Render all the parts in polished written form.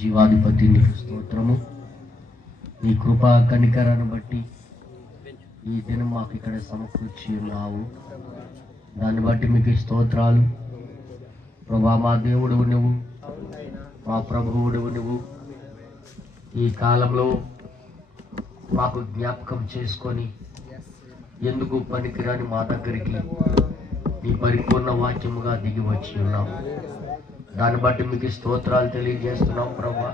జీవాధిపతి నీకు స్తోత్రము. నీ కృపా కనికరాన్ని బట్టి ఈ దినం మాకు ఇక్కడ సమకూర్చి ఉన్నావు. దాన్ని బట్టి మీకు స్తోత్రాలు ప్రభా. మా దేవుడువు నువ్వు, మా ప్రభువుడువు నువ్వు. ఈ కాలంలో మాకు జ్ఞాపకం చేసుకొని ఎందుకు పనికిరాని మా దగ్గరికి నీ పరిపూర్ణ వాక్యముగా దిగి వచ్చి ఉన్నావు. దాన్ని బట్టి మీకు స్తోత్రాలు తెలియజేస్తున్నాం ప్రభా.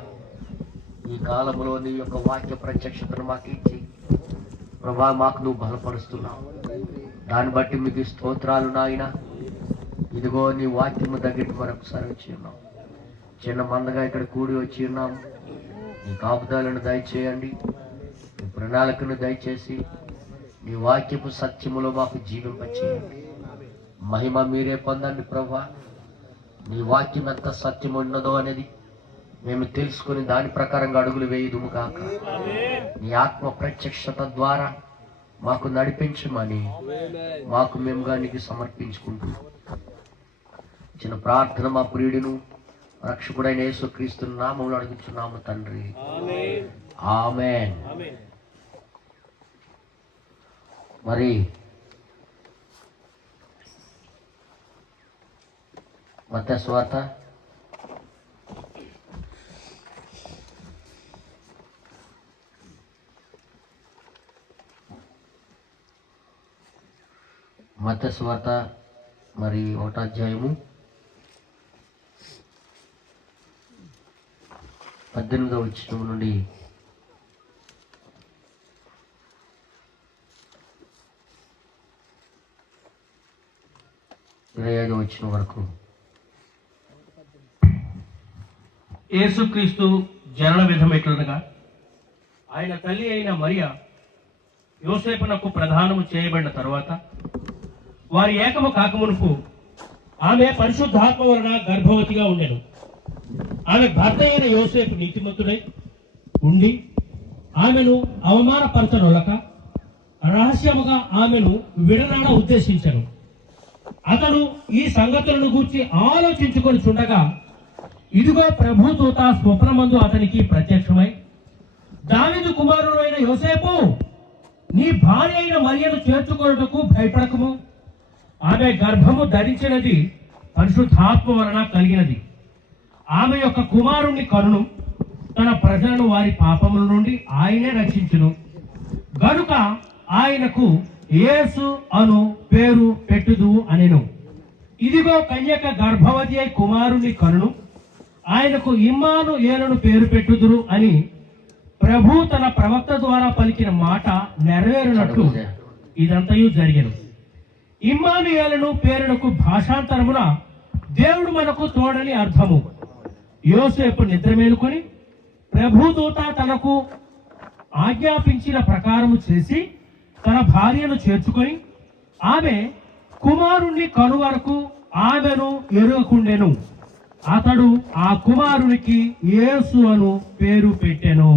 ఈ కాలంలో నీ యొక్క వాక్య ప్రత్యక్షతను మాకు ఇచ్చి ప్రభా మాకు నువ్వు బలపరుస్తున్నావు. దాన్ని బట్టి మీకు స్తోత్రాలు నాయన. ఇదిగో నీ వాక్యము దగ్గరికి మరొకసారి వచ్చి ఉన్నాం. చిన్న మందగా ఇక్కడ కూడి వచ్చి ఉన్నాము. నీ కాపుదాలను దయచేయండి, నీ ప్రణాళికను దయచేసి నీ వాక్యపు సత్యములో మాకు జీవింపచేయండి. మహిమ మీరే పొందండి ప్రభా. నీ వాక్యం ఎంత సత్యం ఉన్నదో అనేది మేము తెలుసుకుని దాని ప్రకారంగా అడుగులు వేయుదుము కాక. నీ ఆత్మ ప్రత్యక్షత ద్వారా మాకు నడిపించమని మాకు మేముగా నీకు సమర్పించుకుంటూ చిన్న ప్రార్థన మా ప్రియుడును రక్షకుడైన యేసుక్రీస్తు నామములో అడుగుచున్నాము తండ్రి, ఆమేన్. మరి మత్తయి సువార్త 1వ అధ్యాయము 18వ వచనం నుండి 25వ వచనం వరకు. యేసుక్రీస్తు జనన విధం ఎట్లనగా, ఆయన తల్లి అయిన మరియా యోసేపునకు ప్రదానము చేయబడిన తరువాత వారి ఏకము కాకమునుపు ఆమె పరిశుద్ధాత్మ వలన గర్భవతిగా ఉండెను. ఆమె భర్త అయిన యోసేపు నీతిమంతుడై ఉండి ఆమెను అవమానపరచనొల్లక రహస్యముగా ఆమెను విడనాడ ఉద్దేశించెను. అతడు ఈ సంగతులను గూర్చి ఆలోచించుకొని చుండగా ఇదిగో ప్రభుదూత స్వప్నమందు అతనికి ప్రత్యక్షమై, దావీదు కుమారుడు అయిన యోసేపు, నీ భార్య అయిన మరియను చేర్చుకొనుటకు భయపడకము. ఆమె గర్భము ధరించినది పరిశుద్ధాత్మ వలన కలిగినది. ఆమె యొక్క కుమారుణ్ణి కనును, తన ప్రజలను వారి పాపముల నుండి ఆయనే రక్షించును. గనుక ఆయనకు యేసు అను పేరు పెట్టుదు అనెను. ఇదిగో కన్యక గర్భవతి అయి కుమారుని కనును, ఆయనకు ఇమ్మానుయేలును పేరు పెట్టుదురు అని ప్రభు తన ప్రవక్త ద్వారా పలికిన మాట నెరవేరినట్లు ఇదంతయు జరిగెను. ఇమ్మానుయేలును పేరునకు భాషాంతరమున దేవుడు మనకు తోడని అర్థము. యోసేపు నిద్ర మేలుకొని ప్రభుదూత తనకు ఆజ్ఞాపించిన ప్రకారము చేసి తన భార్యను చేర్చుకొని ఆమె కుమారుణ్ణి కను వరకు ఆమెను ఎరుగకుండెను. అతడు ఆ కుమారునికి యేసు అను పేరు పెట్టెను.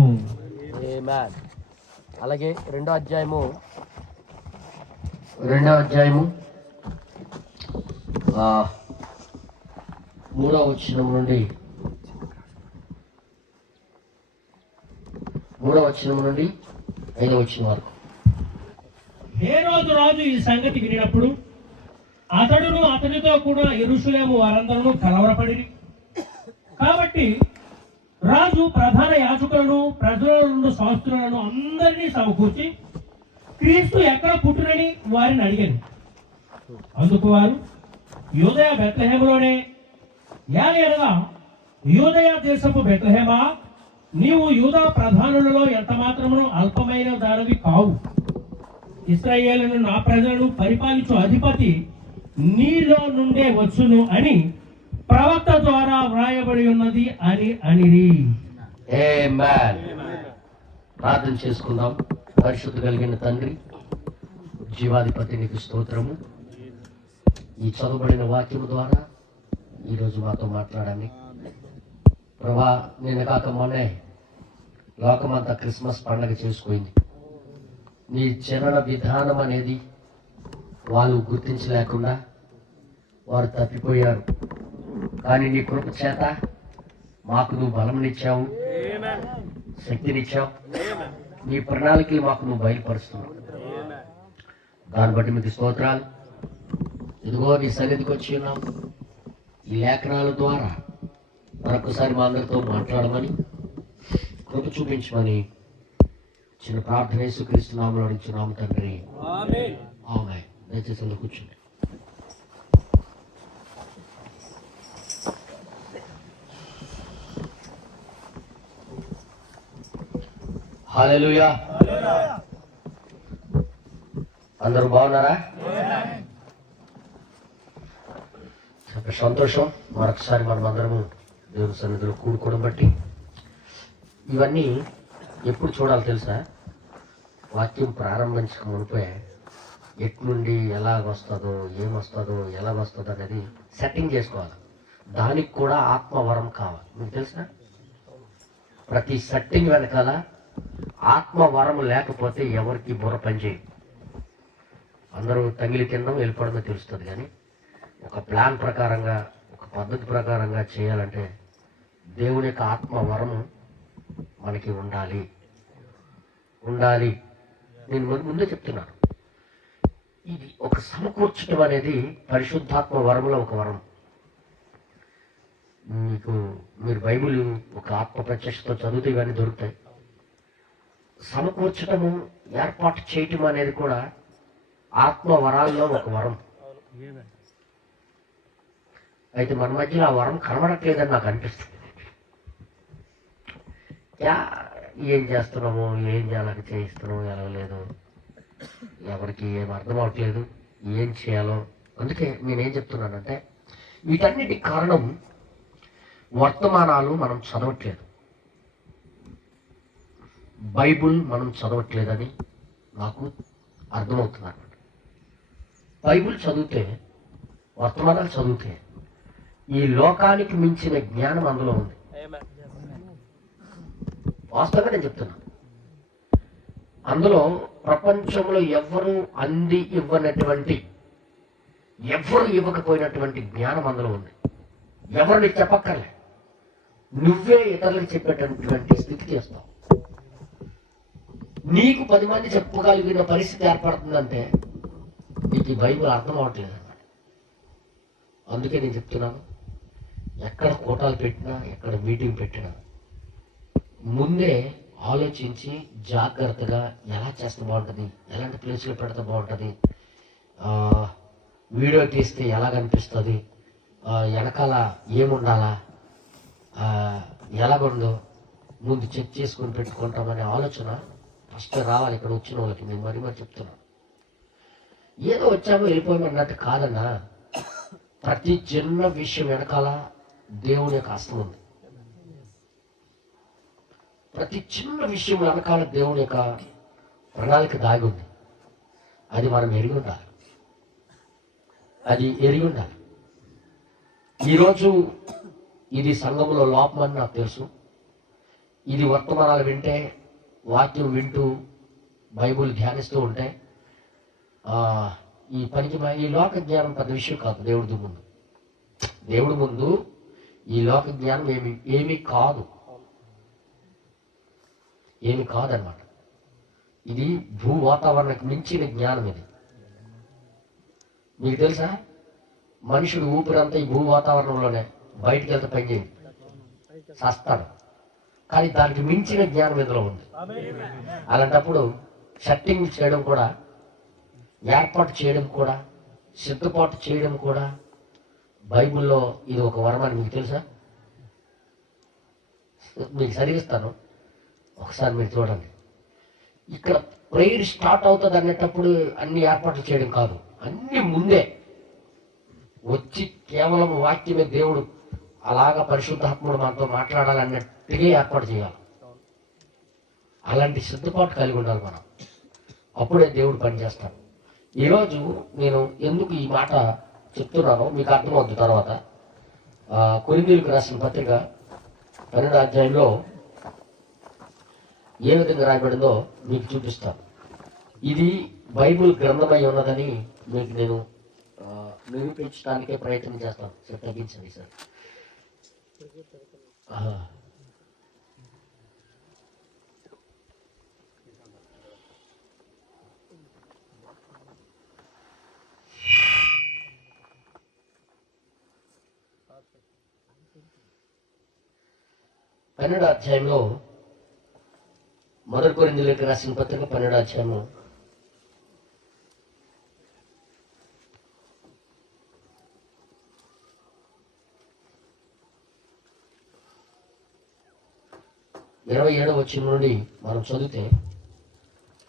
అలాగే 2వ అధ్యాయము 3వ వచనం నుండి 5వ వచనం వరకు. హేరోదు రాజు ఈ సంగతి వినినప్పుడు అతడును అతనితో కూడా యెరూషలేము వారందరూ కలవరపడిరి. కాబట్టి రాజు ప్రధాన యాజకులను, ప్రజల నుండి శాస్త్రులను అందరినీ సమకూర్చి క్రీస్తు ఎక్కడ పుట్టునని వారిని అడిగాను. అందుకు వారు, యూదయ బెత్లెహేములోనే. అనగా యూదయ దేశపు బెత్లెహేమా, నీవు యూదా ప్రధానులలో ఎంత మాత్రమును అల్పమైన దానివి కావు. ఇశ్రాయేలును నా ప్రజలను పరిపాలించు అధిపతి నీలో నుండే వచ్చును అని ప్రవక్త ద్వారా వ్రాయబడి ఉన్నది అని అనిరి. ఆమేన్. ప్రార్థన చేసుకుందాం. పరిశుద్ధ కలిగిన తండ్రి, జీవాధిపతి నీకు స్తోత్రము. ఈ చదువుబడిన వాక్యము ద్వారా ఈరోజు మాతో మాట్లాడండి ప్రభా. నేను కాక మొన్నే లోకమంతా క్రిస్మస్ పండగ చేసుకుంది. నీ జనన విధానం అనేది వాళ్ళు గుర్తించలేకుండా వారు తప్పిపోయారు. కానీ నీ కృప చేత మాకు నువ్వు బలంనిచ్చావు, శక్తినిచ్చావు, నీ ప్రణాళికలు మాకు నువ్వు బయలుపరుస్తున్నావు. దాన్ని బట్టి మీకు స్తోత్రాలు. ఇదిగో నీ సన్నిధికి వచ్చి ఉన్నాం. ఈ లేఖనాల ద్వారా మరొకసారి మా అందరితో మాట్లాడమని, కృప చూపించమని చిన్న ప్రార్థన యేసుక్రీస్తు నామములో అడుగుచున్నాము తండ్రి, ఆమేన్. దయచేసి అందరూ కూర్చోండి. హల్లెలూయా. అందరూ బాగున్నారా? చాలా సంతోషం. మరొకసారి మనమందరము దేవుని సన్నిధిలో కూడుకోవడం బట్టి. ఇవన్నీ ఎప్పుడు చూడాలి తెలుసా? వాక్యం ప్రారంభించక మునిపే ఎట్నుండి ఎలాగొస్తుందో, ఏమొస్తుందో, ఎలాగొస్తుందో అనేది సెట్టింగ్ చేసుకోవాలి. దానికి కూడా ఆత్మవరం కావాలి. మీకు తెలుసా? ప్రతి సెట్టింగ్ వెనకాల ఆత్మవరం లేకపోతే ఎవరికి బుర్ర పనిచేయదు. అందరూ తగిలి తినడం వెళ్ళిపోవడమే తెలుస్తుంది, కానీ ఒక ప్లాన్ ప్రకారంగా, ఒక పద్ధతి ప్రకారంగా చేయాలంటే దేవుని యొక్క ఆత్మవరము మనకి ఉండాలి. నేను ముందే చెప్తున్నాను, ఇది ఒక సమకూర్చడం అనేది పరిశుద్ధాత్మ వరములో ఒక వరం. మీరు బైబిల్ ఒక ఆత్మ ప్రత్యక్షతో చదివితే ఇవన్నీ దొరుకుతాయి. సమకూర్చడము, ఏర్పాటు చేయటం అనేది కూడా ఆత్మ వరాల్లో ఒక వరం. అయితే మన మధ్యలో ఆ వరం కనబడట్లేదని నాకు అనిపిస్తుంది. ఏం చేస్తున్నామో, ఏం చేయాలని చేయిస్తున్నామో ఎలా లేదు, ఎవరికి ఏం అర్థం అవట్లేదు, ఏం చేయాలో. అందుకే నేనేం చెప్తున్నానంటే, వీటన్నిటికి కారణం వర్తమానాలు మనం చదవట్లేదు, బైబుల్ మనం చదవట్లేదని నాకు అర్థమవుతుంది అన్నమాట. బైబుల్ చదివితే, వర్తమానాలు చదివితే ఈ లోకానికి మించిన జ్ఞానం అందులో ఉంది. వాస్తవంగా నేను చెప్తున్నా. అందులో ప్రపంచంలో ఎవ్వరూ ఎవ్వరు ఇవ్వకపోయినటువంటి జ్ఞానం అందులో ఉంది. ఎవరు నీకు చెప్పక్కర్లే, నువ్వే ఇతరులకు చెప్పేటటువంటి స్థితి చేస్తావు. నీకు 10 మంది చెప్పగలిగిన పరిస్థితి ఏర్పడుతుందంటే నీకు ఈ బైబిల్ అర్థం అవ్వట్లేదు అన్నమాట. అందుకే నేను చెప్తున్నాను, ఎక్కడ కోటాలు పెట్టినా, ఎక్కడ మీటింగ్ పెట్టినా ముందే ఆలోచించి జాగ్రత్తగా ఎలా చేస్తే బాగుంటుంది, ఎలాంటి ప్లేస్లో పెడితే బాగుంటుంది, వీడియో తీస్తే ఎలా కనిపిస్తుంది, వెనకాల ఏముండాలా, ఎలాగుందో ముందు చెక్ చేసుకొని పెట్టుకుంటామనే ఆలోచన ఫస్ట్ రావాలి ఇక్కడ వచ్చిన వాళ్ళకి. నేను మరి చెప్తున్నాను, ఏదో వచ్చామో వెళ్ళిపోయామన్నట్టు కాదన్నా. ప్రతి చిన్న విషయం వెనకాల దేవుని యొక్క హస్తం ఉంది. ప్రతి చిన్న విషయం వెనకాల దేవుని యొక్క ప్రణాళిక దాగి ఉంది. అది మనం ఎరిగి ఉండాలి. ఈరోజు ఇది సంఘంలో లోపమని నాకు తెలుసు. ఇది వర్తమానాలు వింటే, వాక్యం వింటూ, బైబుల్ ధ్యానిస్తూ ఉంటే ఈ లోక జ్ఞానం పెద్ద విషయం కాదు. దేవుడి ముందు ఈ లోక జ్ఞానం ఏమీ కాదన్నమాట. ఇది భూ వాతావరణానికి మించిన జ్ఞానం. ఇది మీకు తెలుసా? మనుషుడు ఊపిరంతా ఈ భూ వాతావరణంలోనే, బయటికి వెళ్తే పని చేయండి సస్తాడు. కానీ దానికి మించిన జ్ఞానం ఇందులో ఉంది. అలాంటప్పుడు సెట్టింగ్ చేయడం కూడా, ఏర్పాటు చేయడం కూడా, సిద్ధపాటు చేయడం కూడా బైబిల్లో ఇది ఒక వరం అని మీకు తెలుసా? మీకు చదివిస్తాను, ఒకసారి మీరు చూడండి. ఇక్కడ ప్రేయర్ స్టార్ట్ అవుతుంది అనేటప్పుడు అన్ని ఏర్పాట్లు చేయడం కాదు, అన్ని ముందే వచ్చి కేవలం వాక్యమే దేవుడు అలాగా పరిశుద్ధాత్ముడు మనతో మాట్లాడాలన్నట్టుగా ఏర్పాటు చేయాలి. అలాంటి సిద్ధపాటు కలిగి ఉండాలి మనం. అప్పుడే దేవుడు పనిచేస్తాడు. ఈరోజు నేను ఎందుకు ఈ మాట చెప్తున్నానో మీకు అర్థమవుతుంది తర్వాత. కొరింథీయులకు రాసిన పత్రిక 12వ అధ్యాయంలో ఏ విధంగా రాయబడిందో మీకు చూపిస్తాను. ఇది బైబిల్ గ్రంథమై ఉన్నదని మీకు నేను నిరూపించడానికే ప్రయత్నం చేస్తాను. సార్ తగ్గించండి సార్. 12వ అధ్యాయంలో మొదటి కొరింథీయులకు రాసిన పత్రిక 12వ అధ్యాయము 27వ వచనం నుండి మనం చదివితే,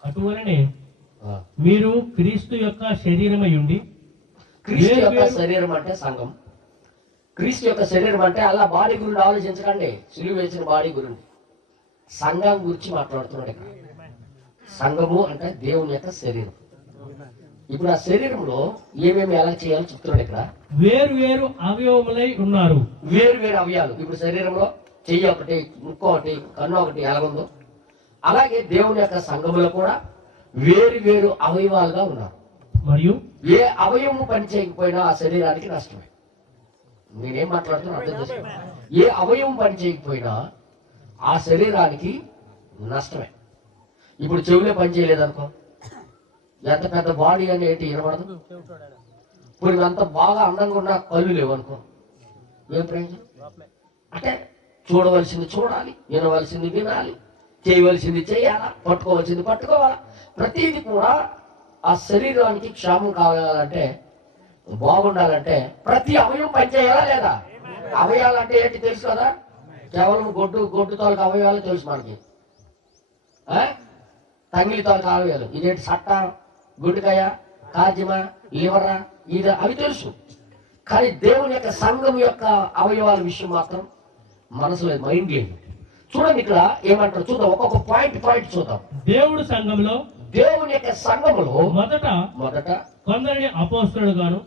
అటువలనే మీరు క్రీస్తు యొక్క శరీరమై ఉండి, క్రీస్తు యొక్క శరీరం అంటే సంఘం. క్రీస్తు యొక్క శరీరం అంటే అలా బాడీ గురించి ఆలోచించకండి, సిలువ వేసిన బాడీ గురించి, సంఘం గురించి మాట్లాడుతున్నాడు ఇక్కడ. సంఘము అంటే దేవుని యొక్క శరీరం. ఇప్పుడు ఆ శరీరంలో ఏమేమి ఎలా చేయాలో చెప్తున్నాడు ఇక్కడ. వేరు వేరు అవయవములై ఉన్నారు. వేరు వేరు అవయాలు. ఇప్పుడు శరీరంలో చెయ్యి ఒకటి, ముక్కు ఒకటి, కన్ను ఒకటి ఎలాగుందో, అలాగే దేవుని యొక్క సంఘములో కూడా వేరు వేరు అవయవాలుగా ఉన్నారు. మరియు ఏ అవయవము పని చేయకపోయినా ఆ శరీరానికి నష్టమే. నేనేం మాట్లాడుతున్నా అర్థం చేసుకో. ఏ అవయవం పని చేయకపోయినా ఆ శరీరానికి నష్టమే. ఇప్పుడు చెవులే పని చేయలేదనుకో, ఎంత పెద్ద బాడీ అనేది వినబడదు. ఇప్పుడు అంత బాగా అందంగా ఉన్న కళ్ళు లేవు అనుకో, ఏం ప్రయోజనం? అంటే చూడవలసింది చూడాలి, వినవలసింది వినాలి, చేయవలసింది చేయాలా, పట్టుకోవలసింది పట్టుకోవాలా. ప్రతిదీ కూడా ఆ శరీరానికి క్షేమం కావాలంటే, బాగుండాలంటే ప్రతి అవయవం పనిచేయాలా లేదా? అవయవాలంటే ఏంటి తెలుసు కదా? కేవలం గొడ్డు తాలూకు అవయవాలు తెలుసు మనకి. తంగిలి తాలూకు అవయవాలు ఇదేంటి, సట్ట, గుండెకాయ, కాజిమ, లివరా, ఇది అవి తెలుసు. కానీ దేవుని యొక్క సంఘం యొక్క అవయవాల విషయం మాత్రం మనసులో, మైండ్ లేదు. చూడండి ఇక్కడ ఏమంటారు చూద్దాం, ఒక్కొక్క పాయింట్ చూద్దాం. దేవుడు సంఘంలో, దేవుని యొక్క సంఘములో మొదట కొందరిని అపోస్తలులు గాను,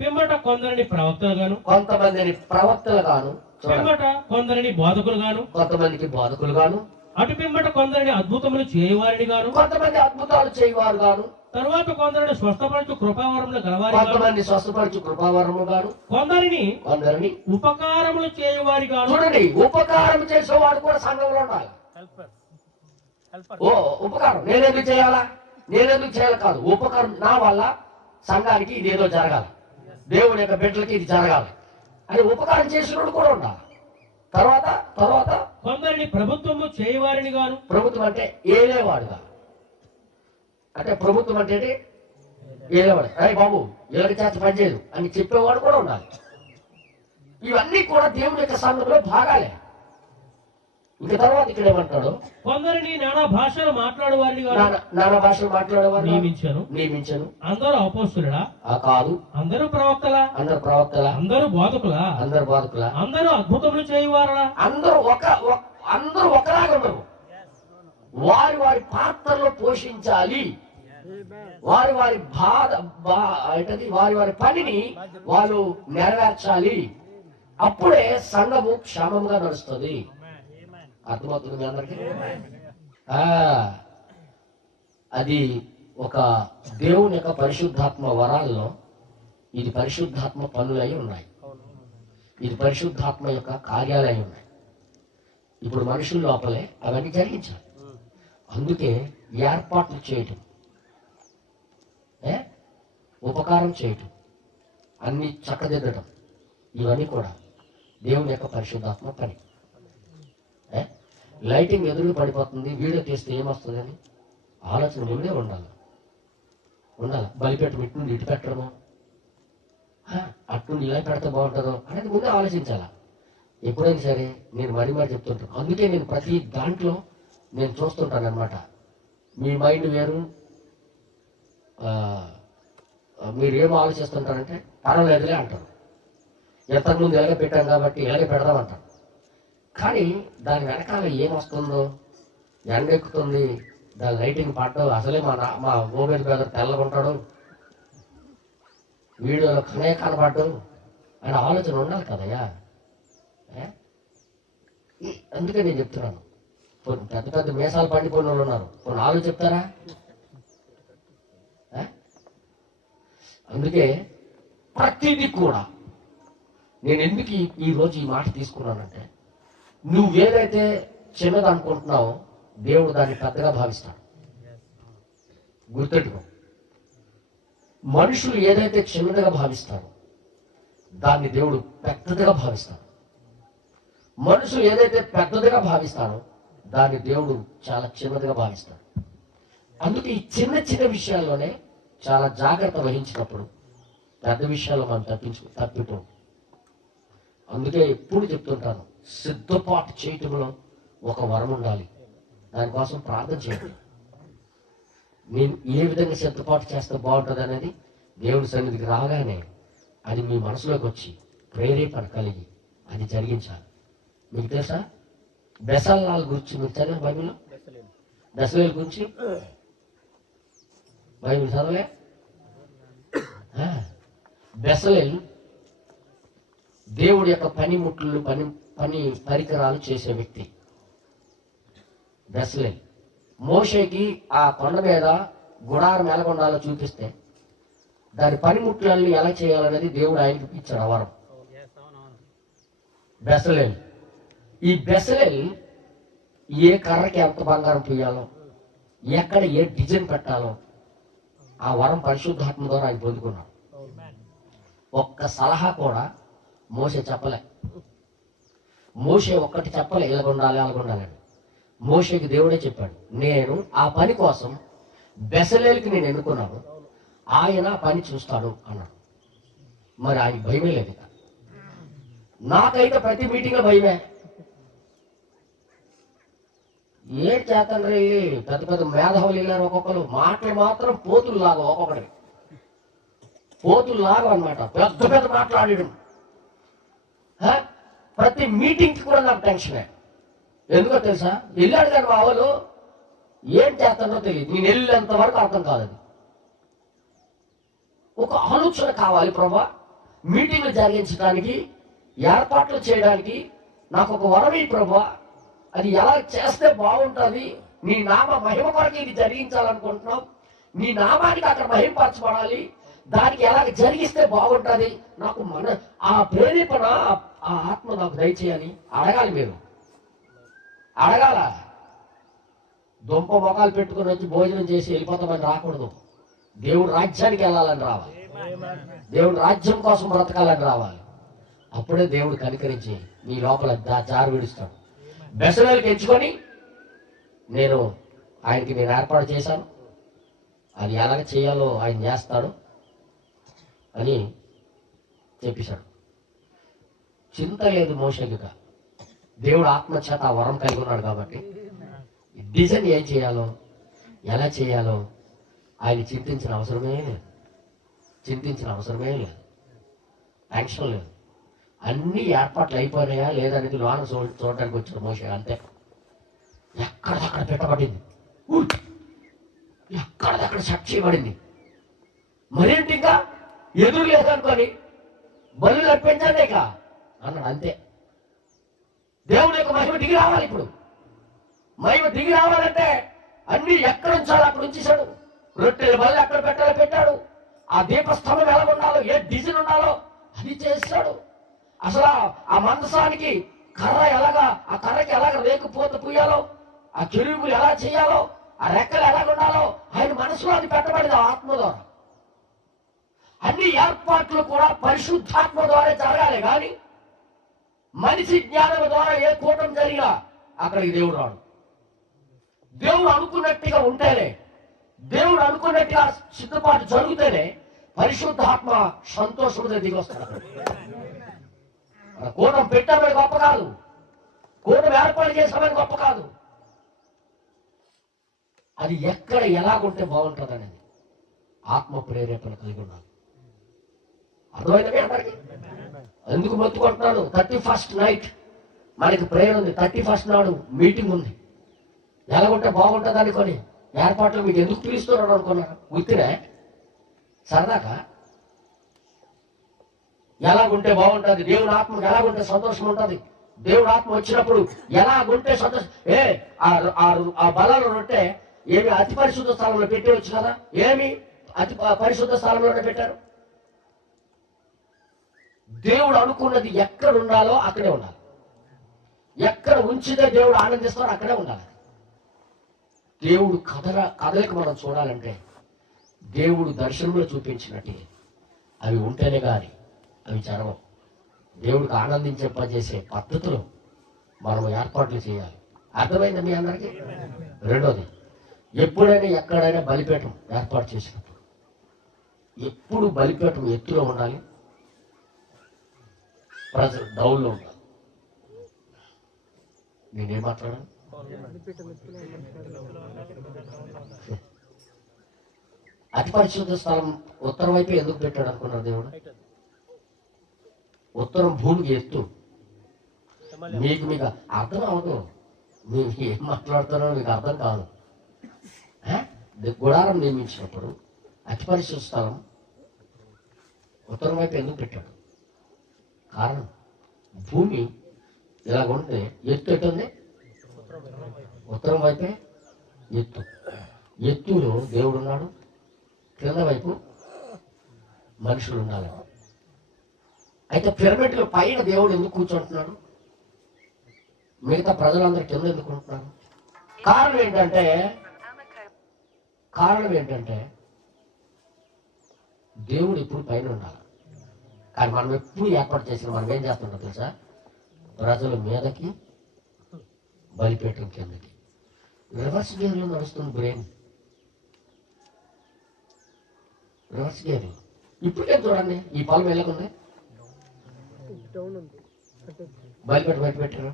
పిమ్మట కొందరిని ప్రవక్తలు గాను, కొంతమందిని ప్రవక్తలు గాను, పిమ్మట కొందరిని బోధకులు గాను, కొంతమందికి బోధకులు గాను, అటు పిమ్మట కొందరిని అద్భుతములు చేయవారిని గాను, కొంతమంది అద్భుతాలు చేయవారు గాను, తర్వాత కొందరిని స్వస్థపరచు కృపావరములు గలవారి, కొంతమంది స్వస్థపరచు కృపావరములు గాను, కొందరిని ఉపకారములు చేయవారి గాను. చూడండి, ఉపకారం చేసేవాడు కూడా సంఘంలో ఉండాలి. ఓ ఉపకారం నేనెందుకు చేయాలి కాదు, ఉపకారం నా వల్ల సంఘానికి ఇదేదో జరగాలి, దేవుని యొక్క బిడ్డలకి ఇది జరగాలి అని ఉపకారం చేసినోడు కూడా ఉండాలి. తర్వాత కొందరిని ప్రభుత్వము చేయవారిని గాను. ప్రభుత్వం అంటే ఏలేవాడుగా, అంటే ప్రభుత్వం అంటే ఏలేవాడు. అరే బాబు వీళ్ళకి చేత పనిచేయదు అని చెప్పేవాడు కూడా ఉండాలి. ఇవన్నీ కూడా దేవుని యొక్క సంఘంలో భాగాలే. ఇంక తర్వాత ఇక్కడ ఏమంటాడు, కొందరిని నానా భాషలు మాట్లాడేవారు నియమించను. అందరూ అపోస్తలులా? కాదు. అందరూ ప్రవక్తలా? అందరూ బోధకులా? అందరూ అద్భుతములు చేయవారా? అందరూ ఒకలాగా ఉండరు. వారి పాత్రలో పోషించాలి. వారి వారి పనిని వాళ్ళు నెరవేర్చాలి. అప్పుడే సంఘము క్షేమంగా నడుస్తుంది. అర్థమవుతుంది మీ అందరికీ? అది ఒక దేవుని యొక్క పరిశుద్ధాత్మ వరాల్లో ఇది పరిశుద్ధాత్మ పనులై ఉన్నాయి. ఇది పరిశుద్ధాత్మ యొక్క కార్యాలై ఉన్నాయి. ఇప్పుడు మనుషుల లోపలే అవన్నీ జరిగించాలి. అందుకే ఏర్పాట్లు చేయటం, ఉపకారం చేయటం, అన్ని చక్కదిద్దటం, ఇవన్నీ కూడా దేవుని యొక్క పరిశుద్ధాత్మ పని. లైటింగ్ ఎదురు పడిపోతుంది, వీడియో తీస్తే ఏమొస్తుందని ఆలోచన ముందే ఉండాలి. బలిపెట్టు ఇటు నుండి ఇటు పెట్టడము, అటు ఇలా పెడితే బాగుంటుందో అనేది ముందే ఆలోచించాలా. ఎప్పుడైనా సరే నేను మరి చెప్తుంటాను. అందుకే నేను ప్రతి దాంట్లో నేను చూస్తుంటాను అనమాట. మీ మైండ్ వేరు, మీరు ఏం ఆలోచిస్తుంటారంటే పర్వాలేదులే అంటారు. ఎంతకుముందు ఎలాగ పెట్టాం కాబట్టి ఇలాగే పెడదామంటారు. కానీ దాని వెనకాల ఏమొస్తుందో, ఎండ ఎక్కుతుంది, దాని లైటింగ్ పడ్డం, అసలే మా గోబేజ్ బ్రదర్ తెల్లగుంటాడు, వీడియోలో కనపడ్డు అని ఆలోచన ఉండాలి కదయ్యా. అందుకే నేను చెప్తున్నాను, పెద్ద పెద్ద మీసాలు పండిపోయిన వాళ్ళు ఉన్నారు, కొన్ని ఆలోచన చెప్తారా? అందుకే ప్రతిదీ కూడా నేను ఎందుకు ఈ రోజు ఈ మాట తీసుకున్నానంటే, నువ్వేదైతే చిన్నది అనుకుంటున్నావో దేవుడు దాన్ని పెద్దగా భావిస్తాడు. గుర్తెట్టుకో, మనుషులు ఏదైతే చిన్నదిగా భావిస్తారో దాన్ని దేవుడు పెద్దదిగా భావిస్తాడు. మనుషులు ఏదైతే పెద్దదిగా భావిస్తారో దాన్ని దేవుడు చాలా చిన్నదిగా భావిస్తాడు. అందుకే ఈ చిన్న చిన్న విషయాల్లోనే చాలా జాగ్రత్త వహించినప్పుడు పెద్ద విషయాల్లో మనం తప్పిపోం. అందుకే ఎప్పుడు చెప్తుంటాను, సిద్ధపాటు చేయటంలో ఒక వరం ఉండాలి. దానికోసం ప్రార్థన చేయండి. నేను ఏ విధంగా సిద్ధపాటు చేస్తే బాగుంటుంది అనేది దేవుని సన్నిధికి రాగానే అది మీ మనసులోకి వచ్చి ప్రేరేపణ కలిగి అది జరిగించాలి. మీకు తెలుసా బెసల్లాల్ గురించి మీరు చదివే బైబిల్లో? బెసలేల్ గురించి బైబిల్ చదవలే? బెసలేల్ దేవుడి యొక్క పనిముట్లు పని పరికరాలు చేసే వ్యక్తి. బెసలేల్ మోషేకి ఆ కొండ మీద గుడారం ఎలాగొండాలో చూపిస్తే దాని పనిముట్లన్నీ ఎలా చేయాలనేది దేవుడు ఆయనకి ఇచ్చాడు ఆ వరం. బెసలేల్, ఈ బెసలేల్ ఏ కర్రకి ఎంత బంగారం పోయాలో, ఎక్కడ ఏ డిజైన్ పెట్టాలో ఆ వరం పరిశుద్ధాత్మ ద్వారా ఆయన పొందుకున్నాడు. ఒక్క సలహా కూడా మోషే చెప్పలే. మోషే ఒక్కటి చెప్పలే, ఇలాగుండాలి అలాగుండాలని. మోషేకి దేవుడే చెప్పాడు, నేను ఆ పని కోసం బెసలేల్కి నేను ఎన్నుకున్నాను, ఆయన పని చూస్తాడు అన్నాడు. మరి ఆయన భయమే లేదు. నాకైతే ప్రతి మీటింగ్లో భయమే. ఏం చేతండ్రి, పెద్ద పెద్ద మేధావులు వెళ్ళారు ఒక్కొక్కరు, మాటలు మాత్రం పోతుల్లాగా, ఒక్కొక్కటి పోతుల్లాగా అనమాట, పెద్ద పెద్ద మాట్లాడడం. ప్రతి మీటింగ్కి కూడా నాకు టెన్షనే. ఎందుకో తెలుసా, వెళ్ళాడు కానీ మా వాళ్ళు ఏం చేస్తానో తెలియదు. నేను వెళ్ళేంత వరకు అర్థం కాలేదు. ఒక ఆలోచన కావాలి ప్రభా, మీటింగ్లు జరిగించడానికి, ఏర్పాట్లు చేయడానికి నాకు ఒక వరమే ప్రభా. అది ఎలా చేస్తే బాగుంటుంది, నీ నామ మహిమ కొరకు ఇది జరిగించాలనుకుంటున్నాం, నీ నామానికి అక్కడ మహిమపరచబడాలి, దానికి ఎలా జరిగిస్తే బాగుంటుంది, నాకు ఆ ప్రేరేపణ, ఆ ఆత్మ నాకు దయచేయాలి అడగాలి. మీరు అడగాల. దుంప మొఖాలు పెట్టుకుని వచ్చి భోజనం చేసి వెళ్ళిపోతామని రాకూడదు. దేవుడు రాజ్యానికి వెళ్ళాలని రావాలి. దేవుడు రాజ్యం కోసం బ్రతకాలని రావాలి. అప్పుడే దేవుడు కనికరించి నీ లోపల జారు విడుస్తాడు. బెసలేల్కి ఎంచుకొని నేను ఏర్పాటు చేశాను, అది ఎలాగ చేయాలో ఆయన చేస్తాడు అని చెప్పేశాడు. చింత లేదు మోషేకి. దేవుడు ఆత్మచేత ఆ వరం కలిగి ఉన్నాడు కాబట్టి డిజైన్ ఏం చేయాలో, ఎలా చేయాలో ఆయన చింతించిన అవసరమే లేదు. టెన్షన్ లేదు. అన్ని ఏర్పాట్లు అయిపోయినాయా లేదనేది లోన చూడడానికి వచ్చాడు మోషే. అంతే. ఎక్కడదక్కడ పెట్టబడింది, ఎక్కడదక్కడ సెట్ చేయబడింది. మరేంటి ఇంకా ఎదురు లేదనుకొని బలు అర్పించండి ఇక అన్నాడు. అంతే. దేవుని యొక్క మహిమ దిగి రావాలి. ఇప్పుడు మహిమ దిగి రావాలంటే అన్ని ఎక్కడ ఉంచాలో అక్కడ ఉంచేశాడు. రొట్టెల బల్లి అక్కడ పెట్టాడు. ఆ దీపస్తంభం ఎలా ఉండాలో, ఏ డిజైన్ ఉండాలో అది చేశాడు. అసలు ఆ మందసానికి ఆ కర్రకి ఎలాగ రేకుపోత పూయాలో, ఆ కెరూబులు ఎలా చేయాలో, ఆ రెక్కలు ఎలాగ ఉండాలో ఆయన మనసులో అది పెట్టబడింది ఆ ఆత్మ ద్వారా. అన్ని ఏర్పాట్లు కూడా పరిశుద్ధాత్మ ద్వారా జరగాలి. కానీ మనిషి జ్ఞానం ద్వారా ఏ కూటం జరిగినా అక్కడికి దేవుడు రాడు. దేవుడు అనుకున్నట్టుగా ఉంటేనే, దేవుడు అనుకున్నట్టుగా సిద్ధపాటు జరిగితేనే పరిశుద్ధాత్మ సంతోషంతో దిగి వస్తాడు. కూటం పెట్టామని గొప్ప కాదు, కూటం ఏర్పాటు చేసామని గొప్ప కాదు. అది ఎక్కడ ఎలాగుంటే బాగుంటుంది అనేది ఆత్మ ప్రేరేపణ కలిగి ఉండాలి. అర్థమైనవి అందరికి? ఎందుకు మొత్తుకుంటున్నాను? 31st నైట్ మనకి ప్రేయర్ ఉంది. 31st నాడు మీటింగ్ ఉంది. ఎలాగుంటే బాగుంటుంది అనుకొని ఏర్పాట్లు మీకు ఎందుకు పిలుస్తున్నాడు అనుకున్నారు? గుర్తునే సరదాకా ఎలాగుంటే బాగుంటుంది, దేవుని ఆత్మకు ఎలాగుంటే సంతోషం ఉంటుంది, దేవుడు ఆత్మ వచ్చినప్పుడు ఎలాగుంటే సంతోషం. ఆ బలాలు ఉంటే ఏమి అతి పరిశుద్ధ స్థలంలో పెట్టవచ్చు కదా, ఏమి అతి పరిశుద్ధ స్థలంలోనే పెట్టారు. దేవుడు అనుకున్నది ఎక్కడ ఉండాలో అక్కడే ఉండాలి. ఎక్కడ ఉంచితే దేవుడు ఆనందిస్తాడో అక్కడే ఉండాలి. దేవుడు కథలకు మనం చూడాలంటే దేవుడు దర్శనంలో చూపించినట్టు అవి ఉంటేనే కానీ అవి జరగవు. దేవుడికి ఆనందించేసే పద్ధతులు మనం ఏర్పాట్లు చేయాలి. అర్థమైంది మీ అందరికీ? రెండోది, ఎప్పుడైనా ఎక్కడైనా బలిపీఠం ఏర్పాటు చేసినప్పుడు ఎప్పుడు బలిపీఠం ఎత్తులో ఉండాలి, ప్రజలు డౌన్లో ఉండాలి. నేనేం మాట్లాడాను? అతి పరిశుద్ధ స్థలం ఉత్తరం వైపు ఎందుకు పెట్టాడు అనుకున్నారు దేవుడు? ఉత్తరం భూమికి ఎత్తు. మీకు అర్థం అవ్వదు. మీరు ఏం మాట్లాడుతారో మీకు అర్థం కాదు. గుడారం నిర్మించినప్పుడు అతి పరిశుద్ధ స్థలం ఉత్తరం వైపు ఎందుకు పెట్టాడు? కారణం, భూమి ఇలాగుంటే ఎత్తు ఎట్టుంది? ఉత్తరం వైపే ఎత్తు. ఎత్తులో దేవుడు ఉన్నాడు, కింద వైపు మనుషులు ఉండాలి. అయితే పిరమిడ్ల పైన దేవుడు ఎందుకు కూర్చుంటున్నాడు? మిగతా ప్రజలందరూ కింద ఎందుకు ఉంటున్నారు? కారణం ఏంటంటే దేవుడు ఇప్పుడు పైన ఉండాలి. కానీ మనం ఎప్పుడు ఏర్పాటు చేసిన మనం ఏం చేస్తుంటాం తెలుసా? ప్రజల మీదకి, బలిపీఠం కిందకి. రివర్స్ గేర్లో నడుస్తుంది బ్రెయిన్. రివర్స్ గేర్లో. ఇప్పటికే చూడండి, ఈ పొలం ఎలాగుంది? బలిపీఠం బయట పెట్టారు.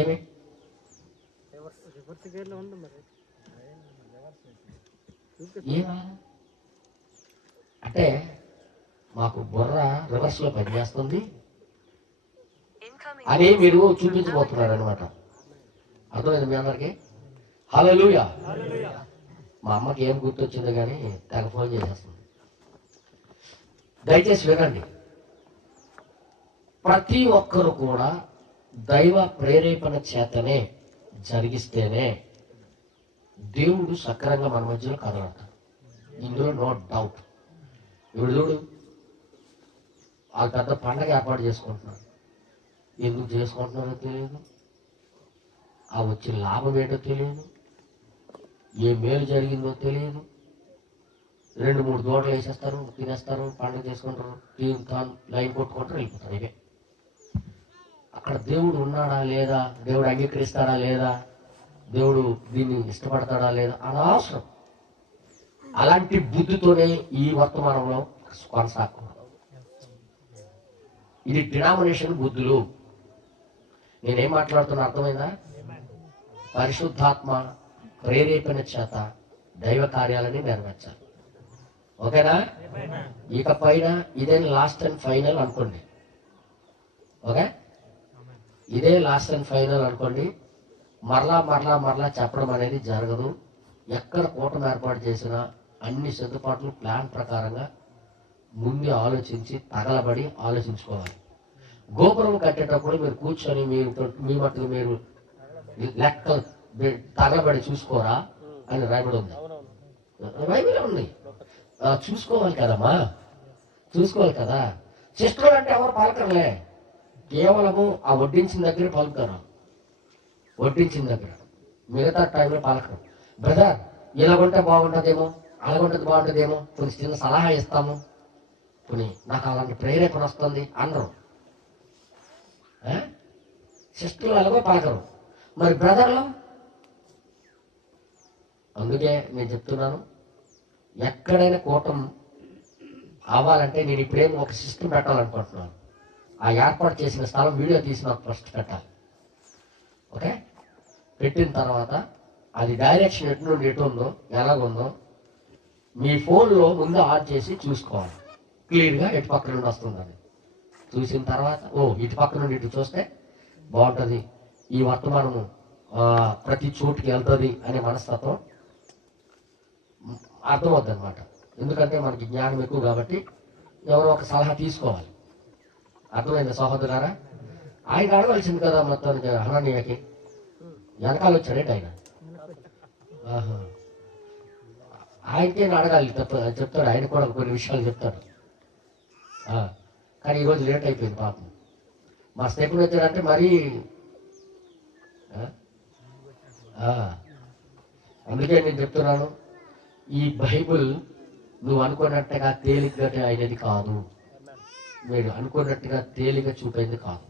ఏమి ఏమా అంటే మాకు బుర్ర రివర్స్ లో పనిచేస్తుంది అని మీరు చూపించబోతున్నారు అనమాట. అర్థమైంది మీ అందరికి? హల్లెలూయా. మా అమ్మకి ఏం గుర్తొచ్చిందో కానీ తెగ ఫోన్ చేసేస్తుంది. దయచేసి వినండి. ప్రతి ఒక్కరు కూడా దైవ ప్రేరేపణ చేతనే జరిగిస్తేనే దేవుడు సక్రంగా మన మధ్యలో కదలతాడు. ఇందులో నో డౌట్. ఇప్పుడు చూడు, ఆ పెద్ద పండగ ఏర్పాటు చేసుకుంటున్నారు. ఎందుకు చేసుకుంటున్నారో తెలియదు, ఆ వచ్చిన లాభం ఏంటో తెలియదు, ఏ మేలు జరిగిందో తెలియదు. 2-3 దోటలు వేసేస్తారు, తినేస్తారు, పండుగ చేసుకుంటారు, లైన్ కొట్టుకుంటారు, వెళ్ళిపోతారు. ఇవే. అక్కడ దేవుడు ఉన్నాడా లేదా, దేవుడు అంగీకరిస్తాడా లేదా, దేవుడు దీన్ని ఇష్టపడతాడా లేదా అనవసరం. అలాంటి బుద్ధితోనే ఈ వర్తమానంలో కొనసాగుతున్నాం. ఇది డినామినేషన్ బుద్ధులు. నేనేం మాట్లాడుతున్నా అర్థమైందా? పరిశుద్ధాత్మ ప్రేరేపణ చేత దైవ కార్యాలని నెరవేర్చాలి. ఓకేనా? ఇక పైన ఇదే లాస్ట్ అండ్ ఫైనల్ అనుకోండి. ఓకే, ఇదే లాస్ట్ అండ్ ఫైనల్ అనుకోండి. మరలా చెప్పడం అనేది జరగదు. ఎక్కడ కూటమి ఏర్పాటు చేసినా అన్ని సిద్ధపాట్లు ప్లాన్ ప్రకారంగా ముందే ఆలోచించి తగలబడి ఆలోచించుకోవాలి. గోపురం కట్టేటప్పుడు మీరు కూర్చొని మీ మట్టుకు మీరు లెక్కలు తగలబడి చూసుకోరా అని రాయబడి ఉంది. బైబిల్ ఉంది. చూసుకోవాలి కదమ్మా, చూసుకోవాలి కదా. సిస్టర్ అంటే ఎవరు పలకరులే, కేవలము ఆ వడ్డించిన దగ్గర పలుకుతారు. వడ్డించిన దగ్గర, మిగతా టైంలో పలకరు. బ్రదర్ ఇలాగుంటే బాగుంటుందేమో, అలాగుంటుంది బాగుంటుందేమో, కొన్ని చిన్న సలహా ఇస్తాము, కొన్ని నాకు అలాంటి ప్రేరేపణ వస్తుంది అనరు. సిస్టర్లు అలాగో పలకరు. మరి బ్రదర్లు, అందుకే నేను చెప్తున్నాను, ఎక్కడైనా కూటం అవ్వాలంటే నేను ఇప్పుడేం ఒక సిస్టమ్ పెట్టాలనుకుంటున్నాను. ఆ ఏర్పాటు చేసిన స్థలం వీడియో తీసి నాకు ఫస్ట్ పెట్టాలి. ఓకే, పెట్టిన తర్వాత అది డైరెక్షన్ ఎటు నుండి ఎటు ఉందో, ఎలాగుందో మీ ఫోన్లో ముందు ఆన్ చేసి చూసుకోవాలి. క్లియర్గా ఎటు పక్క నుండి వస్తుందని చూసిన తర్వాత, ఇటు పక్క నుండి ఇటు చూస్తే బాగుంటుంది, ఈ వర్తమానము ప్రతి చోటుకి వెళ్తుంది అనే మనస్తత్వం అర్థమవుతుంది అనమాట. ఎందుకంటే మనకి జ్ఞానం ఎక్కువ కాబట్టి ఎవరో ఒక సలహా తీసుకోవాలి. అర్థమైంది సహోదరులారా? ఆయన అడగవలసింది కదా మొత్తానికి. హననీయకి వెనకాల వచ్చాడేంటి ఆయన? ఆయనకే అడగాలి, చెప్తాడు. ఆయన కూడా కొన్ని విషయాలు చెప్తాడు. కానీ ఈరోజు లేట్ అయిపోయింది పాపం. మా స్టెప్ని వచ్చాడంటే మరీ అందుకే నేను చెప్తున్నాను, ఈ బైబిల్ నువ్వు అనుకున్నట్టుగా తేలిగ్గా అయినది కాదు, మీరు అనుకున్నట్టుగా తేలిగా చూపేది కాదు.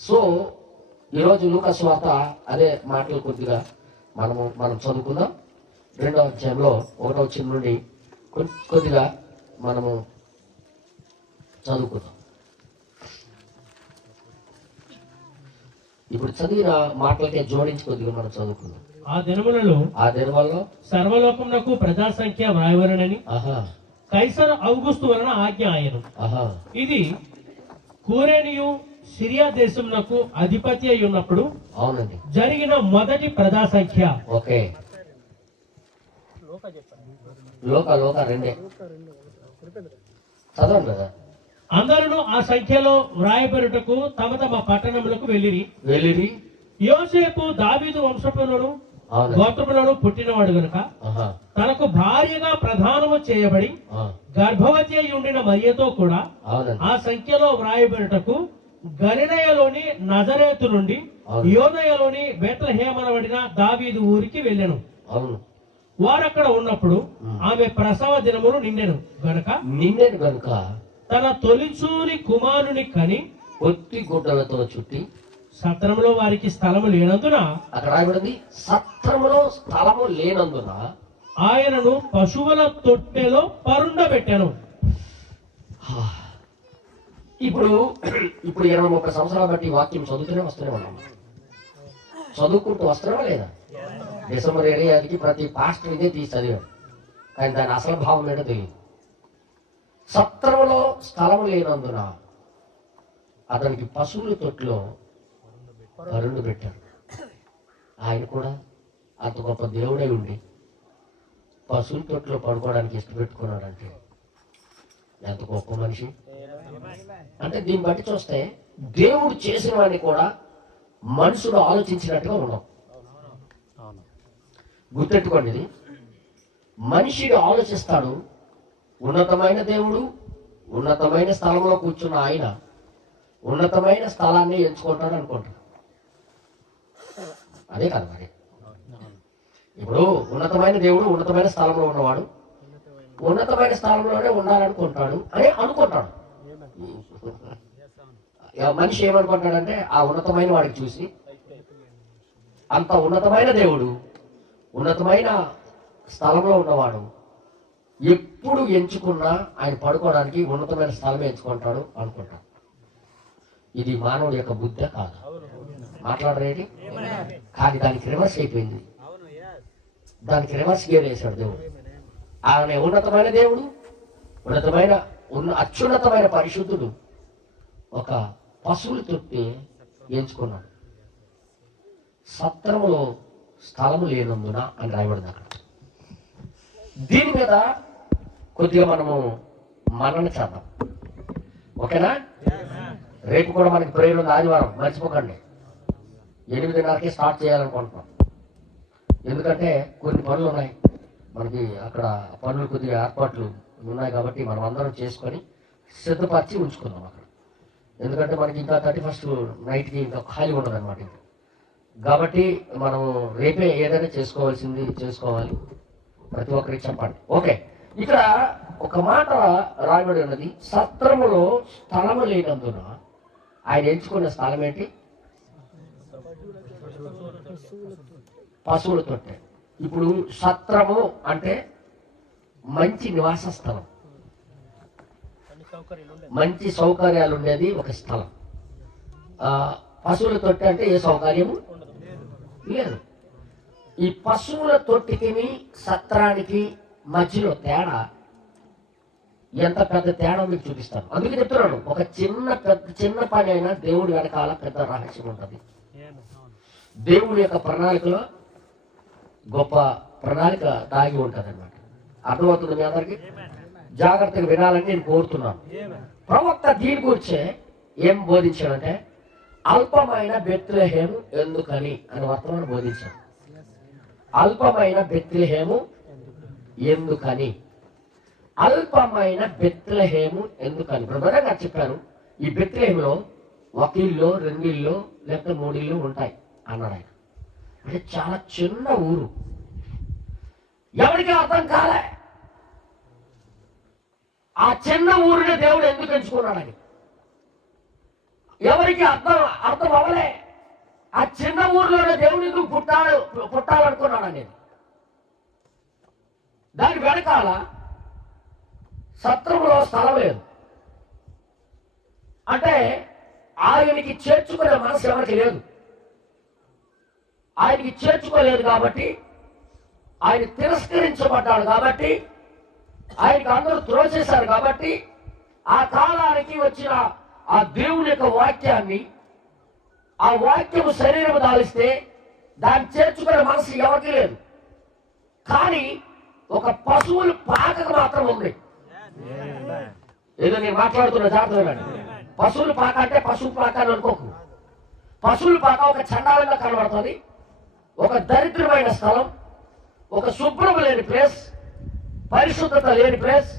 సో ఈరోజు లూకా సువార్త అదే మాటలు కొద్దిగా మనం చదువుకుందాం. 2వ అధ్యాయంలో 1వ వచనం నుండి కొద్దిగా మనము చదువుకుందాం. ఇప్పుడు చదివిన మాటలకే జోడించి కొద్దిగా మనం చదువుకుందాం. ఆ దినములలో సర్వలోకమునకు ప్రజా సంఖ్య వ్రాయవలనని కైసరు ఔగుస్తు వలన ఆజ్ఞ ఆయను. ఇది కురేనియు సిరియా దేశమునకు అధిపతి అయి ఉన్నప్పుడు అవునండి జరిగిన మొదటి ప్రజా సంఖ్య. ఓకే, లోక 2 చదవండి కదా. అందరూ ఆ సంఖ్యలో వ్రాయబడుటకు తమ తమ పట్టణములకు వెళ్ళిరి. యోసేపు దావీదు వంశములను గోత్రములను పుట్టినవాడు గనుక తనకు భార్యగా ప్రధానము చేయబడి గర్భవతి అయి ఉండిన మరియతో కూడా ఆ సంఖ్యలో వ్రాయబడుటకు గలిలయలోని నజరేతు నుండి యోదయలోని బెత్లెహేమనబడిన దావీదు ఊరికి వెళ్ళెను. వారక్కడ ఉన్నప్పుడు ఆమె ప్రసవ దినములు నిండెను గనుక తన తొలిచూరి కుమారుని కని పొత్తి గుడ్డలతో చుట్టి సత్రంలో వారికి స్థలము లేనందున, అక్కడ రాయబడింది సత్రములో స్థలము లేనందున ఆయనను పశువుల తొట్టెలో పరుండబెట్టాను. ఇప్పుడు 20-30 సంవత్సరాలు బట్టి వాక్యం చదువుతూనే ఉన్నాం, చదువుకుంటూ వస్తున్నావా లేదా? డిసెంబర్ 25కి ప్రతి పాస్టర్ ఇదే తీసి చదివాడు, కానీ దాని అసలు భావం ఏంటో తెలియదు. సత్రములో స్థలము లేనందున అతనికి పశువుల తొట్టులో పరుండు పెట్టారు. ఆయన కూడా అంత గొప్ప దేవుడై ఉండి పశువుల తొట్టులో పడుకోవడానికి ఇష్టపెట్టుకున్నాడంటే ఎంత గొప్ప మనిషి. అంటే దీన్ని బట్టి చూస్తే దేవుడు చేసిన వాడిని కూడా మనుషుడు ఆలోచించినట్టుగా ఉన్నాం. గుర్తెట్టుకోండి, ఇది మనిషిడు ఆలోచిస్తాడు. ఉన్నతమైన దేవుడు ఉన్నతమైన స్థలంలో కూర్చున్న ఆయన ఉన్నతమైన స్థలాన్ని ఎంచుకుంటాడు అనుకుంటాడు. అదే కాదు మరి. ఇప్పుడు ఉన్నతమైన దేవుడు ఉన్నతమైన స్థలంలో ఉన్నవాడు ఉన్నతమైన స్థలంలోనే ఉండాలనుకుంటాడు అని అనుకుంటాడు. మనిషి ఏమనుకుంటాడంటే ఆ ఉన్నతమైన వాడికి చూసి, అంత ఉన్నతమైన దేవుడు ఉన్నతమైన స్థలంలో ఉన్నవాడు ఎప్పుడు ఎంచుకున్నా ఆయన పడుకోవడానికి ఉన్నతమైన స్థలమే ఎంచుకుంటాడు అనుకుంటాడు. ఇది మానవుడి యొక్క బుద్ధి కాదు, మాట్లాడరేది. కానీ దానికి రివర్స్ అయిపోయింది, దానికి రివర్స్ గేర్ వేశాడు దేవుడు. ఆయన ఉన్నతమైన దేవుడు అత్యున్నతమైన పరిశుద్ధుడు ఒక పశువుల తొట్టి ఎంచుకున్నాడు. సత్రములో స్థలము లేనందున అని రాయబడింది అక్కడ. దీని మీద కొద్దిగా మనము మనన చేద్దాం, ఓకేనా? రేపు కూడా మనకి ప్రేయర్ ఉంది, ఆదివారం మర్చిపోకండి. 8:30కి స్టార్ట్ చేయాలనుకుంటున్నాం, ఎందుకంటే కొన్ని పనులు ఉన్నాయి మనకి. అక్కడ పనులు కొద్దిగా ఏర్పాట్లు ఉన్నాయి కాబట్టి మనం అందరం చేసుకొని సిద్ధపరిచి ఉంచుకుందాం అక్కడ. ఎందుకంటే మనకి ఇంకా 31st నైట్కి ఇంకా ఖాళీ ఉండదు అనమాట. కాబట్టి మనం రేపే ఏదైనా చేసుకోవాలి. ప్రతి ఒక్కరికి చెప్పండి, ఓకే? ఇక్కడ ఒక మాట రాయబడి ఉన్నది, సత్రములో స్థలము లేనందున ఆయన ఎంచుకున్న స్థలం ఏంటి? పశువుల తొట్టె. ఇప్పుడు సత్రము అంటే మంచి నివాస స్థలం, మంచి సౌకర్యాలు ఉండేది ఒక స్థలం. పశువుల తొట్టె అంటే ఏ సౌకర్యము లేదు. ఈ పశువుల తొట్టికి సత్రానికి మధ్యలో తేడా, ఎంత పెద్ద తేడా మీకు చూపిస్తాను. అందుకే చెప్తున్నాను, ఒక చిన్న పని అయినా దేవుడి వెనకాల పెద్ద రహస్యం ఉంటుంది. దేవుడి యొక్క ప్రణాళికలో గొప్ప ప్రణాళిక దాగి ఉంటుంది అన్నమాట. అర్థమవుతుంది మీ అందరికి? జాగ్రత్తగా వినాలని నేను కోరుతున్నాను. ప్రవక్త దీని గురించే ఏం బోధించాడంటే, అల్పమైన బెత్లెహేము ఎందుకని అని వర్తమానం బోధించాడు. అల్పమైన బెత్లెహేము ఎందుకని అల్పమైన బెత్లెహేము ఎందుకని బ్రదర్ గారు చెప్పారు. ఈ బెత్లెహేములో 1 ఇల్లు 2 ఇల్లు లేకపోతే 3 ఇల్లు ఉంటాయి అన్నాడు ఆయన. అంటే చాలా చిన్న ఊరు. ఎవరికి అర్థం కాలే ఆ చిన్న ఊరిని దేవుడు ఎందుకు ఎంచుకున్నాడని. ఎవరికి అర్థం అవ్వలే ఆ చిన్న ఊరిలోనే దేవుడు ఎందుకు పుట్టాలనుకున్నాడు అనేది. దాని వెనకాల సత్రంలో స్థలం లేదు. అంటే ఆయనకి చేర్చుకునే మనసు ఎవరికి లేదు. ఆయనకి చేర్చుకోలేదు కాబట్టి, ఆయన తిరస్కరించబడ్డాడు కాబట్టి, ఆయనకి అందరూ త్రోసేశారు కాబట్టి, ఆ కాలానికి వచ్చిన ఆ దేవుని యొక్క వాక్యాన్ని, ఆ వాక్యము శరీరం దాలిస్తే దాన్ని చేర్చుకునే మనసు ఎవరికి లేదు. కానీ ఒక పశువులు పాకకు మాత్రం ఉంది. ఏదో నేను మాట్లాడుతున్న జాగ్రత్తగా. పశువుల పాక అంటే పశువు పాక అని అనుకోకు. పశువుల పాక ఒక చండాలంగా కనబడుతుంది, ఒక దరిద్రమైన స్థలం, ఒక శుభ్రం లేని ప్లేస్, పరిశుద్ధత లేని ప్లేస్,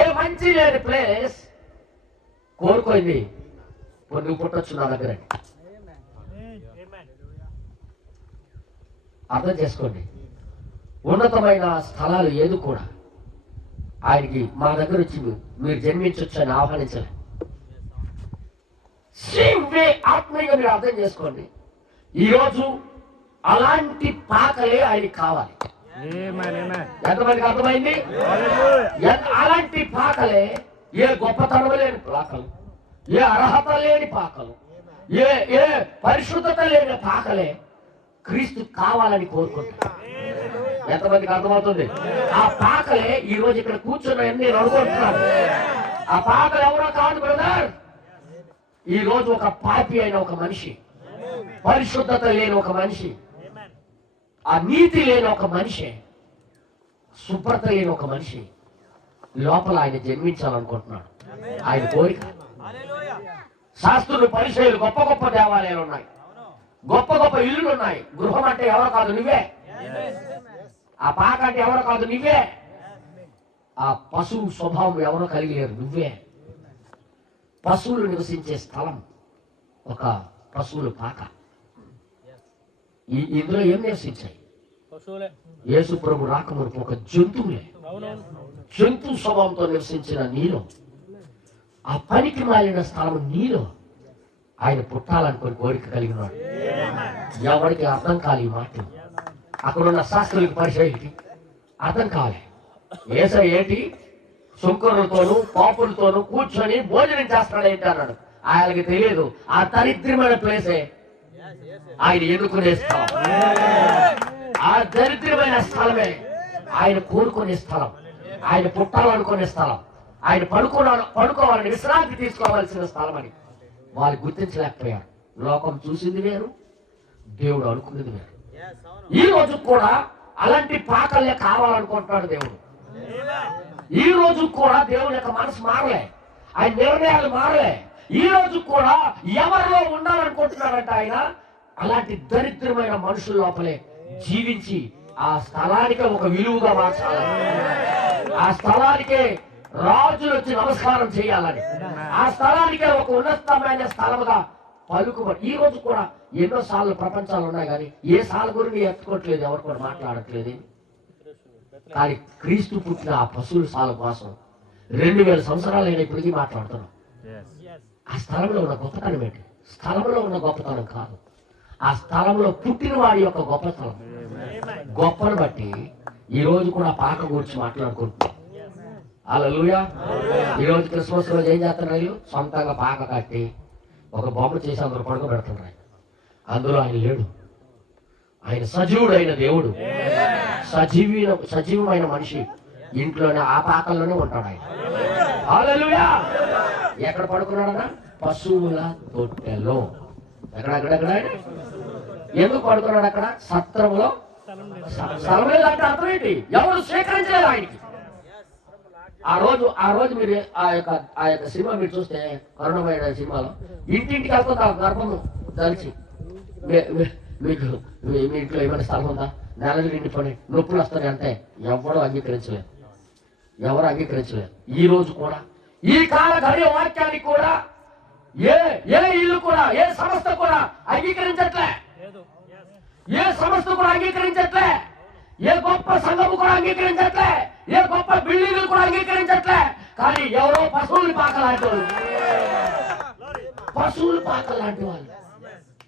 ఏ మంచి లేని ప్లేస్. కోరుకోయింది నువ్వు పుట్టొచ్చు నా దగ్గర. అర్థం చేసుకోండి. ఉన్నతమైన స్థలాలు ఏది కూడా ఆయనకి మా దగ్గర వచ్చి మీరు జన్మించవచ్చు అని ఆహ్వానించలే. సేమ్ వే ఆత్మీయంగా మీరు అర్థం చేసుకోండి. ఈరోజు అలాంటి పాకలే ఆయనకి కావాలి. ఎంతమందికి అర్థమైంది? అలాంటి పాకలే, ఏ గొప్పతనం లేని పాకలు, ఏ అర్హత లేని పాకలు, ఏ పరిశుద్ధత లేని పాకలే క్రీస్తు కావాలని కోరుకుంటారు. ఎంతమందికి అర్థమవుతుంది? ఆ పాకలే ఈ రోజు ఇక్కడ కూర్చున్నాయని నేను అనుకుంటున్నాను. ఆ పాకలు ఎవరో కాదు బ్రదర్. ఈ రోజు ఒక పాపి అయిన ఒక మనిషి, పరిశుద్ధత లేని ఒక మనిషి, ఆ నీతి లేని ఒక మనిషి, శుభ్రత లేని ఒక మనిషి లోపల ఆయన జన్మించాలనుకుంటున్నాడు. ఆయన కోరిక. శాస్త్రులు పరిచయాలు గొప్ప గొప్ప దేవాలయాలు ఉన్నాయి, గొప్ప గొప్ప ఇల్లులు ఉన్నాయి. గృహం అంటే ఎవరో కాదు నువ్వే. ఆ పాక అంటే ఎవరో కాదు నువ్వే. ఆ పశువు స్వభావం ఎవరో కలిగి లేరు, నువ్వే. పశువులు నివసించే స్థలం ఒక పశువుల పాక. ఇందులో ఏం నివసించాయి? యేసు ప్రభు రాకమునుపు ఒక జంతువులే. జంతు స్వభావంతో నివసించిన నీలో, ఆ పనికి మాలిన స్థలం నీలో ఆయన పుట్టాలనుకుని కోరిక కలిగినాడు. ఎవరికి అర్థం కాలి ఈ మాటలు. అక్కడున్న శాస్త్రులకి పరిచయం అర్థం కాలే. ఏసై ఏంటి శుంకరులతోనూ పాపులతోనూ కూర్చొని భోజనం చేస్తాడు ఏంటి అన్నాడు. ఆయనకి తెలియదు ఆ దరిద్రమైన ప్లేసే ఆయన ఎన్నుకునే స్థలం. ఆ దరిద్రమైన స్థలమే ఆయన కోరుకునే స్థలం, ఆయన పుట్టాలనుకునే స్థలం, ఆయన పడుకోవాలని విశ్రాంతి తీసుకోవాల్సిన స్థలం అని వాళ్ళు గుర్తించలేకపోయారు. లోకం చూసింది వేరు, దేవుడు అనుకున్నది వేరు. ఈ రోజు కూడా అలాంటి పాకల్లే కావాలనుకుంటున్నాడు దేవుడు. ఈ రోజు కూడా దేవుని యొక్క మనసు మారలే, ఆయన నిర్ణయాలు మారలే. ఈ రోజు కూడా ఎవరిలో ఉండాలనుకుంటున్నాడంటే ఆయన అలాంటి దరిద్రమైన మనుషుల లోపలే జీవించి ఆ స్థలానికే ఒక విలువగా మార్చాలని, ఆ స్థలానికే రాజులు వచ్చి నమస్కారం చేయాలని, ఆ స్థలానికే ఒక ఉన్నతమైన స్థలముగా పలుకుబడి. ఈ రోజు కూడా ఎన్నో సార్లు ప్రపంచాలు ఉన్నాయి కానీ ఏ సాల గురించి ఎత్తుకోవట్లేదు, ఎవరు కూడా మాట్లాడట్లేదు. కానీ క్రీస్తు పుట్టిన ఆ పశువుల సాల కోసం 2000 సంవత్సరాలు అయినా ఇప్పటికీ మాట్లాడుతున్నాం. ఆ స్థలంలో ఉన్న గొప్పతనం ఏంటి? స్థలంలో ఉన్న గొప్పతనం కాదు, ఆ స్థలంలో పుట్టిన వాడి యొక్క గొప్పతనం. గొప్పను బట్టి ఈ రోజు కూడా పాక గురించి మాట్లాడుకుంటున్నాం. హల్లెలూయా. ఈ రోజు క్రిస్మస్ రోజు ఏం చేస్తున్నారు? సొంతంగా పాక కట్టి ఒక బొమ్మ చేసి అందరూ పడుకోబెడుతున్నారు. అందులో ఆయన లేడు. ఆయన సజీవుడైన దేవుడు, సజీవమైన మనిషి. ఇంట్లోనే ఆ పాకల్లోనే ఉంటాడు ఆయన. హల్లెలూయా. ఎక్కడ పడుకున్నాడన్నా? పశువుల తొట్టెలో. ఎక్కడెక్కడ ఎందుకు పడుకున్నాడు? అక్కడ సత్రంలో. స్థలం లేదంటే అర్థం ఏంటి? ఎవరు స్వీకరించలేదు ఆయనకి. ఆ రోజు మీరు ఆ యొక్క సినిమా మీరు చూస్తే, కరుణమైన సినిమాలో ఇంటింటికి వెళ్తుంది ఆ గర్భం దలిచి, మీకు మీ ఇంట్లో ఏమైనా స్థలం ఉందా, నెలలు నిండిపోయి నొప్పులు వస్తాయి అంటే ఎవడో అంగీకరించలేదు. ఎవరు అంగీకరించలేదు. ఈ రోజు కూడా ఈ కాల గడియ వాక్యానికి కూడా ఏ ఏ ఇల్లు కూడా, ఏ సంస్థ కూడా అంగీకరించట్లే. ఏ సంస్థ కూడా అంగీకరించట్లే. ఏ గొప్ప సంఘము కూడా అంగీకరించట్లే. ఏ గొప్ప బిల్డింగ్లు కూడా అంగీకరించట్లే. కానీ ఎవరో పశువులు పాక లాంటి వాళ్ళు, పశువులు పాక లాంటి వాళ్ళు,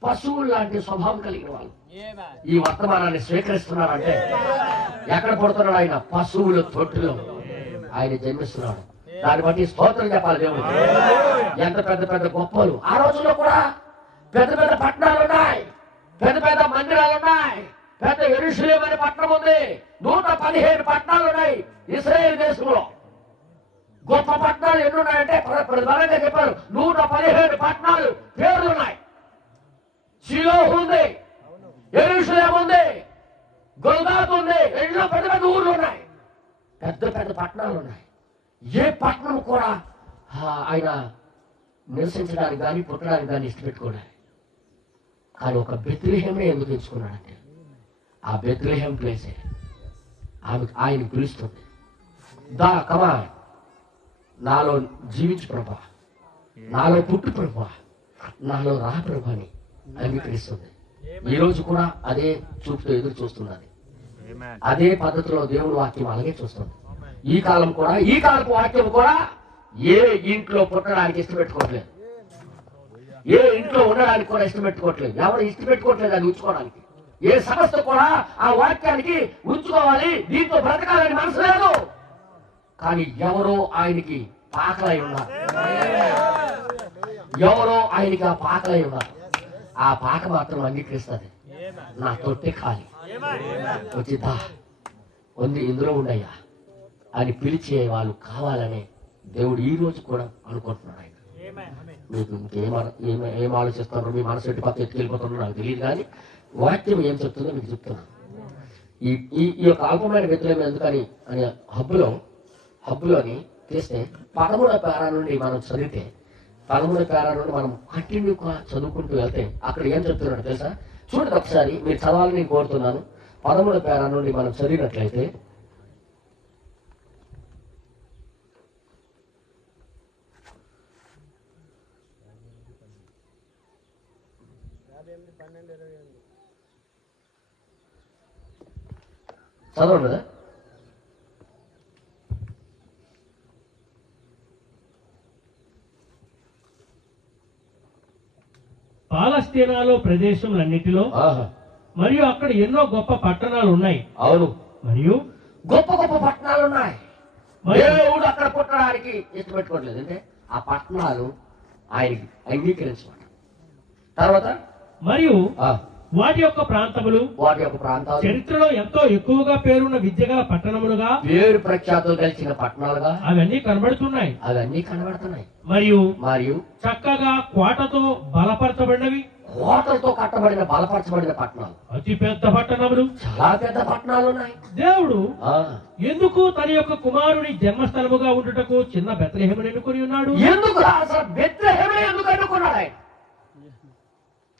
పశువులు లాంటి స్వభావం కలిగిన వాళ్ళు ఈ వర్తమానాన్ని స్వీకరిస్తున్నారంటే ఎక్కడ పడుతున్నాడు ఆయన? పశువుల తొట్టులో ఆయన జన్మిస్తున్నాడు. దాన్ని బట్టి స్తోత్రం చెప్పాలి దేవుడు. ఎంత పెద్ద పెద్ద గొప్పలు. ఆ రోజుల్లో కూడా పెద్ద పెద్ద పట్టణాలు ఉన్నాయి, పెద్ద పెద్ద మందిరాలు ఉన్నాయి, పెద్ద యెరూషలేము అనే పట్టణం ఉంది. 115 పట్టణాలు ఉన్నాయి ఇశ్రాయేల్ దేశంలో. గొప్ప పట్టణాలు ఎన్ని ఉన్నాయంటే ప్రధానంగా చెప్పారు 115 పట్టణాలు పేర్లు ఉన్నాయి. షిలోహు ఉంది, యెరూషలేము ఉంది, గొల్గాతు ఉంది. ఎన్నో పెద్ద పెద్ద ఊర్లు ఉన్నాయి, పెద్ద పెద్ద పట్టణాలు ఉన్నాయి. ఏ పట్టణం కూడా ఆయన నివసించడానికి కానీ పుట్టడానికి కానీ ఇష్టపెట్టుకోలేదు. కానీ ఒక బెత్లెహేమే ఎందుకు ఎంచుకున్నాడంటే ఆ బెత్లెహేం ప్లేసే ఆయన పిలుస్తుంది. కమా నాలో జీవించు ప్రభా, నాలో పుట్టు ప్రభా, నాలో రా ప్రభా అని అంగీకరిస్తుంది. ఈ రోజు కూడా అదే చూపుతూ ఎదురు చూస్తున్నది. అదే పద్ధతిలో దేవుని వాక్యం అలాగే చూస్తుంది. ఈ కాలం కూడా, ఈ కాలపు వాక్యం కూడా ఏ ఇంట్లో పుట్టడానికి ఇష్టపెట్టుకోవట్లేదు, ఏ ఇంట్లో ఉండడానికి కూడా ఇష్టపెట్టుకోవట్లేదు. ఎవరు ఇష్టపెట్టుకోవట్లేదు అది ఉంచుకోవడానికి. ఏ సంస్థ కూడా ఆ వాక్యానికి ఉంచుకోవాలి, దీంతో బ్రతకాలని మనసు లేదు. కానీ ఎవరో ఆయనకి పాకలై ఉన్నారు, ఎవరో ఆయనకి ఆ పాకలై ఉన్నారు. ఆ పాక మాత్రం అంగీకరిస్తుంది. నా తొట్టి ఖాళీ, వచ్చిద్దా ఉంది, ఇందులో ఉండయ్యా అని పిలిచే వాళ్ళు కావాలని దేవుడు ఈ రోజు కూడా అనుకుంటున్నాడు. ఆయన మీకు ఏం ఆలోచిస్తున్నారో, మీ మనసు ఎట్టి పక్క ఎత్తుకెళ్ళిపోతున్నారో నాకు తెలియదు. కానీ వాక్యం ఏం చెప్తుందో మీకు చెప్తున్నాను. ఈ యొక్క అల్పమైన వ్యక్తులు ఎందుకని అని హబ్బులోని తీస్తే 13వ పేరా నుండి మనం చదివితే, 13వ పేరా నుండి మనం కంటిన్యూగా చదువుకుంటూ వెళ్తే అక్కడ ఏం చెప్తున్నాడు తెలుసా? చూడండి ఒకసారి, మీరు చదవాలని నేను కోరుతున్నాను. 13వ పేరా నుండి మనం చదివినట్లయితే చదవండి కదా. పాలస్తీనాలో ప్రదేశములన్నిటిలో మరియు అక్కడ ఎన్నో గొప్ప పట్టణాలు ఉన్నాయి. అవును, మరియు గొప్ప గొప్ప పట్టణాలు ఉన్నాయి. దేవుడు అక్కడ పుట్టడానికి ఇష్టపెట్టుకోవట్లేదు. అంటే ఆ పట్టణాలు ఆయనకి అంగీకరించమాట. తర్వాత మరియు వాటి యొక్క ప్రాంతాలు చరిత్రలో ఎంతో ఎక్కువగా పేరున్న విద్యగల పట్టణములుగా, పేరు ప్రఖ్యాతులు కలిసిన పట్టణాలుగా అవన్నీ కనబడుతున్నాయి. మరియు చక్కగా కోటతో బలపరచబడినవి, కోటలతో కట్టబడిన బలపరచబడిన పట్టణాలు, అతి పెద్ద పట్టణములు, చాలా పెద్ద పట్టణాలు ఉన్నాయి. దేవుడు ఎందుకు తన యొక్క కుమారుని జన్మస్థలముగా ఉండుటకు చిన్న బెత్లెహేమును ఎన్నుకొని ఉన్నాడు? ఎందుకు అసలు బెత్లెహేమును ఎందుకు ఎన్నుకున్నాడు ఆయన?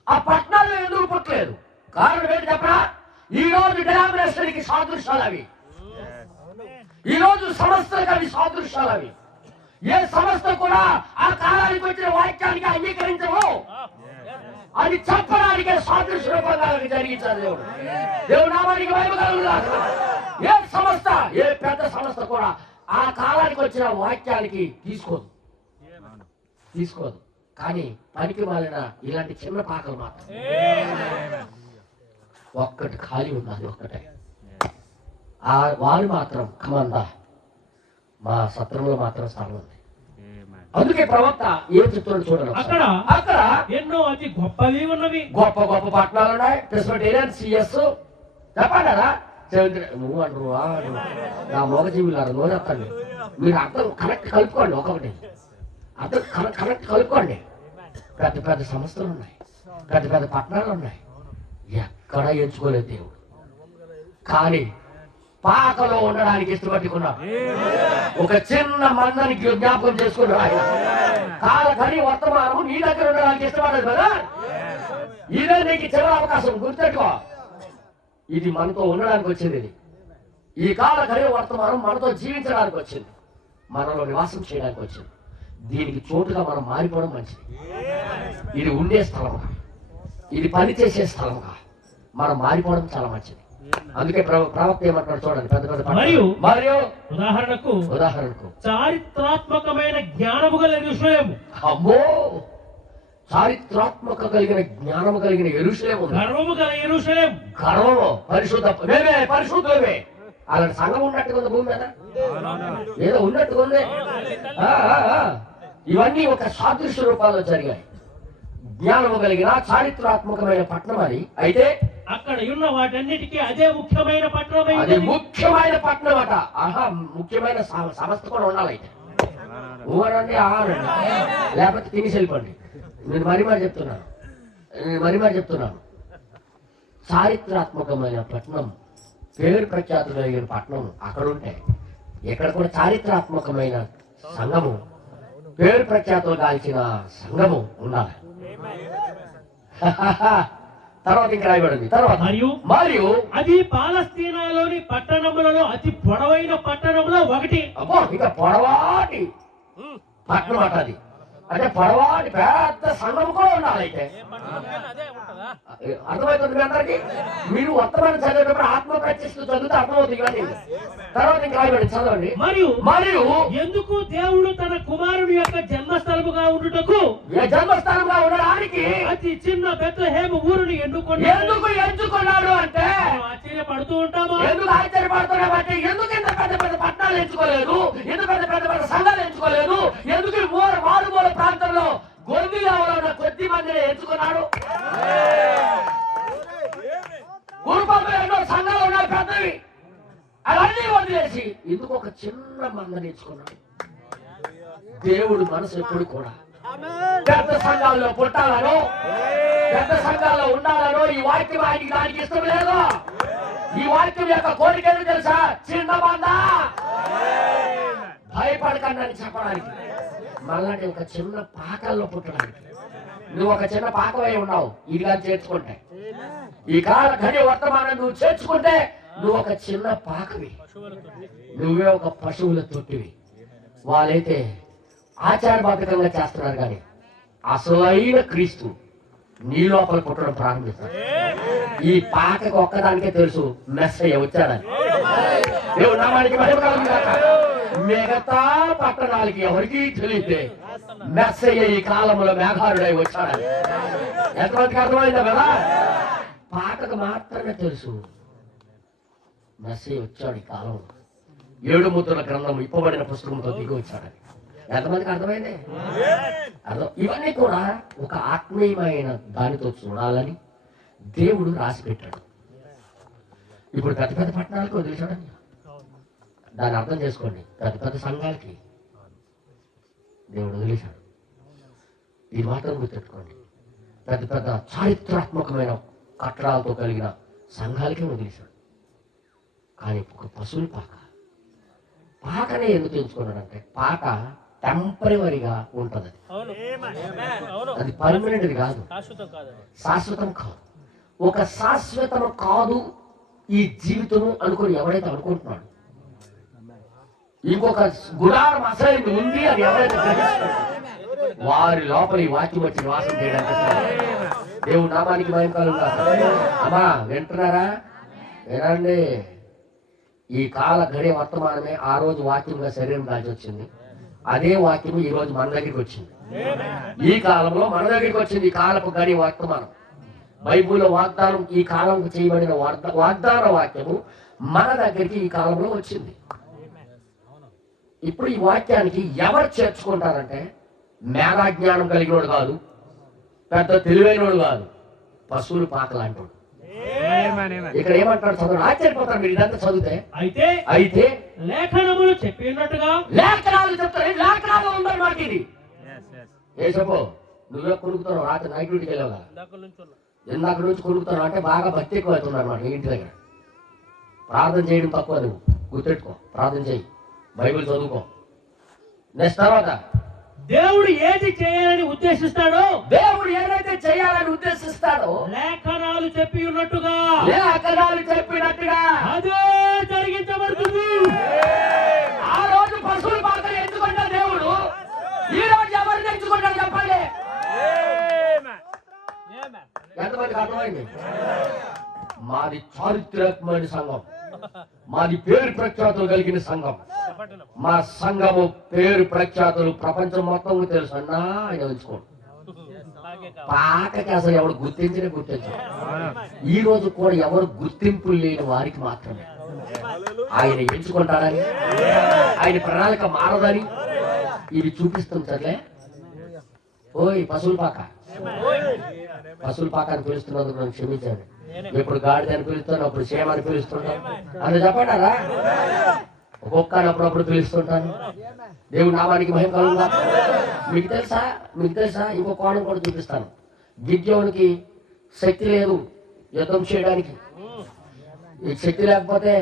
ఆ పట్టణాల్లో ఎందుకు పుట్టలేదు? కారణం ఏంటి చెప్పరా? ఈ రోజు డినామినేషన్కి సాదృశ్యాలు అవి, ఈ రోజు సంస్థలకు అవి సాదృశ్యాలు అవి. ఏ సంస్థ కూడా ఆ కాలానికి వచ్చిన వాక్యానికి అంగీకరించవు. అది చెప్పడానికే సాదృశ్య రూపంగా జరిగించారు దేవుడు. దేవుడు నామానికి మహిమ కలుగుగాక. ఏ సంస్థ, ఏ పెద్ద సంస్థ కూడా ఆ కాలానికి వచ్చిన వాక్యానికి తీసుకోదు. కానీ పనికి మాలిన ఇలాంటి చిన్న పాకలు మాత్రం ఒక్కటి ఖాళీ ఉన్నది, ఒక్కటే. ఆ వాళ్ళు మాత్రం కమందా మా సత్రంలో మాత్రం స్థలం ఉంది. అందుకే ప్రవక్త ఏం చెప్తున్నాడు చూడండి. అక్కడ ఎన్నో అతి గొప్పవి ఉన్నవి, గొప్ప గొప్ప పట్టణాలు ఉన్నాయి. ప్రెసిడెంట్ సిఎస్ చెప్పండి కదా, నువ్వు అంటారు నా మోగజీవులారు నోరెత్తండి. మీరు అర్థం కరెక్ట్ కలుపుకోండి, ఒక్కొక్కటి అర్థం కరెక్ట్ కలుపుకోండి. పెద్ద పెద్ద సంస్థలు ఉన్నాయి, పెద్ద పెద్ద పట్టణాలు ఉన్నాయి. ఎక్కడ ఎంచుకోలేదు దేవుడు. కానీ పాకలో ఉండడానికి ఇష్టపట్టుకున్నాడు. ఒక చిన్న మందని జ్ఞాపకం చేసుకున్నాడు ఆయన. కాలకని వర్తమానము నీ దగ్గర ఉండడానికి ఇష్టపడదు కదా. ఇదే నీకు చివరి అవకాశం, గుర్తెట్టుకో. ఇది మనతో ఉండడానికి వచ్చింది. ఈ కాల కలిగే వర్తమానం మనతో జీవించడానికి వచ్చింది, మనలో నివాసం చేయడానికి వచ్చింది. దీనికి చోటుగా మనం మారిపోవడం మంచిది. ఇది ఉండే స్థలముగా, ఇది పని చేసే స్థలముగా మనం మారిపోవడం చాలా మంచిది. అందుకే ప్రవక్త ఏమంటాడు చూడండి, పెద్ద పెద్ద మరియు ఉదాహరణకు చారిత్రాత్మకమైన జ్ఞానము గల యెరూషలేము. అమ్మో, చారిత్రాత్మక కలిగిన జ్ఞానము కలిగిన యెరూషలేము, గర్వము గల యెరూషలేము. గర్వము, పరిశుద్ధమే. అలాంటి సంఘం ఉన్నట్టుగా ఉంది భూమి మీద, ఏదో ఉన్నట్టుగా ఉంది. ఇవన్నీ ఒక సాదృశ్య రూపాల్లో జరిగాయి. జ్ఞానము కలిగిన చారిత్రాత్మకమైన పట్టణం అది. అయితే అక్కడ ఉన్న వాటన్నిటికీ అదే ముఖ్యమైన పట్టణం. అదే ముఖ్యమైన పట్టణం అట. ఆహా, ముఖ్యమైన సంస్థ కూడా ఉండాలి. అయితే ఊరండి, ఆహారండి, లేకపోతే తిని వెళ్ళిపోండి. నేను మరీ చెప్తున్నాను. చారిత్రాత్మకమైన పట్టణం, పేరు ప్రఖ్యాతులు కలిగిన పట్టణం అక్కడ ఉంటే, ఇక్కడ కూడా చారిత్రాత్మకమైన సంఘము, పేరు ప్రఖ్యాతులు కాల్చిన సంఘము ఉండాలి. తర్వాత ఇంకా రాయబడింది. తర్వాత మరియు అది పాలస్తీనాలోని పట్టణములలో అతి పొడవైన పట్టణంలో ఒకటి. అబ్బో, ఇంకా పొడవాటి పట్టణం అట అది. అంటే పొడవాటి పెద్ద సంఘం కూడా ఉండాలి. అయితే అర్థమవుతుంది మీ అందరికి. మీరు వర్తమానం చదివేటప్పుడు ఆత్మ ప్రత్యక్ష చదివితే అర్థమవుతుంది. కానీ తర్వాత ఇంకా రాయబడింది, చదవండి. మరియు ఎందుకు దేవుడు తన కుమారుని యొక్క జన్మస్థలముగా ఉండుటకు, జన్మస్థలంగా ఉండడానికి అతి చిన్న బెత్లెహేము ఊరుని ఎందుకు ఎంచుకున్నాడు అంటే ఆశ్చర్యపడుతూ ఉంటాము. ఎందుకు ఆశ్చర్యపడుతున్నామంటే, ఎందుకు ఇంత పెద్ద పెద్ద పట్టణాలు ఎంచుకోలేదు, ఎందుకు పెద్ద పెద్ద సంఘాలు ఎంచుకోలేదు, ఎందుకు మారుమూల ప్రాంతంలో గొర్రెలలో ఉన్న కొద్ది మందిని ఎంచుకున్నాడు. గురుపంలో ఎన్నో సంఘాలు ఉన్నాయి పెద్దవి, అవన్నీ వదిలేసి ఎందుకు ఒక చిన్న మందిని ఎంచుకున్నాడు. దేవుడు మనసు ఎప్పుడు కూడా పెద్ద సంఘాల్లో పుట్టాలను, పెద్ద సంఘాల్లో ఉండాలను ఈ వాక్యం ఆయనకి దానికి ఇష్టం లేదు. ఈ వాక్యం యొక్క కోరిక ఏదో తెలుసా? చిన్న మంద భయపడకండి అని చెప్పడానికి, మళ్ళీ ఒక చిన్న పాకల్లో పుట్టడానికి. నువ్వు ఒక చిన్న పాకమై ఉన్నావు. ఇది కానీ చేర్చుకుంటే, ఈ కాల ఘడి వర్తమానం నువ్వు చేర్చుకుంటే నువ్వు ఒక చిన్న పాకవి, నువ్వే ఒక పశువుల తొట్టివి. వాళ్ళైతే ఆచారబాధికంగా చేస్తున్నారు, కానీ అసలైన క్రీస్తు నీ లోపల పుట్టడం ప్రారంభిస్తారు. ఈ పాకకు ఒక్కదానికే తెలుసు మెస్సయ్య వచ్చాడని. దేవుడు నామానికి మహిమ కలుగును గాక. మిగతా పట్టణాలకి ఎవరికి తెలియదే మెస్సయ్య ఈ కాలంలో మేఘారుడై వచ్చాడని. ఎంతమందికి అర్థమైందా కదా? పాకకు మాత్రమే తెలుసు మెస్సయ్య వచ్చాడు ఈ కాలంలో, 7 ముద్రల గ్రంథం ఇప్పబడిన పుస్తకంతో దిగి వచ్చాడని. ఎంతమందికి అర్థమైంది? ఇవన్నీ కూడా ఒక ఆత్మీయమైన దానితో చూడాలని దేవుడు రాసి పెట్టాడు. ఇప్పుడు పెద్ద పెద్ద పట్టణాలకు వదిలేశాడని దాన్ని అర్థం చేసుకోండి. పెద్ద పెద్ద సంఘాలకి దేవుడు వదిలేశాడు. ఈ మాత్రం గుర్తెట్టుకోండి. పెద్ద పెద్ద చారిత్రాత్మకమైన కట్టడాలతో కలిగిన సంఘాలకే వదిలేశాడు. కానీ ఒక పశువుల పాకనే ఎందుకు ఎంచుకున్నాడంటే, పాక టెంపరీగా ఉంటది, అది పర్మనెంట్ కాదు, శాశ్వతం కాదు. ఒక శాశ్వతం కాదు ఈ జీవితము అనుకుని ఎవరైతే అనుకుంటున్నాడు, ఇంకొక గుడారం అసలు ఉంది అని ఎవరైతే గ్రహిస్తున్నాడు, వారి లోపల ఈ వాక్యం వచ్చి నివాసం చేయడానికి దేవుడు నామానికి భయం కలుగుతారు. అమ్మా వింటున్నారా? వినండి. ఈ కాల గడియ వర్తమానమే ఆ రోజు వాక్యంగా శరీరం దాచి వచ్చింది. అదే వాక్యం ఈ రోజు మన దగ్గరికి వచ్చింది. ఈ కాలంలో మన దగ్గరికి వచ్చింది ఈ కాలపు గడియ వర్తమానం. బైబిల్లో వాగ్దానం, ఈ కాలంకు చేయబడిన వాగ్దాన వాక్యము మన దగ్గరికి ఈ కాలంలో వచ్చింది. ఇప్పుడు ఈ వాక్యానికి ఎవరు చేర్చుకుంటారంటే, మేధాజ్ఞానం కలిగినోడు కాదు, పెద్ద తెలివైనోడు కాదు, పశువులు పాక లాంటి. ఇక్కడ ఏమంటాడు చదువు? ఆశ్చర్యపోతారు మీరు ఇదంతా చదివితే. అయితే లేఖనములు చెప్పినట్టుగా లేఖనాలు చెప్తారు. లేఖనాలు ఉందని మాట ఇది. ఏ చెప్పు, నువ్వే కొనుక్కుతావు. రాత్రి నైట్ డ్యూటీకి వెళ్ళావు, ఇందాక నుంచి కొనుక్కుతావు అంటే బాగా భక్తి ఎక్కువ అవుతుంది అనమాట. నీ ఇంటి దగ్గర ప్రార్థన చేయడం తక్కువ. నువ్వు గుర్తెట్టుకో, ప్రార్థన చేయి, బైబిల్ చదువుకో. నెక్స్ట్ తర్వాత దేవుడు ఏది చేయాలని ఉద్దేశిస్తాడో, దేవుడు ఏదైతే చేయాలని ఉద్దేశిస్తాడో లేఖనాలు చెప్పినట్టుగా అదే జరిగించబడుతుంది. చెప్పండి. మాది చారిత్రాత్మక సంఘం, మాది పేరు ప్రఖ్యాతులు కలిగిన సంఘం. మా సంఘము పేరు ప్రఖ్యాతులు ప్రపంచం మొత్తం తెలుసు అన్నా ఆయన ఉంచుకోండి. పాకకి అసలు ఎవరు గుర్తించరు. ఈ రోజు కూడా ఎవరు గుర్తింపు లేని వారికి మాత్రమే ఆయన ఎంచుకుంటాడని, ఆయన ప్రణాళిక మారదని ఇది చూపిస్తుంటలే. ఓయ్ పశువుల పాక అని పిలుస్తున్నందుకు నన్ను క్షమించాను. ఇప్పుడు గాడిద అని పిలుస్తాను, అప్పుడు క్షేమ అని పిలుస్తుంటాను. అని చెప్పండారా? ఒక్కొక్కరు అప్పుడప్పుడు పిలుస్తుంటాను. దేవుడు నామానికి మహిమ కలుగుగా. మీకు తెలుసా ఇంకో కోణం కూడా చూపిస్తాను. గిద్యోనికి శక్తి లేదు యుద్ధం చేయడానికి. ఈ శక్తి లేకపోతే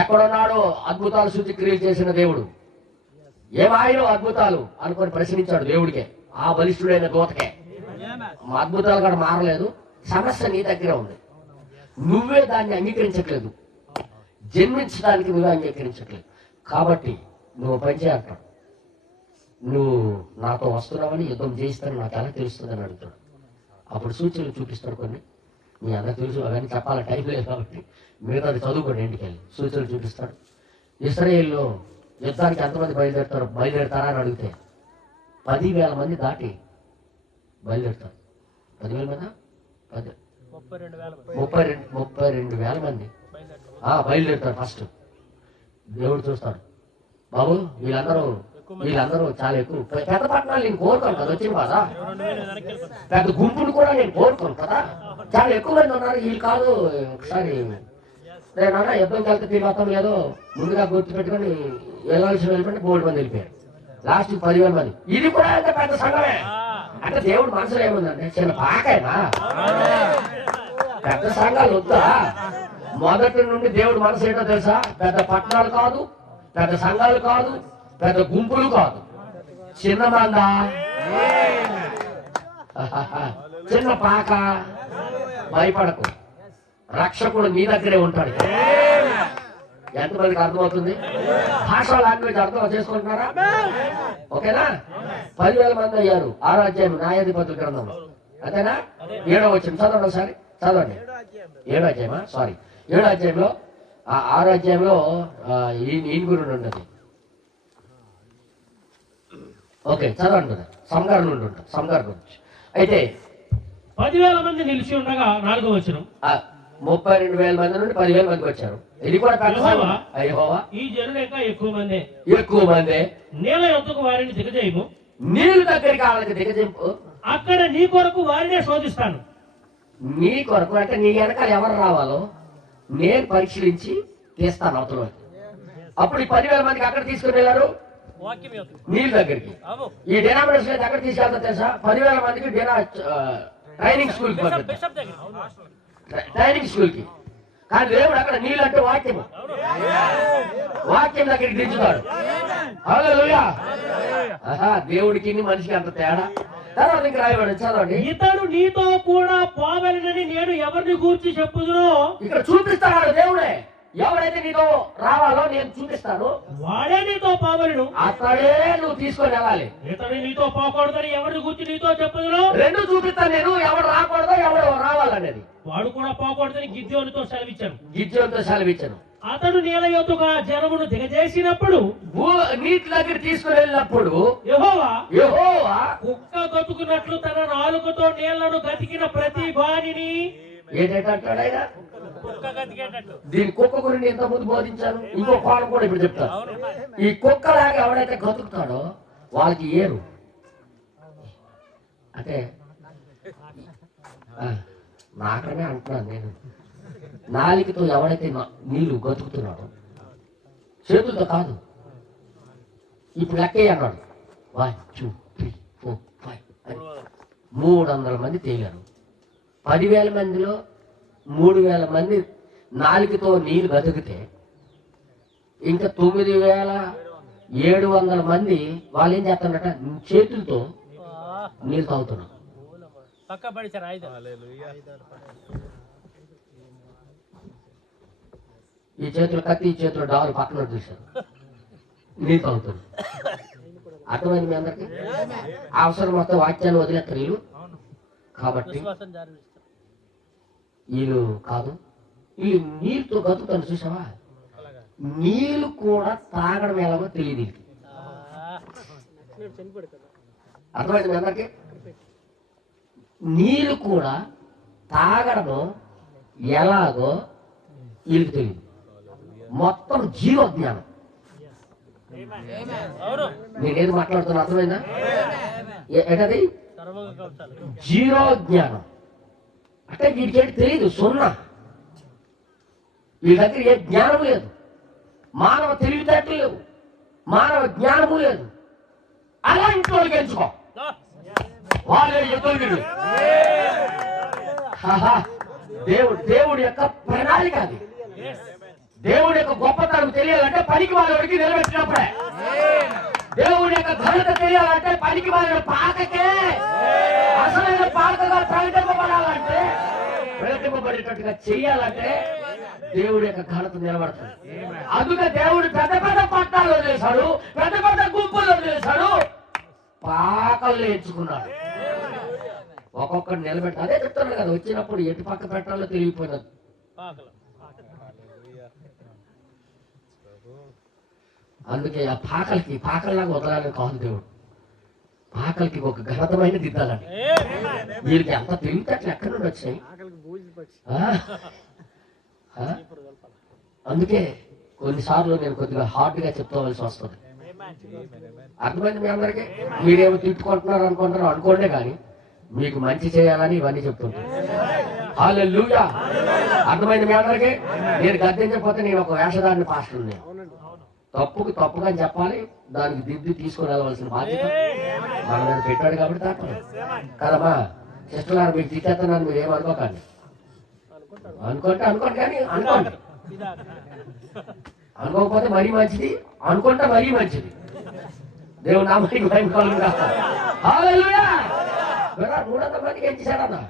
ఎక్కడున్నాడో అద్భుతాలు సూచక్రియలు చేసిన దేవుడు ఏమాయో అద్భుతాలు అనుకొని ప్రశ్నించాడు దేవుడికే, ఆ బలిష్ఠుడైన దూతకే. మా అద్భుతాలు కూడా మారలేదు, సమస్య నీ దగ్గర ఉంది. నువ్వే దాన్ని అంగీకరించట్లేదు, జన్మించడానికి నువ్వే అంగీకరించట్లేదు. కాబట్టి నువ్వు పనిచే అంటాడు, నువ్వు నాతో వస్తున్నావని యుద్ధం చేయిస్తాను నాకు ఎలా తెలుస్తుందని అడుగుతాడు. అప్పుడు సూచనలు చూపిస్తాడు కొన్ని. మీ అందరికి తెలుసు, అవన్నీ చెప్పాల టైం లేదు కాబట్టి మిగతాది చదువుకోండి ఇంటికి వెళ్ళి. సూచనలు చూపిస్తాడు. ఇశ్రాయేల్లో యుద్ధానికి ఎంతమంది బయలుదేరతారా అని అడిగితే 10,000 మంది దాటి బయలుదేరుతారు. 10,000 మంది 32,000 మంది బయలుదేరుతారు. ఫస్ట్ దేవుడు చూస్తాడు, బాబు వీళ్ళందరూ చాలా ఎక్కువ. పెద్ద పట్టణాలు నేను కోరుకోను కదా, వచ్చింది కదా, పెద్ద గుంపులు కూడా నేను కోరుకోను కదా, చాలా ఎక్కువ మంది ఉన్నారు, వీళ్ళు కాదు. ఒకసారి నేనన్నా యుద్ధంకి వెళ్తే తీరుతాం లేదో ముందుగా గుర్తుపెట్టుకొని వెళ్ళిపోయి 3 మంది వెళ్ళిపోయారు. లాస్ట్ 10,000 మంది. ఇది కూడా అంటే పెద్ద సంఘమే. అంటే దేవుడు మనసులో ఏముందంటే చిన్న పాకైనా పెద్ద సంఘాలు వద్దా? మొదటి నుండి దేవుడు మనసు ఏంటో తెలుసా? పెద్ద పట్టణాలు కాదు, పెద్ద సంఘాలు కాదు, పెద్ద గుంపులు కాదు, చిన్న మంద, చిన్న పాక. భయపడకు, రక్షకుడు నీ దగ్గరే ఉంటాడు. ఎంతమందికి అర్థమవుతుంది? భాష లాంగ్వేజ్ అర్థం చేసుకుంటున్నారా? ఓకేనా? 10,000 మంది అయ్యారు. 6వ అధ్యాయం న్యాయాధిపతుల గ్రంథంలో, అంతేనా? 7వ వచనం చదవండి ఒకసారి, చదవండి. 7వ అధ్యాయమా? సారీ, 7వ అధ్యాయంలో 6వ అధ్యాయంలో ఈయన గురించి ఉండదు. ఓకే చదవండి కదా. సంగారు నుండి ఉంటుంది, సంగారు గురించి. అయితే 10,000 మంది నిలిచి ఉండగా 4వ వచనం, 32,000 మంది నుండి 10,000 మందికి వచ్చారు. ఇది కూడా యెహోవా ఈ జనులు ఇంకా ఎక్కువ మందే నీళ్ళ యొద్దకు వారిని దిగజేయము, నీళ్ళు దగ్గరికి వాళ్ళకి దిగజేపు, అక్కడ నీ కొరకు వారినే శోధిస్తాను. నీ కొరకు అంటే నీ వెనకాల ఎవరు రావాలో నేను పరిశీలించి తీస్తాను అవతల. అప్పుడు ఈ 10,000 మందికి అక్కడ తీసుకుని వెళ్ళారు, నీళ్ళ దగ్గరికి. ఈ డినామినేషన్ అయితే అక్కడ తీసుకెళ్తా తెలుసా? 10,000 మందికి ట్రైనింగ్ స్కూల్కి ట్రైనింగ్ స్కూల్కి. కానీ దేవుడు అక్కడ నీళ్ళు అంటే వాక్యం దగ్గరికి దించుతాడు. హల్లెలూయా. దేవుడికి మనిషికి అంత తేడా. తర్వాత ఇంకా రాయబడి చదవండి. ఇతడు నీతో కూడా పోవలెనని నేను ఎవరిని గూర్చి చెప్పుదునో, ఇక్కడ చూపిస్తాడు దేవుడే. ఎవరైతే నీతో రావాలో నేను చూపిస్తాను, వాడే నీతో పోవలను, అతడే నువ్వు తీసుకొని వెళ్ళాలి. ఇతడు నీతో పోకూడదని ఎవరిని గురించి నీతో చెప్పుదునో, 2 చూపిస్తాను నేను, ఎవడు రాకూడదో ఎవడు రావాలనేది. వాడు కూడా పోకూడదని గిద్యోనితో సెలవిచ్చాను. అతడు నీళ్ళ యొద్దకు జనమును దిగజేసినప్పుడు, నీటి దగ్గర తీసుకుని వెళ్ళినప్పుడు యెహోవా కుక్క గతుకున్నట్లు తన నాలుకతో నీళ్లను గతికిన ప్రతి వానిని ఏంటంటాడు ఆయన? దీని కుక్క గురించి ఎంత ముందు బోధించాను. ఇంకో కోణం కూడా ఇప్పుడు చెప్తాను. ఈ కుక్కలాగా ఎవడైతే గతుకుతాడో వాళ్ళకి ఏరు అంటే నాకనే అంటున్నాను నేను. నాలికతో ఎవడైతే నీళ్లు గతుకుతున్నాడో, చేతులతో కాదు. ఇప్పుడు లెక్క అన్నాడు 1 2 3 4 5 అని 300 మంది తేలారు. 10,000 మందిలో 3,000 మంది నాలుగుతో నీళ్ళు బతికితే ఇంకా 9,700 మంది వాళ్ళు ఏం చేస్తారట? చేతులతో నీళ్ళు తాగుతున్నారు. ఈ చేతులు కత్తి, ఈ చేతులు డాలు పక్కన చూశారు, నీళ్ళు తాగుతున్నారు. అర్థమైంది మీ అందరికి? అవసరం మొత్తం వాక్యాన్ని వదిలేస్తారు వీళ్ళు. కాబట్టి వీళ్ళు కాదు, వీళ్ళు నీళ్ళతో గతుకుతాను చూసావా, నీళ్ళు కూడా తాగడం ఎలాగో తెలియదు వీళ్ళకి. అర్థమైంది మీ అందరికి? నీళ్ళు కూడా తాగడము ఎలాగో వీళ్ళకి తెలియదు. మొత్తం జీరో జ్ఞానం. నేనేది మాట్లాడుతున్నా అర్థమైందా? ఏంటది? జీరో జ్ఞానం అంటే వీడికేంటి తెలియదు, సున్నా. వీళ్ళ దగ్గర ఏ జ్ఞానము లేదు, మానవ తెలివితేటలు లేవు, మానవ జ్ఞానము లేదు. అలా ఇంట్లో గెలుచుకో, వాళ్ళే ఎదురు. దేవుడి యొక్క ప్రణాళిక అది. దేవుడి యొక్క గొప్పతనం తెలియాలంటే పనికి వాళ్ళకి నిలబెట్టినప్పుడే. దేవుడి యొక్క ఘనత తెలియాలంటే పనికి వాళ్ళ పాకకే అసలైన పాకగా ప్రకటింపబడాలంటే, ప్రకటింపబడేటట్టుగా చెయ్యాలంటే దేవుడి యొక్క ఘనత నిలబడుతుంది. అందుకే దేవుడు పెద్ద పెద్ద పట్టాలు వదిలేశాడు, పెద్ద పెద్ద గుంపులు వదిలేశాడు, పాకలు ఎంచుకున్నాడు. ఒక్కొక్కటి నిలబెట్టి అదే చెప్తున్నాడు కదా, వచ్చినప్పుడు ఎటు పక్క పెట్టాలో తెలియపోయినది. అందుకే ఆ పాకల్లాగా వదలాలని కాదు దేవుడు, పాకలకి ఒక ఘనతమైన దిద్దాలని. వీరికి అంత తెలివితేటలు ఎక్కడి నుండి వచ్చాయి? అందుకే కొన్నిసార్లు నేను కొద్దిగా హార్డ్గా చెప్తావలసి వస్తుంది. అర్థమైంది మీ అందరికీ? మీరేమో తిట్టుకుంటున్నారు అనుకోండి, కానీ మీకు మంచి చేయాలని ఇవన్నీ చెప్తుంటాను. హల్లెలూయా. అర్థమైంది మీ అందరికీ? నేను గద్దించకపోతే నేను ఒక వేషధారిని పాస్టర్ని. తప్పుకు తప్పుగా చెప్పాలి, దానికి దిద్ది తీసుకుని వెళ్ళవలసిన బాధ్యత మన మీద పెట్టాడు కాబట్టి తప్పదు కదమ్మా. సిస్టర్ గారు మీకు తిట్టేస్తున్నాను, మీరు ఏమనుకోకండి. అనుకోండి కానీ అనుకోకపోతే మరీ మంచిది, అనుకుంటే మరీ మంచిది. దేవుడు నామానికి మహిమ కలుగుగా. హల్లెలూయా. 300 మందికి ఏం చేశాడన్నా?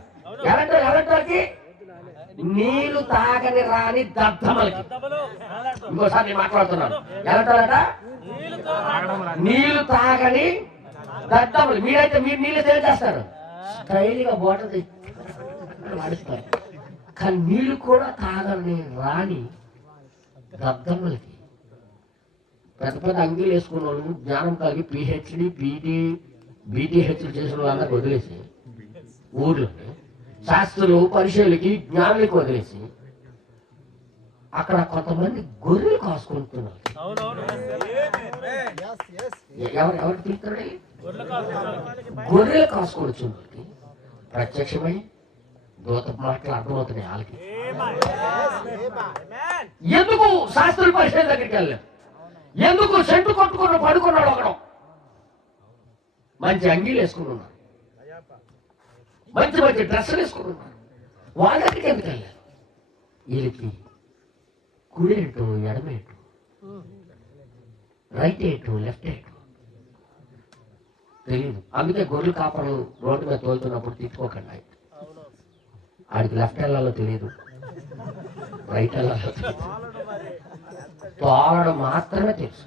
ఎలాంటి నీళ్లు తాగని రాని దద్దమలకి. ఇంకోసారి నేను మాట్లాడుతున్నాను. ఎలాంటారట? నీళ్లు తాగని దద్దమలు. మీరు నీళ్ళు తెలియజేస్తారు, స్టైల్గా బాటిల్ వాడిస్తారు. కానీ నీళ్లు కూడా తాగని రాని దద్దమలకి పెద్ద పెద్ద అంగీలు వేసుకున్న వాళ్ళు, జ్ఞానం కలిగి పిహెచ్డి బీటీహెచ్లు చేసిన వాళ్ళకి వదిలేసి, ఊర్లోనే శాస్త్రులు పరిశీలకి జ్ఞానులకి వదిలేసి అక్కడ కొంతమంది గొర్రెలు కాసుకుంటున్నారు. ఎవరికి తిరుగుతాడు? గొర్రెలు కాసుకొని ప్రత్యక్షమై దూత మాటలు అర్థమవుతున్నాయి వాళ్ళకి. ఎందుకు శాస్త్రుల పరిశీలన దగ్గరికి వెళ్ళాం? ఎందుకు సెంటు కొట్టుకుని పడుకున్నాడు ఒకడు? మంచి అంగీలు వేసుకుని ఉన్నాడు, మంచి మంచి డ్రెస్సులు వేసుకుని ఉన్నాడు. వాళ్ళ దగ్గరికి ఎందుకు వెళ్ళారు? వీళ్ళకి కుడి ఎటు ఎడమ ఎటు, రైట్ ఎటు లెఫ్ట్ ఎటు తెలియదు. అందుకే గొర్రెలు కాపర్లు రోడ్డు మీద తోలుతున్నప్పుడు తిట్టుకోకండి. ఆడికి లెఫ్ట్ వెళ్ళాలో తెలియదు, రైట్ వెళ్ళాలో తెలియదు, తోలడం మాత్రమే తెలుసు.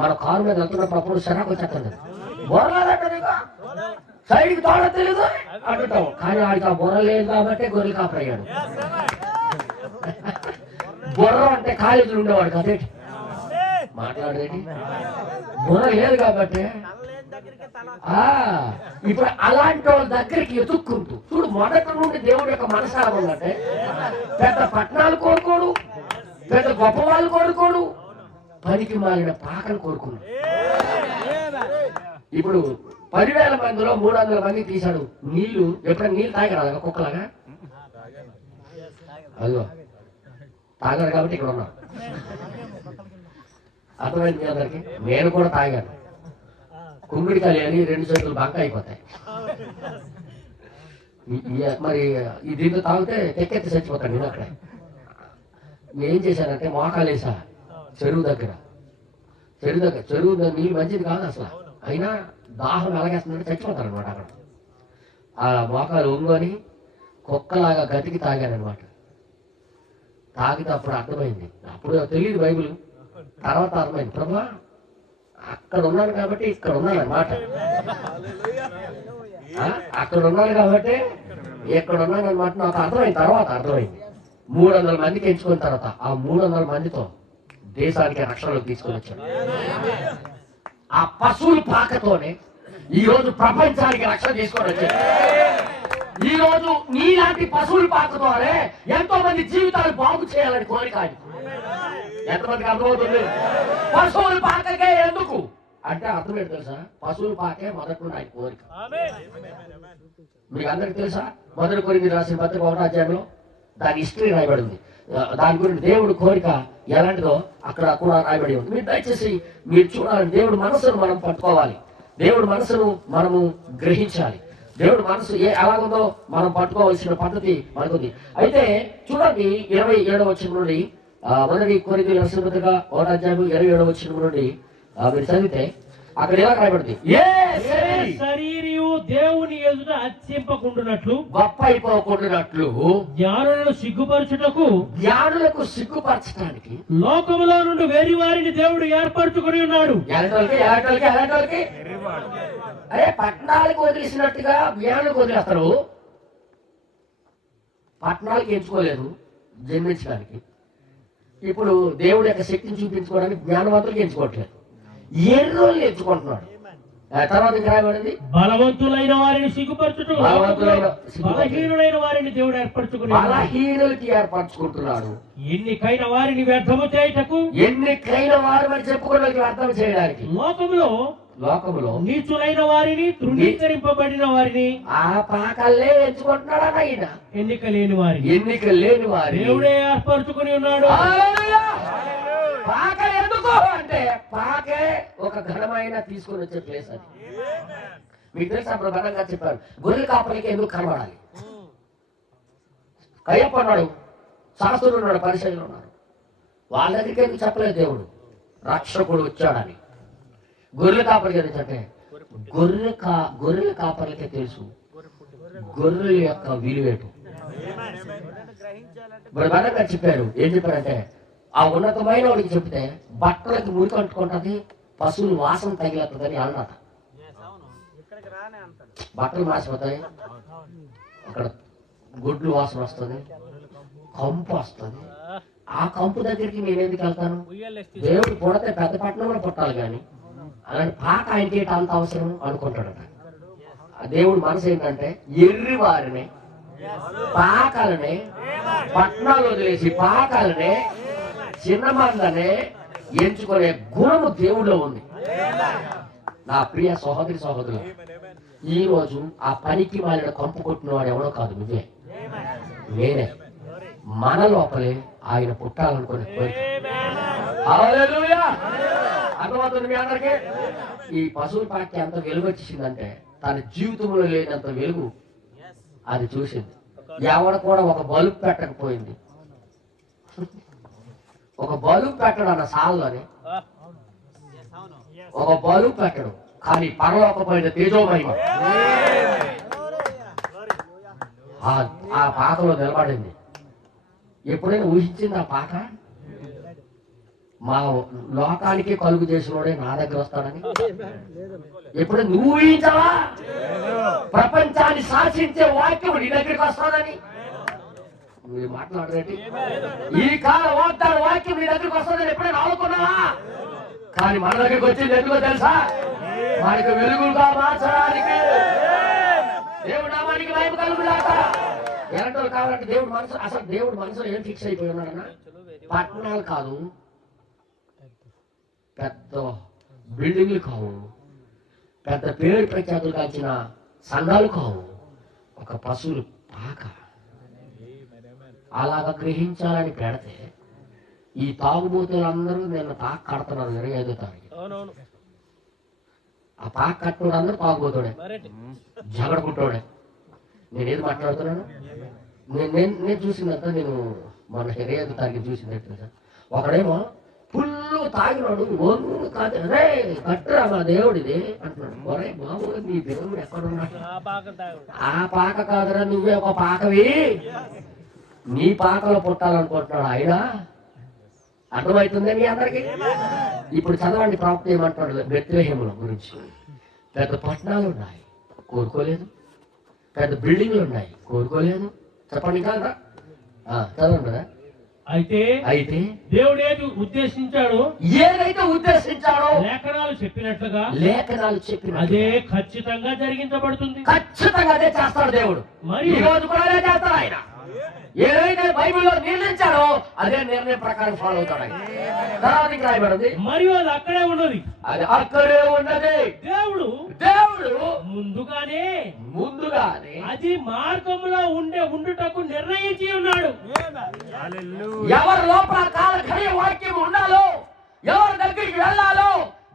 మన కారు మీద వెళ్తున్నప్పుడు అప్పుడు సరాకు వచ్చేస్తుంది. సైడ్కి తోడ తెలీదు అంటుంటాం, కానీ ఆడికి ఆ బుర్ర లేదు కాబట్టి గొర్రెలు కాపరయ్యాడు. బుర్ర అంటే కాలేజీలు ఉండేవాడు కదేటి మాట్లాడేటి, బుర్ర లేదు కాబట్టి. ఇప్పుడు అలాంటి వాళ్ళ దగ్గరికి ఎదుక్కుంటూ చూడు, మొదటి నుండి దేవుడి యొక్క మనసారం ఉందంటే పెద్ద పట్టణాలు కోరుకోడు, పెద్ద గొప్ప వాళ్ళు కోరుకోడు, పనికి మారిన పాకలు కోరుకున్నాడు. ఇప్పుడు 10,000 మందిలో 300 మంది తీశాడు. నీళ్లు ఎప్పుడైనా నీళ్ళు తాగరా కుక్కలాగా? అదిగో తాగారు కాబట్టి ఇక్కడ ఉన్నా. అర్థమైంది మీ అందరికి? నేను కూడా తాగాను. కుంగుడికాయలు అని 2 చేతులు బంక అయిపోతాయి. మరి ఈ దీంతో తాగితే తెక్కెత్తి చచ్చిపోతాను నేను. అక్కడ నేనేం చేశానంటే మోకాలు వేసా చెరువు దగ్గర చెరువు నీళ్ళు మంచిది కాదు అసలు, అయినా దాహం ఎలాగేస్తుందంటే చచ్చిపోతారు అనమాట. అక్కడ ఆ మోకాలు ఉంగని కుక్కలాగా గతికి తాగానమాట. తాగితే అప్పుడు అర్థమైంది, అప్పుడు తెలియదు బైబిల్, తర్వాత అర్థమైంది. ప్రభా అక్కడ ఉన్నాను కాబట్టి ఇక్కడ ఉన్నాను అన్నమాట. అక్కడ ఉన్నాను కాబట్టి ఇక్కడ ఉన్నాను అనమాట. నాకు అర్థమైంది, తర్వాత అర్థమైంది. 300 మందికి ఎంచుకున్న తర్వాత ఆ 300 మందితో దేశానికి రక్షణలు తీసుకొని వచ్చాడు. ఆ పశువుల పాకతోనే ఈ రోజు ప్రపంచానికి రక్షణ తీసుకొని వచ్చాడు. ఈ రోజు నీలాంటి పశువుల పాకతోనే ఎంతో మంది జీవితాలు బాగు చేయాలని కోరిక. ఎంతమందికి అర్థమవుతుంది? పశువుల పాకకే ఎందుకు అంటే అర్థం ఏంటి తెలుసా? పశువుల పాకే మొదటి నుండి ఆయన కోరిక. మీకు అందరికి తెలుసా? 1 కొరింథీయులకు రాసిన పత్రిక 1వ అధ్యాయంలో దాని హిస్టరీ రాయబడి ఉంది. దాని గురించి దేవుడి కోరిక ఎలాంటిదో అక్కడ కూడా రాయబడి ఉంది. మీరు దయచేసి మీరు చూడాలని, దేవుడి మనసును మనం పట్టుకోవాలి, దేవుడి మనసును మనము గ్రహించాలి. దేవుడి మనసు ఎలాగుందో మనం పట్టుకోవాల్సిన పద్ధతి మనకుంది. అయితే చూడండి 27వ వచనం నుండి 1 కొరింథీయులకు రాసిన పత్రిక 1వ అధ్యాయం 27వ వచనం నుండి మీరు చదివితే అక్కడ ఎలా రాయబడింది? శరీరము దేవుని ఎదుట అత్యంపకుండునట్లు, గొప్ప అయిపోకుండానట్లు, జ్ఞానులను సిగ్గుపరచుటకు, జ్ఞానులకు సిగ్గుపరచడానికి లోకములో నుండి వేరు వారిని దేవుడు ఏర్పరచుకుని ఉన్నాడు. ఎలాంటి అరే పట్టణాలకు వదిలేసినట్టుగా జ్ఞానులకు వదిలేస్తారు. పట్టణాలకు ఎంచుకోలేదు జన్మించడానికి. ఇప్పుడు దేవుడి యొక్క శక్తిని చూపించుకోవడానికి జ్ఞానవంతులకు ఎంచుకోవట్లేదు, ఎర్రోళ్ళు ఎంచుకుంటున్నాడు. తర్వాత ఇంకా రాయబడింది, బలవంతులైన వారిని సిగ్గుపరచుటకు, బలహీనులైన వారిని దేవుడు ఏర్పరచుకుని, బలహీనులకి ఏర్పరచుకుంటున్నాడు. ఎన్నికైన వారిని వ్యర్థము చేయుటకు, ఎన్నికైన వారు మరి చెప్పుకోవడానికి వ్యర్థం చేయడానికి, లోకములో నీచులైన వారిని, తృణీకరింపబడిన వారిని, ఆ పాకల్లే ఎంచుకుంటున్నాడు. ఆయన ఎన్నిక లేని వారి దేవుడే ఏర్పరచుకుని ఉన్నాడు. పాక ఎందుకు అంటే పాకే ఒక ఘనమైన తీసుకొని వచ్చే ప్లేస్ అది. మీకు తెలుసు అప్పుడు ఘనంగా చెప్పారు, గొర్రెల కాపరికి ఎందుకు కనబడాలి? కయ్యప్ప ఉన్నాడు, శాస్త్రుడు ఉన్నాడు, పరిశీలన ఉన్నాడు, వాళ్ళ దగ్గరికి ఎందుకు చెప్పలేదు దేవుడు రక్షకుడు వచ్చాడని? గొర్రెల కాపరికి ఎందుకంటే గొర్రెల కాపర్లకే తెలుసు గొర్రెల యొక్క విలువేటు. ఇప్పుడు ఘనంగా చెప్పారు. ఏం చెప్పారంటే ఆ ఉన్నతమైన వాడికి చెప్తే బట్టలకి మురికి అంటుకుంటుంది, పశువులు వాసన తగిలేస్తుందని అన్నట. బట్టలు మాసిపోతాయి, అక్కడ గుడ్లు వాసన వస్తుంది, కంపు వస్తుంది. ఆ కంపు దగ్గరికి నేను ఎందుకు వెళ్తాను? దేవుడు పుడితే పెద్ద పట్టణంలో పుట్టాలి కానీ అలాంటి పాక ఆయనకి అంత అవసరం అనుకుంటాడట. దేవుడు మనసు ఏంటంటే ఎర్రి వారిని, పాకాలనే, పట్టణాలు వదిలేసి పాకాలనే, చిన్న మందనే ఎంచుకునే గుణము దేవుడిలో ఉంది. నా ప్రియ సహోదరులు, ఈ రోజు ఆ పనికి మాలిన కంపు కొట్టిన వాడు ఎవడో కాదు, నువ్వే, నేనే. మన లోపలే ఆయన పుట్టాలనుకునే కోరిక. హల్లెలూయా! అర్థమవుతుంది మీ అందరికీ? ఈ పశువుల పాకి ఎంత వెలుగు వచ్చేసిందంటే తన జీవితంలో లేనంత వెలుగు అది చూసింది. ఎవడ కూడా ఒక బల్బు పెట్టకపోయింది. ఒక బల్బు పెట్టడు అన్న సాల్లోనే, ఒక బల్బు పెట్టడు కానీ పరలోకపోయిన తేజోమహిమ ఆ పాకలో నిలబడింది. ఎప్పుడైనా ఊహించింది ఆ పాక మా లోకానికి కలుగు చేసినోడే నా దగ్గర వస్తాడని? ఎప్పుడు నువ్వు ఊహించావా? ప్రపంచాన్ని శాసించే వాక్యం నీ దగ్గరికి వస్తాడని మీరు మాట్లాడరేంటి? ఈ కాల వాగ్దాన వాక్యం నీ దగ్గరికి వస్తుందని ఎప్పుడైనా అనుకున్నావా? కానీ మన దగ్గరికి వచ్చింది ఎందుకో తెలుసా? మనకి వెలుగుగా మార్చడానికి, దేవుడు నామానికి మహిమ కలుగుగాక. ఎలాంటి కావాలంటే దేవుడు మనసు, అసలు దేవుడు మనసులో ఏం ఫిక్స్ అయిపోయి ఉన్నాడన్నా? పట్టణాలు కాదు, పెద్ద బిల్డింగ్లు కావు, పెద్ద పేరు ప్రఖ్యాతులు కాల్చిన సంఘాలు కావు, ఒక పశువులు పాక. అలాగా గ్రహించాలని పెడితే ఈ తాగుబోతులందరూ నిన్న పాక కడుతున్నారు 25వ తారీఖు. ఆ పాక కట్టినోడు అందరూ తాగుబోతుడే, జగడకుంటోడే. నేనేది మాట్లాడుతున్నాను? నేను చూసిందంతా నేను మన 25వ తారీఖు చూసింది. ఒకడేమో ఫుల్ తాగినాడు, ఒన్ను కాదు, అరే కట్టురా మా దేవుడిది అంటున్నాడు. ఒరే బాబు, నీ దేవుడు ఎక్కడున్నాడు? ఆ పాక కాదురా, నువ్వే ఒక పాకవి. నీ పాకలో పుట్టాలనుకుంటున్నాడు ఆయన. అర్థమవుతుంది మీ అందరికి? ఇప్పుడు చదవండి ప్రవక్త ఏమంటాడు బెత్లెహేముల గురించి. పెద్ద పట్టణాలు ఉన్నాయి, కోరుకోలేదు. పెద్ద బిల్డింగ్లు ఉన్నాయి, కోరుకోలేదు. చెప్పండి కదా, చదవండి కదా. అయితే దేవుడు ఏది ఉద్దేశించాడో, ఏదైతే ఉద్దేశించాడో లేఖనాలు చెప్పినట్లుగా అదే ఖచ్చితంగా జరిగించబడుతుంది. ఖచ్చితంగా అదే చేస్తాడు దేవుడు. మరి ఈ రోజు కూడా అదే చేస్తాడు ఆయన. ఏదైతే బైబిల్లో నిర్ణయించాడో అదే నిర్ణయం ప్రకారం ఫాలో అవుతాడు ఆయన. తర్వాత రాయబడింది, మరియు అది అక్కడే ఉన్నది, అది అక్కడే ఉన్నది. దేవుడు ముందుగానే అది మార్గంలో ఉండుటకు నిర్ణయించి ఉన్నాడు. ఎవరి లోపల కాలఖడి వాక్యం ఉండాలో, ఎవరి దగ్గరికి వెళ్ళాలో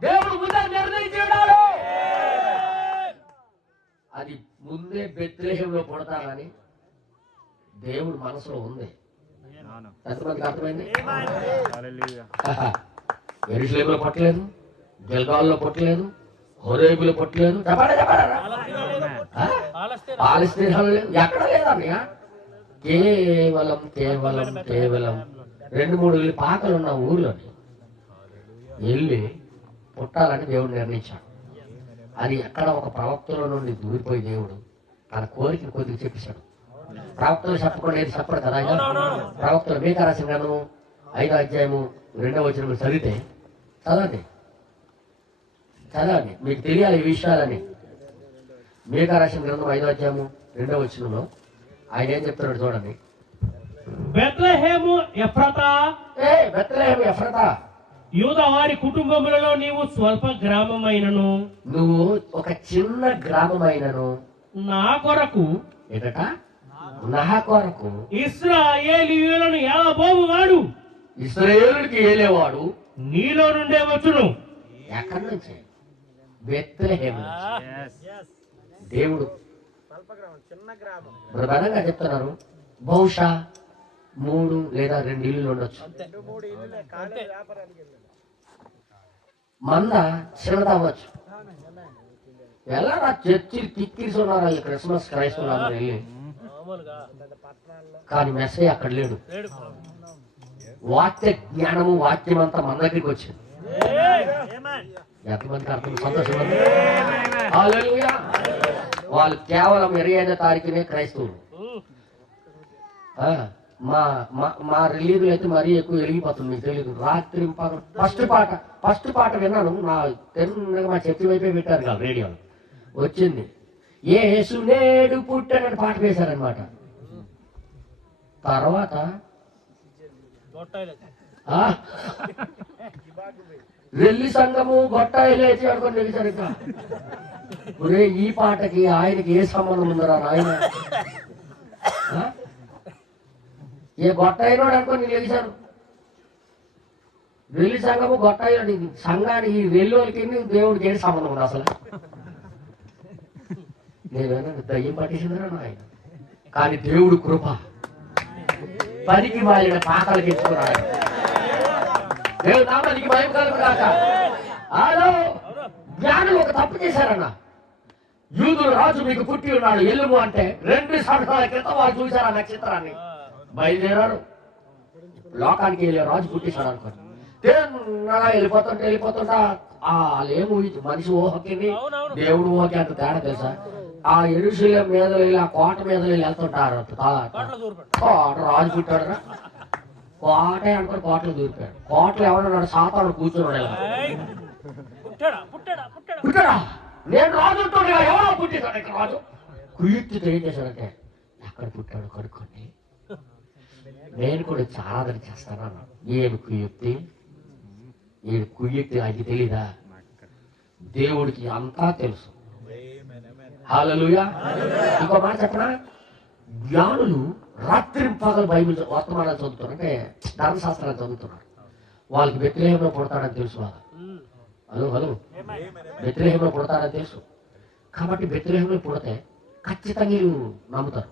దేవుడు ముందే నిర్ణయించి ఉన్నాడు. అది ముందే బెత్లెహేములో పుడతానని దేవుడు మనసులో ఉంది. ఎంతమందికి అర్థమైంది? యెరూషలేములో పుట్టలేదు, గిల్గాల్లో పుట్టలేదు, హోరేబులో పుట్టలేదు, పాలస్తీనాలో లేదు, ఎక్కడ లేదన్నయ్య. కేవలం కేవలం కేవలం 2-3 పాకలు ఉన్న ఊర్లోని వెళ్ళి పుట్టాలని దేవుడు నిర్ణయించాడు. అది ఎక్కడ ఒక ప్రవక్తలో నుండి దూరిపోయి దేవుడు తన కోరికను కొద్దిగా చెప్పేశాడు. ప్రవక్తలు చెప్పకుండా ఏది చెప్పడు కదా ఆయన. ప్రవక్తలు మీకా రాసిన గ్రంథము 5వ అధ్యాయము 2వ వచనం చదివితే చదవండి, మీకు తెలియాలి ఈ విషయాలని. మీకా రాసిన గ్రంథం 5వ అధ్యాయము 2వ వచనంలో ఆయన ఏం చెప్తున్నాడు చూడండి. బెత్లెహేము ఎఫ్రాతా, బెత్లెహేము ఎఫ్రాతా, యూదా వారి కుటుంబములలో నీవు స్వల్ప గ్రామమైనను, నువ్వు ఒక చిన్న గ్రామమైనను నా కొరకు ఏదట నా కొరకు ఇశ్రాయేలీయులను ఏలబోవువాడు, ఇశ్రాయేలుకి ఏలేవాడు నీలో నుండే వచ్చును. ఎక్కడి నుంచి? బెత్లెహేము నుంచి. దేవుడు ప్రధానంగా చెప్తున్నారు, బహుశా 3 లేదా 2 ఇల్లులు ఉండొచ్చు. మంద చిన్నదవ్వచ్చు. ఎలా చర్చిలు కిక్కిరిసి ఉన్నారు ఈ క్రిస్మస్ క్రైస్తవులు అందరూ వెళ్ళి, కానీ మెస్సయ్య అక్కడ లేడు. వాక్య జ్ఞానము వాక్యం అంతా మన దగ్గరికి వచ్చింది. ఎంతమందికి అర్థం? సంతోషం. హల్లెలూయా. వాళ్ళు కేవలం 25వ తారీఖునే క్రైస్తవులు. మా రిలీజులు అయితే మరీ ఎక్కువ వెలిగిపోతుంది, మీకు తెలియదు. రాత్రి ఫస్ట్ పాట విన్నాను. నా తెలుగు మా చర్చి వైపే పెట్టారు కదా రేడియోలో, వచ్చింది యేసు నేడు పుట్టాడని పాట వేశారనమాట. తర్వాత రెల్లి సంఘము గొట్టాయి లేచి అనుకుని తెలిసారు. ఇంకా ఈ పాటకి ఆయనకి ఏ సంబంధం ఉందరా ఆయన? ఏ గొట్టాయినోడు అనుకుని తెలిసారు. రెల్లి సంఘము గొట్టాయి సంఘానికి ఈ రెల్లికి దేవుడికి ఏం సంబంధం ఉంది అసలు? నేనేనా దయ్యం పట్టేసిందిరా ఆయన. కానీ దేవుడు కృప పనికి మాలిన పాకలు తెచ్చుకున్నాడు. దేవుడు నామానికి భయం కలుగుగాక. హలో, జ్ఞానులు ఒక తప్పు చేశారన్న. యూదులు రాజు మీకు పుట్టి ఉన్నాడు ఎల్లుము అంటే 2 సంవత్సరాల క్రితం వాళ్ళు చూశారు ఆ నక్షత్రాన్ని. బయలుదేరారు, లోకానికి వెళ్ళే రాజు పుట్టేశాడు అనుకోండి. తిన్నగా వెళ్ళిపోతుంటా వాళ్ళేమో మనిషి ఊహకి దేవుడు ఊహకి అంత తేడా తెలుసా? ఆ యెరూషలేము మీద వెళ్ళి ఆ కోట మీద వెళ్ళి వెళ్తుంటారు. రాజు పుట్టాడు, కోటే అనుకుని కోటలు దూరిపోయాడు. కోటలు ఎవరున్నాడు? సాతాను కూర్చున్నాడు. పుట్టాడా? నేను రాజు ఉంటున్నా, ఎవరో పుట్టిస్తాడు ఇక్కడ రాజు. కుయుక్తితో ఏం చేశాడంటే, ఎక్కడ పుట్టాడు కనుక్కోండి, నేను కూడా చాలా చేస్తాను. ఏమి కుయుక్తి? అది తెలీదా? దేవుడికి అంతా తెలుసు. హల్లెలూయా. ఇంకో మాట చెప్పనా? జ్ఞానులు రాత్రి పగలు బైబిల్ వర్తమానాలు చదువుతున్నారు, అంటే ధర్మశాస్త్రాలు చదువుతున్నారు. వాళ్ళకి బెత్లెహేములో పుడతాడని తెలుసు. హలో బెత్లెహేములో పుడతాడని తెలుసు. కాబట్టి బెత్లెహేములో పుడితే ఖచ్చితంగా వీళ్ళు నమ్ముతారు.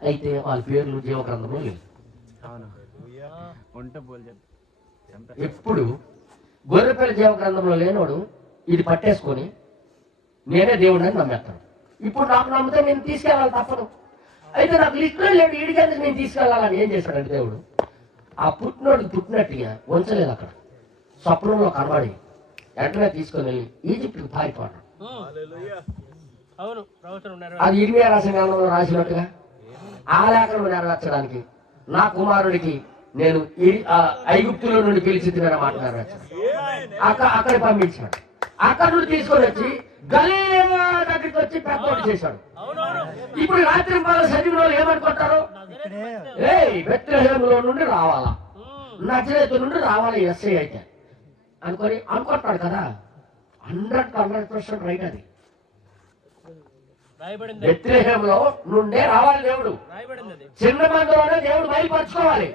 అయితే వాళ్ళ పేర్లు జీవగ్రంథంలో లేవు. ఎప్పుడు గొర్రెపిల్ల జీవగ్రంథంలో లేనోడు ఇది పట్టేసుకొని నేనే దేవుడు అని నమ్మేస్తాను. ఇప్పుడు నాకు నమ్మితే నేను తీసుకెళ్ళాలి తప్పదు. అయితే నాకు లిస్టులో లేడు, ఈడికెళ్ళి నేను తీసుకెళ్ళాలని ఏం చేశాడంటే దేవుడు ఆ పుట్టినోడికి పుట్టినట్టుగా ఉంచలేదు అక్కడ. స్వప్నంలో కనబడి వెంటనే తీసుకొని వెళ్ళి ఈజిప్ట్కి పారిపోవడం. అవును ప్రవచనం అది ఇర్మియా రాసిన గ్రంథంలో రాసినట్టుగా ఆ లేఖను నెరవేర్చడానికి నా కుమారుడికి నేను ఐగుప్తులో నుండి పిలిచి తినడం మాట నెరవేర్చాను. అక్కడ పంపించాడు. అక్కడ నుండి తీసుకొని వచ్చి గలీలా దగ్గరికి వచ్చి పెద్దోడు చేశాడు. ఇప్పుడు రాత్రి చదివిన వాళ్ళు ఏమనుకుంటారు? బెత్లెహేములో నుండి రావాలా, నజరేతు నుండి రావాలా ఎస్ఐ అయితే అనుకుంటాడు కదా. 100% రైట్. అది బెత్లెహేములో నుండే రావాలి దేవుడు. చిన్న మందులోనే దేవుడు బయలుపరచుకోవాలి.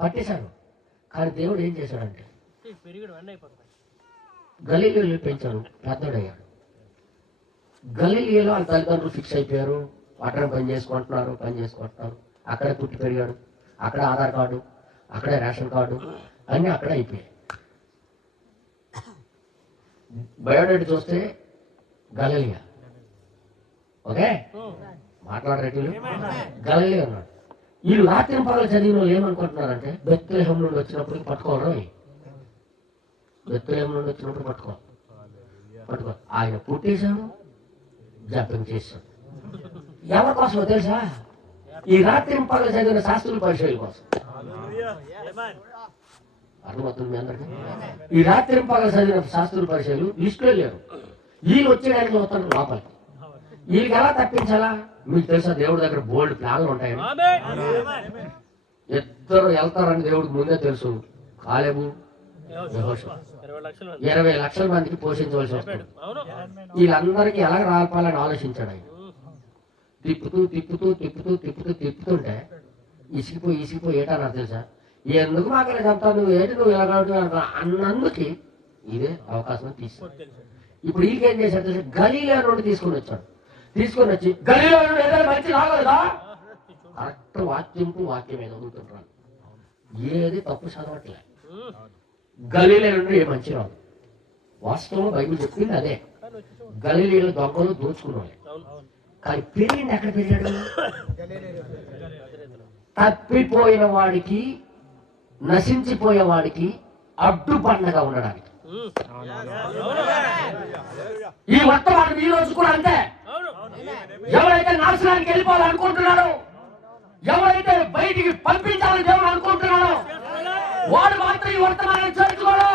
పట్టేశాడు. కానీ దేవుడు ఏం చేశాడంటే గలీలీలో పెంచాడు. పెద్దోడయ్యాడు. గలీలీలో వాళ్ళ తల్లిదండ్రులు ఫిక్స్ అయిపోయారు. పట్టణ పని చేసుకుంటున్నారు. అక్కడే పుట్టి పెరిగాడు. అక్కడే ఆధార్ కార్డు, అక్కడే రేషన్ కార్డు అన్నీ అక్కడే అయిపోయాయి. బయోడేట్ చూస్తే గలీలియా. ఓకే, మాట్లాడరేటి గలీలియా అన్నాడు. వీళ్ళు రాత్రి పగలు చదివిన వాళ్ళు ఏమనుకుంటున్నారంటే బెత్లెహేం నుండి వచ్చినప్పుడు పట్టుకోవాలి. బెత్లెహేం నుండి వచ్చినప్పుడు పట్టుకో. ఆయన పుట్టేశాడు, జపం చేశాడు. ఎవరి కోసమో తెలుసా? ఈ రాత్రి పగలు చదివిన శాస్త్రుల పరిచయాల కోసం. అర్థమవుతుంది మీ అందరికీ? ఈ రాత్రి పగలు చదివిన శాస్త్రుల పరిచయాలు లిస్టులో లేరు. వీళ్ళు వచ్చేయడానికి వస్తారు లోపలికి. వీళ్ళకి ఎలా తప్పించాలా? మీకు తెలుసా దేవుడి దగ్గర బోల్డ్ ప్లాన్లు ఉంటాయని. ఇద్దరు వెళ్తారని దేవుడికి ముందే తెలుసు. కాలేబు, యెహోషువ 20 లక్షల మందికి పోషించవలసి వస్తుంది. వీళ్ళందరికీ ఎలా రాపాలని ఆలోచించాడు ఆయన. తిప్పుతుంటే ఇసిగిపోయి ఏటన్నారు తెలుసా? ఎందుకు మాకు ఇలా చెప్తావు, నువ్వు ఏంటి, నువ్వు ఇలా అన్నందుకు ఇదే అవకాశం తీసుకో. ఇప్పుడు వీళ్ళకేం చేశాడు తెలుసా? గలీలియా నుండి తీసుకొని వచ్చి గలీలియా నుండి ఏదైనా మంచి రాగలదా? కరెక్ట్ వాక్యం ఏదో చదువుతుంటారు. ఏది తప్పు చదవట్లే. గలీలియా నుండి ఏ మంచి రాదు. వాస్తవం బైబిల్ చెప్పింది అదే. గలీలియాలో దొంగలు దోచుకున్నాడు. కానీ పెరిగింది ఎక్కడ పెరిగాడు? తప్పిపోయిన వాడికి, నశించిపోయే వాడికి అడ్డుపండగా ఉండడానికి. ఈ వర్తమానం ఈ రోజు కూడా అంతే. ఎవరైతే నాశనానికి వెళ్ళిపోవాలనుకుంటున్నాడో, ఎవరైతే బయటికి పంపించాలని దేవుడు అనుకుంటున్నాడో, వాడు మాత్రం ఈ వర్తమానాన్ని చేర్చుకోడు.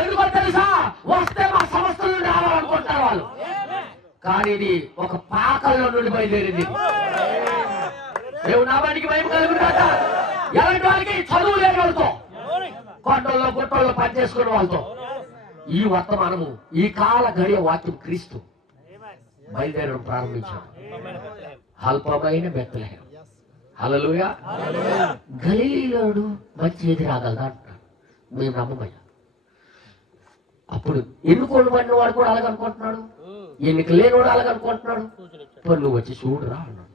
ఎందుకో తెలుసా? వస్తే మా సంస్థల నుండి రావాలనుకుంటారు వాళ్ళు. కానీ ఇది ఒక పాకల్లో నుండి బయలుదేరింది. దేవుడు నామానికి భయం కలుగుతాట. ఎలాంటి వాళ్ళకి చదువు లేని వాళ్ళతో, కొండల్లో గుట్టల్లో పనిచేసుకున్న వాళ్ళతో ఈ వర్తమానము, ఈ కాల గడియ వాక్యం క్రీస్తు బయలుదేరడం ప్రారంభించాడు. అల్పమైన బెత్లెహేం. హల్లెలూయా. గలీలీయుడు మంచి ఏది రాగలదా అంటున్నాడు. మేము నమ్మమయ్యా. అప్పుడు ఎన్నుకోబడిన వాడు కూడా అలాగనుకుంటున్నాడు, ఎన్నిక లేనివాడు అలాగనుకుంటున్నాడు. ఇప్పుడు నువ్వు వచ్చి చూడురా అన్నాడు.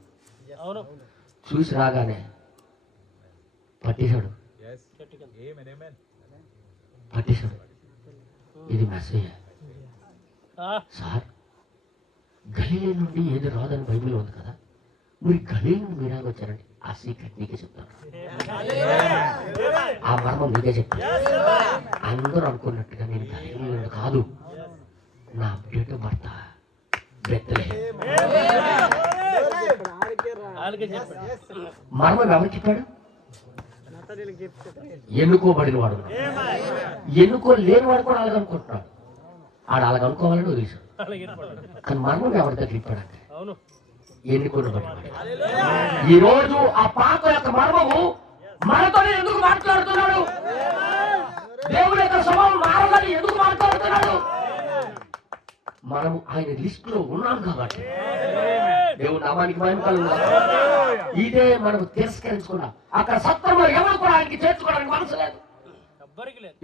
చూసి రాగానే పట్టేశాడు. ఇది మెసేజ్ సార్. గలీలీ నుండి ఏది రాదని బైబిల్ ఉంది కదా, మీరు గలీలీ నుండి మీరాగా వచ్చారండి. ఆ సీక్రెట్ నీకే చెప్తాను, ఆ మర్మం నీకే చెప్తాను. అందరూ అనుకున్నట్టుగా నేను గలీలీ నుండి కాదు, నా డేట్ ఆఫ్ బర్త్ బెత్లెహేం. మర్మం ఎవరు చెప్పాడు? ఎన్నుకోబడిన వాడు. ఎన్నుకోలేనివాడు కూడా అలాగనుకుంటున్నాడు. ఆడు అలాగనుకోవాలని వదిలేశాడు. కానీ మర్మం ఎవరి దగ్గర చెప్పాడంటే ఎన్నుకోబడిన. ఈ రోజు ఆ పాక యొక్క మర్మము మనతోనే ఎందుకు మాట్లాడుతున్నాడు? దేవుడి యొక్క స్వభావం మారాలని ఎందుకు మాట్లాడుతున్నాడు? మనము ఆయన లిస్ట్ లో ఉన్నాం కాబట్టి. దేవుడు నామానికి మహిమ కలుగును. ఇదే మనం తిరస్కరించుకున్నాం. అక్కడ సత్రంలో ఎవరు కూడా ఆయనకి చేర్చుకోవడానికి మనసు లేదు.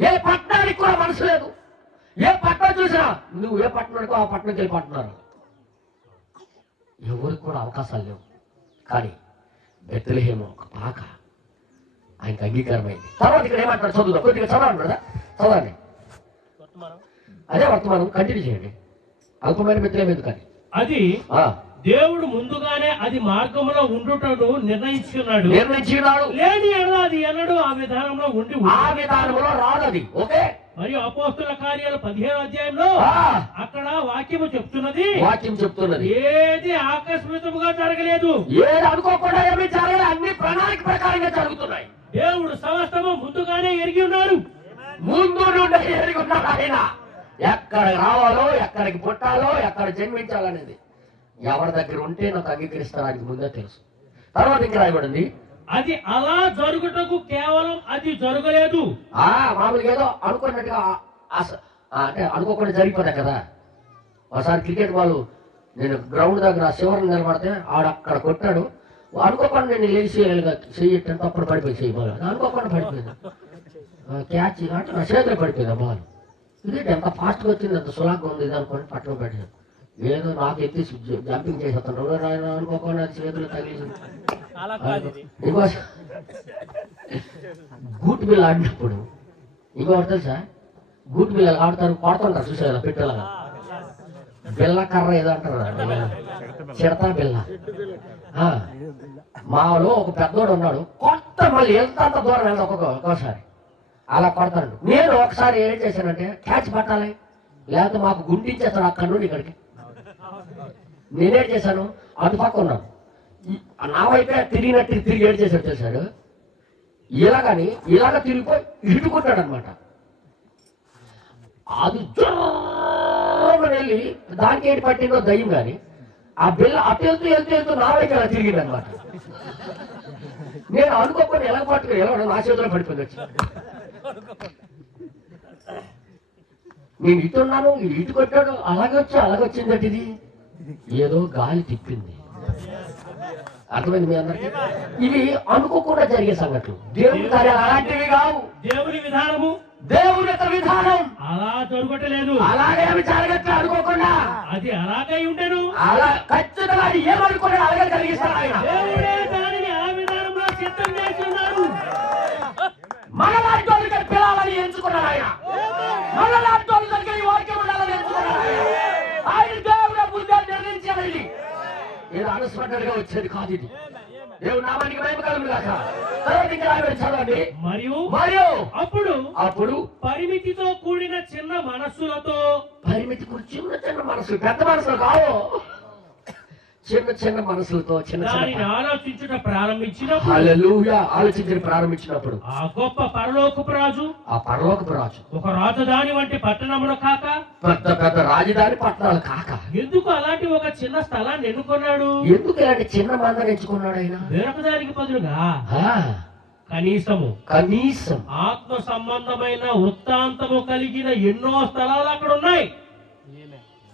ఏ పట్టణానికి కూడా మనసు లేదు. ఏ పట్టణం చూసినా నువ్వు ఏ పట్టణానికో ఆ పట్టణంకి వెళ్ళి పట్టున్నారు. ఎవరికి కూడా అవకాశాలు లేవు. కానీ బెత్లెహేం ఒక పాక ఆయనకు అంగీకారమైంది. తర్వాత ఇక్కడ ఏమంటారు? చదువుదా కొద్దిగా చదవండి కదా, చదవండి. అదే వర్తమానం కంటిన్యూ చేయండి. అల్పమైన బెత్లెహేం ఎందుకని? అది దేవుడు ముందుగానే అది మార్గంలో ఉండుటను నిర్ణయించుకున్నాడు. నిర్ణయించుకున్నాడు. లేని ఎడల అది ఎన్నడూ ఆ విధానంలో ఉండి ఆ విధానంలో రాదది. ఓకే. మరియు అపోస్తుల కార్యాలు 15వ అధ్యాయంలో అక్కడ వాక్యము చెప్తున్నది, ఏది ఆకస్మికముగా జరగలేదు, ఏది అనుకోకుండా ఏమీ జరగలేదు, అన్ని ప్రణాళిక ప్రకారంగా జరుగుతున్నాయి. దేవుడు సమస్తము ముందుగానే ఎరిగి ఉన్నాడు. ముందు నుండి ఎరిగి ఉన్నాడు ఆయన. ఎక్కడ రావాలో, ఎక్కడికి పుట్టాలో, ఎక్కడ జన్మించాలనేది ఎవరి దగ్గర ఉంటే నాకు అంగీకరిస్తానికి ముందే తెలుసు. తర్వాత ఇంకా రాయబడింది, అది అలా జరుగుటకు కేవలం అది జరగలేదు. మామూలుగా ఏదో అనుకున్నట్టుగా అంటే అనుకోకుండా జరిగిపోతాయి కదా. ఒకసారి క్రికెట్ బాల్ నేను గ్రౌండ్ దగ్గర చివరిని నిలబడితే ఆడక్కడ కొట్టాడు, అనుకోకుండా నేను లేచి చెయ్యటంటే అప్పుడు పడిపోయి చెయ్యి బాల్ అనుకోకుండా పడిపోయింది. క్యాచ్ అంటే నా చేతిలో పడిపోయింది ఆ బాల్. ఇది ఎంత ఫాస్ట్గా వచ్చింది, ఎంత సులాగ్గా ఉంది ఇది అనుకోని పట్టుకు పెట్టాను. ఏదో నాకు ఎత్తి జంపింగ్ చేసేస్తాను అనుకోకుండా చేతులు తగిలింది. గూట్ బిల్ ఆడినప్పుడు ఇంకొకటి తెలుసా, గూట్ బిల్లలు ఆడతారు, కొడుతుంటారు చూసారు పెట్టేలాగా. బిల్ల కర్ర ఏదో అంటారు, చిడతా బిల్ల. మాలో ఒక పెద్దోడు ఉన్నాడు, కొత్త మళ్ళీ ఎంత దూరం వెళ్తా ఒక్కొక్కసారి అలా కొడతాడు. నేను ఒకసారి ఏం చేశానంటే క్యాచ్ పట్టాలి, లేకపోతే మాకు గుండించేస్తాడు అక్కడి నుండి ఇక్కడికి. నేనేం చేశాను, అటు పక్క ఉన్నాను, నా వైపే తిరిగినట్టు తిరిగి ఏడు చేశాడు చేశాడు. ఇలాగని ఇలాగ తిరిగిపోయి ఇటుకుంటాడు అనమాట. అది వెళ్ళి దానికి ఏంటి పట్టిందో దయ్యం కానీ ఆ బిల్ల అటు వెళ్తూ వెళ్తూ వెళ్తూ నా వైపు అలా తిరిగింది అనమాట. నేను అనుకోకుండా ఎలా పట్టుకుని ఎలా నా చేతిలో పడిపోయింది వచ్చి. నేను ఇటున్నాను, ఇటు కొట్టాడు, అలాగొచ్చిందట. ఇది ఏదో గాలి తిప్పింది. అర్థమైంది మీ అందరికి? ఇవి అనుకోకుండా జరిగే సంఘటనలు. దేవుని కార్యాలు అలాంటివి కావు. దేవుని విధానము, దేవుని యొక్క విధానం అలా జరగట్లేదు. అలాగే జరగట్లేదు అనుకోకుండా. అది అలాగే ఉండేను. అలా ఖచ్చితంగా ఏమనుకున్నాడు అలాగే కలిగిస్తాడు ఆయన. దేవుడే దానిని ఆ విధానంలో సిద్ధం చేస్తున్నాడు. మనలాంటి వాళ్ళకి పిల్లలని ఎంచుకున్నాడు ఆయన. మనలాంటి వాళ్ళ దగ్గర ఈ వాక్యం ఉండాలని ఎంచుకున్నాడు ఆయన. దేవుడే ముందే నిర్ణయించాడు. ఇది ఏదో అలసిపడ్డట్టుగా వచ్చేది కాదు. ఇది దేవుడు నామానికి మహిమ కలుగును గాక. తర్వాత ఇంకా రాయబడి చదవండి. మరియు అప్పుడు పరిమితితో కూడిన చిన్న మనస్సులతో, పరిమితి చిన్న మనసులు, పెద్ద మనసులు కావు, చిన్న మనసులతో ఆలోచించడం ప్రారంభించినప్పుడు, హల్లెలూయా, ఆలోచించడం ప్రారంభించినప్పుడు ఆ గొప్ప పరలోకపు రాజు, ఒక రాజధాని వంటి పట్టణములు కాక, పెద్ద రాజధాని పట్టణాలు కాక, ఎందుకు అలాంటి ఒక చిన్న స్థలాన్ని ఎన్నుకున్నాడు? ఎందుకు ఇలాంటి చిన్న మందని ఎంచుకున్నాడు ఆయన? వేరొక దానికి బదులుగా కనీసం ఆత్మ సంబంధమైన వృత్తాంతము కలిగిన ఎన్నో స్థలాలు అక్కడ ఉన్నాయి.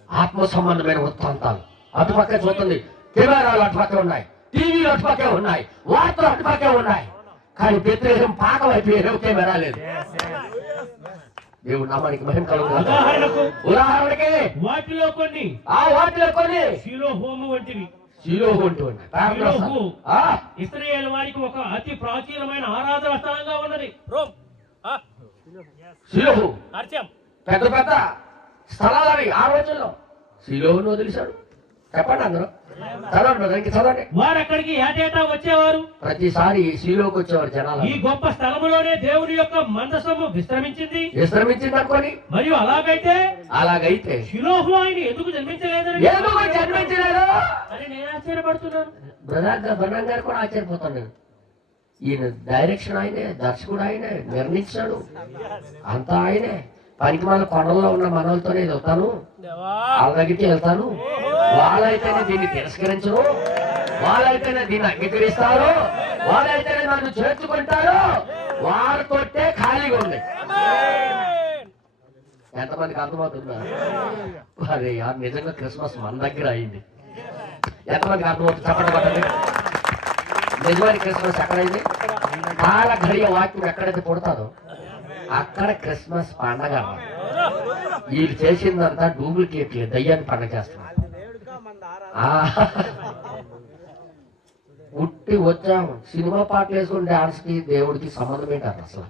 ఆత్మ సంబంధమైన వృత్తాంతాలు అటుపక్క చూస్తుంది, కెమెరాలు అటుపక్క ఉన్నాయి, టీవీలు అటుపక్కే ఉన్నాయి, వార్తలు అటుపక్కే ఉన్నాయి. కానీ బెత్లెహేము పాక వైపు ఏదో కెమెరా లేదు. దేవుడు నామానికి మహిమ కలుగును. ఉదాహరణకి వాటిలో కొన్ని షిలోహు వంటివి. ఇశ్రాయేలు వారికి ఒక అతి ప్రాచీనమైన ఆరాధన స్థలంగా ఉన్నది. షిలోహు పెద్ద స్థలాలని ఆ రోజుల్లో షిలోహును వదిలేశాడు. చెప్పండి అందరూ చదవండి. వారు అక్కడికి ఏటేటా వచ్చేవారు. ప్రతిసారి షిలోహుకు వచ్చేవారు జనాలు. ఈ గొప్ప స్థలములోనే దేవుని యొక్క మందసము విశ్రమించింది అనుకోని. మరియు అలాగైతే షిలోహు ఆయన ఎందుకు జన్మించలేదు అని నేను ఆశ్చర్యపడుతున్నాను. బ్రదర్ గారు కూడా ఆశ్చర్యపోతాను నేను. ఈయన డైరెక్షన్ ఆయనే, దర్శకుడు ఆయనే, నిర్ణయించాడు, అంతా ఆయనే. పనికి మన కొండల్లో ఉన్న మనలతోనే వెళ్తాను, వాళ్ళ దగ్గరికి వెళ్తాను, వాళ్ళైతేనే దీన్ని తిరస్కరించరు, వాళ్ళైతేనే దీన్ని అంగీకరిస్తారు, వాళ్ళైతేనే నన్ను చేర్చుకుంటారు, వాళ్ళతోటే ఖాళీగా ఉంది. ఎంతమందికి అర్థమవుతుందా? అరే నిజంగా క్రిస్మస్ మన దగ్గర అయింది. ఎంతమందికి అర్థమవుతుంది? చెప్పండి పట్టండి. నిజమైన క్రిస్మస్ ఎక్కడైంది? కాల ఘడియ వాక్యం ఎక్కడైతే పుడతాదో అక్కడ క్రిస్మస్ పండగ. వీళ్ళు చేసిందంతా డూప్లికేట్, దయ్యాన్ని పండగ చేస్తున్నారు. ఉట్టి వచ్చాము, సినిమా పాటలు వేసుకుని డాన్స్ కి దేవుడికి సంబంధం ఏంటారు అసలు?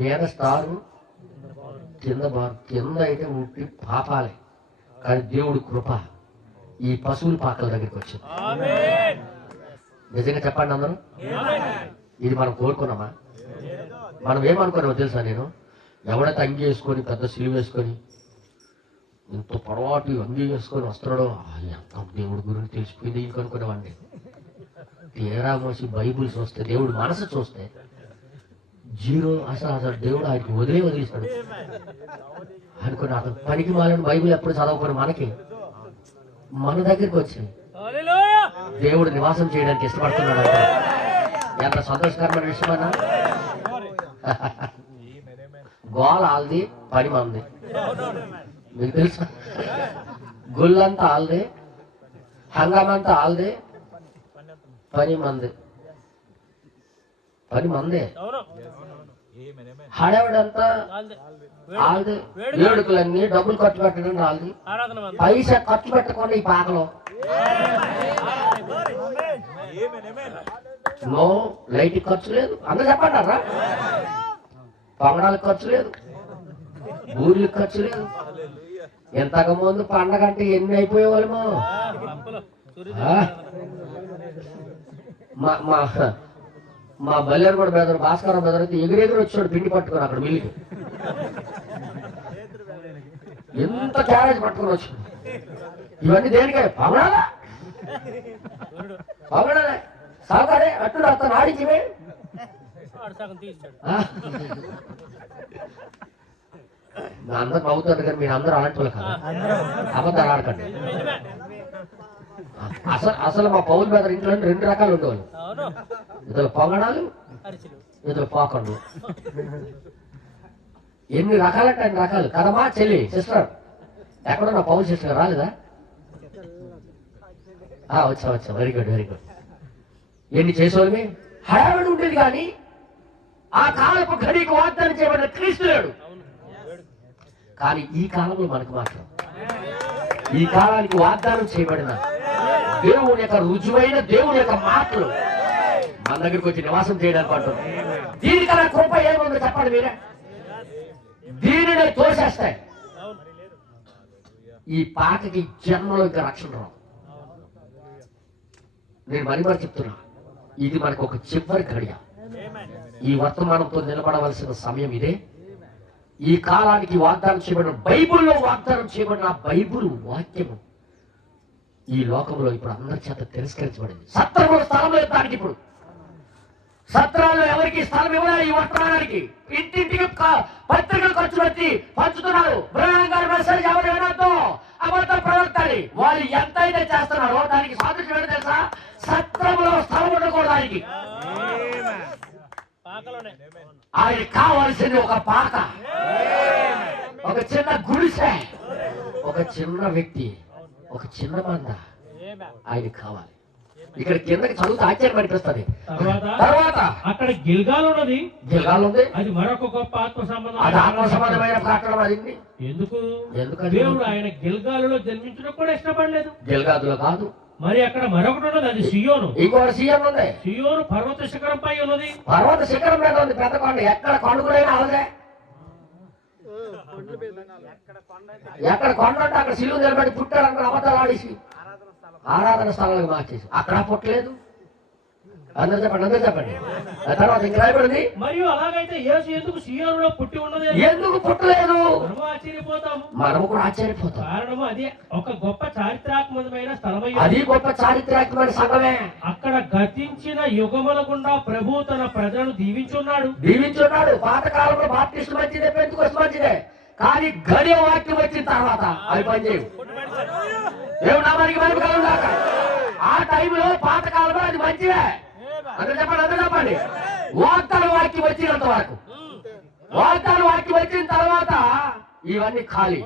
మీద స్టారు, కింద అయితే ఉట్టి పాపాలే. కానీ దేవుడు కృప ఈ పశువుల పాకల దగ్గరికి వచ్చింది. నిజంగా చెప్పండి అందరూ, ఇది మనం కోరుకున్నామా? మనం ఏమనుకున్నామో తెలుసా? నేను ఎవడైతే అంగి వేసుకొని పెద్ద సిలువ వేసుకొని ఇంత పొడవాటి అంగి వేసుకొని వస్తున్నాడో ఎంత దేవుడి గురించి తెలిసిపోయింది ఇంకనుకునేవాడిని. తీరా మోసి బైబుల్ చూస్తే, దేవుడు మనసు చూస్తే జీరో. అసలు దేవుడు ఆయనకి వదిలేస్తాడు అనుకుని అతను పనికి మాలని బైబిల్ ఎప్పుడు చదవకపోయిన మనకి మన దగ్గరికి వచ్చి దేవుడు నివాసం చేయడానికి ఇష్టపడుతున్నాడు అంటే ఎంత సంతోషకరమైన విషయమన్నా. గోల ఆల్ది, పని మంది. మీకు తెలుసా? గుళ్ళంతా ఆల్దే, హంగామంతా ఆల్దే, పని మంది. పని మందే. హడావిడంతా ఆల్దే. వేడుకలన్నీ డబ్బులు ఖర్చు పెట్టడం ఆల్ది. పైసా ఖర్చు పెట్టకుండా ఈ పాకలో నో లైట్ ఖర్చు లేదు. అందరూ చెప్పంటారా? పొంగడాలకు ఖర్చు లేదు, ఊర్లకు ఖర్చు లేదు. ఎంతకు ముందు పండగ అంటే ఎన్ని అయిపోయేవాళ్ళమో. మా బల్లేరు కూడా బ్రదర్, భాస్కర్ బ్రదర్ అయితే ఎగిరెగిరి వచ్చాడు పిండి పట్టుకొని అక్కడ మిల్లికి. ఎంత క్యారేజ్ పట్టుకొని వచ్చాడు. ఇవన్నీ దేనికే? పొంగడాలా? పొంగడాలే సాగాడే అట్టు అతను ఆడించివే. నా అందరు నవ్వుతారు కానీ మీరు అందరూ అలాంటి వాళ్ళు కదా, అబద్ధాలు ఆడకండి. అసలు మా పౌరు బ్రదర్ ఇంట్లో 2 రకాలు ఉండేవాళ్ళు. ఇద్దరు పొంగడాలు, ఇద్దరు పోకండు. ఎన్ని రకాలంటే అన్ని రకాలు కదమ్మా చెల్లి, సిస్టర్. ఎక్కడో నా పౌరు సిస్టర్ రాలేదా? వచ్చా. Very good, very good. ఎన్ని చేసేవాళ్ళమే. హడావిడి ఉండేది కానీ ఆ కాలపు ఘడికి వాగ్దానం చేయబడిన క్రీస్తు లేడు. కానీ ఈ కాలంలో మనకు మాత్రం ఈ కాలానికి వాగ్దానం చేయబడిన దేవుని యొక్క రుజువైన దేవుని యొక్క మాటలు మన దగ్గరికి వచ్చి నివాసం చేయడానికి అంటారు. దీనికన్నా కృప ఏముందో చెప్పండి మీరే? దీనినే తోసేస్తాయి. ఈ పాకకి జన్మలో ఇంకా రక్షణ రావు. నేను మరి చెప్తున్నా, ఇది మనకు ఒక చివరి ఘడియ. ఈ వర్తమానంతో నిలబడవలసిన సమయం ఇదే. ఈ కాలానికి వాగ్దానం చేయబడిన బైబుల్లో వాగ్దానం చేయబడిన బైబుల్ వాక్యము ఈ లోకంలో ఇప్పుడు అందరి చేత తిరస్కరించబడింది. సత్రంలో స్థలం లేదు దానికి. ఇప్పుడు సత్రాల్లో ఎవరికి స్థలం ఇవ్వలేదు. ఈ వర్తమానానికి ఇంటింటికి పత్రికలు ఖర్చు పెట్టి పంచుతున్నారు. బ్రహ్మాండ గారి మెసేజ్ ఎవరు వినొద్దు, అబద్ధ ప్రవర్తని. వాళ్ళు ఎంత అయితే చేస్తున్నారో దానికి సాదృశ్యం ఏంటో తెలుసా? సత్రంలో స్థలం ఉండకూడదానికి. ఆయన కావాల్సింది ఒక పాక, ఒక చిన్న గుడిసె, ఒక చిన్న వ్యక్తి, ఒక చిన్న మంద ఆయన కావాలి. ఇక్కడ కిందకి చదువుతూ ఆశ్చర్యం అనిపిస్తుంది. తర్వాత అక్కడ గిల్గాల్ ఉన్నది. గిల్గాల్ ఉంది. అది మరొక గొప్ప ఆత్మ సంబంధం. అది ఆత్మ సంబంధమైన పట్టణం. అది ఎందుకు? ఎందుకంటే దేవుడు ఆయన గిల్గాలులో జన్మించడం కూడా ఇష్టపడలేదు. గిల్గాదులో కాదు. మరి అక్కడ మరొకటి ఉన్నది, అది సియోను. ఇంకొక సియోను ఉంది. సియోను పర్వత శిఖరం పై ఉన్నది. పర్వత శిఖరం మీద ఉంది పెద్ద కొండ. ఎక్కడ కొండకుడైనా అలాగే. ఎక్కడ కొండ ఉంటే అక్కడ సిలువ నిలబడి పుట్టాడు అబద్ధాలు ఆడేసి ఆరాధన స్థలాలకు మార్చేసి అక్కడ పుట్టలేదు. అందరూ చెప్పండి. తర్వాత ఇంకా రాయబడింది. మరియు అలాగైతే యేసు ఎందుకు సియోనులో పుట్టి ఉన్నది? ఎందుకు పుట్టలేదు? ఆశ్చర్యపోతాము. మనము కూడా ఆశ్చర్యపోతాం. కారణము అది ఒక గొప్ప చారిత్రాత్మకమైన స్థలమై, అది గొప్ప చారిత్రాత్మకమైన సంఘమే. అక్కడ గతించిన యుగముల గుండా ప్రభు తన ప్రజలను దీవించున్నాడు. పాతకాలంలో బాప్టిస్ట్ మంచిదే, పెంతెకొస్తు మంచిదే, కానీ గడియ వాక్యం వచ్చిన తర్వాత అవి పనిచేయవు. దేవుడు నామానికి మహిమ కలుగుగాక. ఆ టైంలో పాతకాలంలో అది మంచిదే. అందరూ చెప్పండి. వాగ్దాన వాక్యం వచ్చినంత వరకు, వాగ్దాన వాక్యం వచ్చిన తర్వాత ఇవన్నీ ఖాళీ.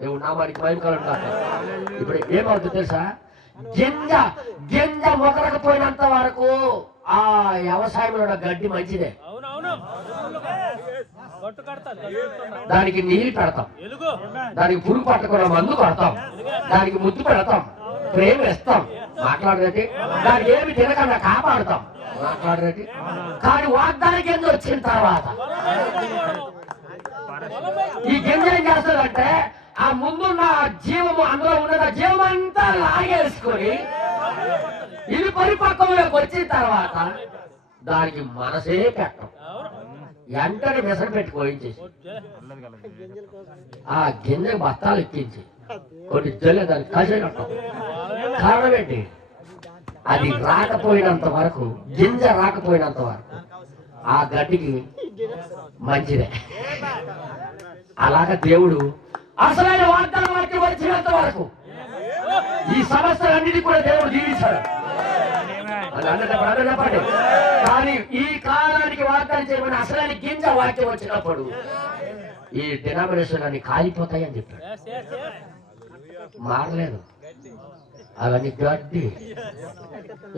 దేవుడు నామానికి మహిమ కలుగుగాక. ఇప్పుడు ఏమవుతుంది తెలుసా? గింజ మొగరకపోయినంత వరకు ఆ వ్యవసాయంలో గడ్డి మంచిదే. దానికి నీళ్ళు పెడతాం, దానికి పురుగు పట్టకుండా మందు కొడతాం, దానికి ముద్దు పెడతాం, ప్రేమ ఇస్తాం, మాట్లాడేది. దానికి ఏమి తినకుండా కాపాడుతాం, మాట్లాడేది. కానీ వాగ్దాన గింజ వచ్చిన తర్వాత ఈ గింజ ఏం చేస్తుందంటే ఆ ముందున్న జీవము, అందులో ఉన్న జీవం అంతా లాగేసుకొని ఇది పరిపక్వంలోకి వచ్చిన తర్వాత దానికి మనసే పెట్టం, వెంటనే మిషన్ పెట్టి కోయించేసి ఆ గింజ బత్తాలు ఎక్కించి కొన్ని జల్లి దానికి కాసేటం. కారణం ఏంటి? అది రాకపోయినంత వరకు, గింజ రాకపోయినంత వరకు ఆ గడ్డికి మంచిదే. అలాగా దేవుడు అసలైన వాగ్దానం వాక్యం వచ్చినంత వరకు ఈ సమస్యలన్నిటి కూడా దేవుడు జీవించాడు. చెప్పండి. కానీ ఈ కాలానికి వాగ్దానం చేయమని అసలైన గింజ వాక్యం వచ్చినప్పుడు ఈ డినామినేషన్ అన్ని కాలిపోతాయని చెప్పాడు. మారలేదు, అవన్నీ గడ్డి.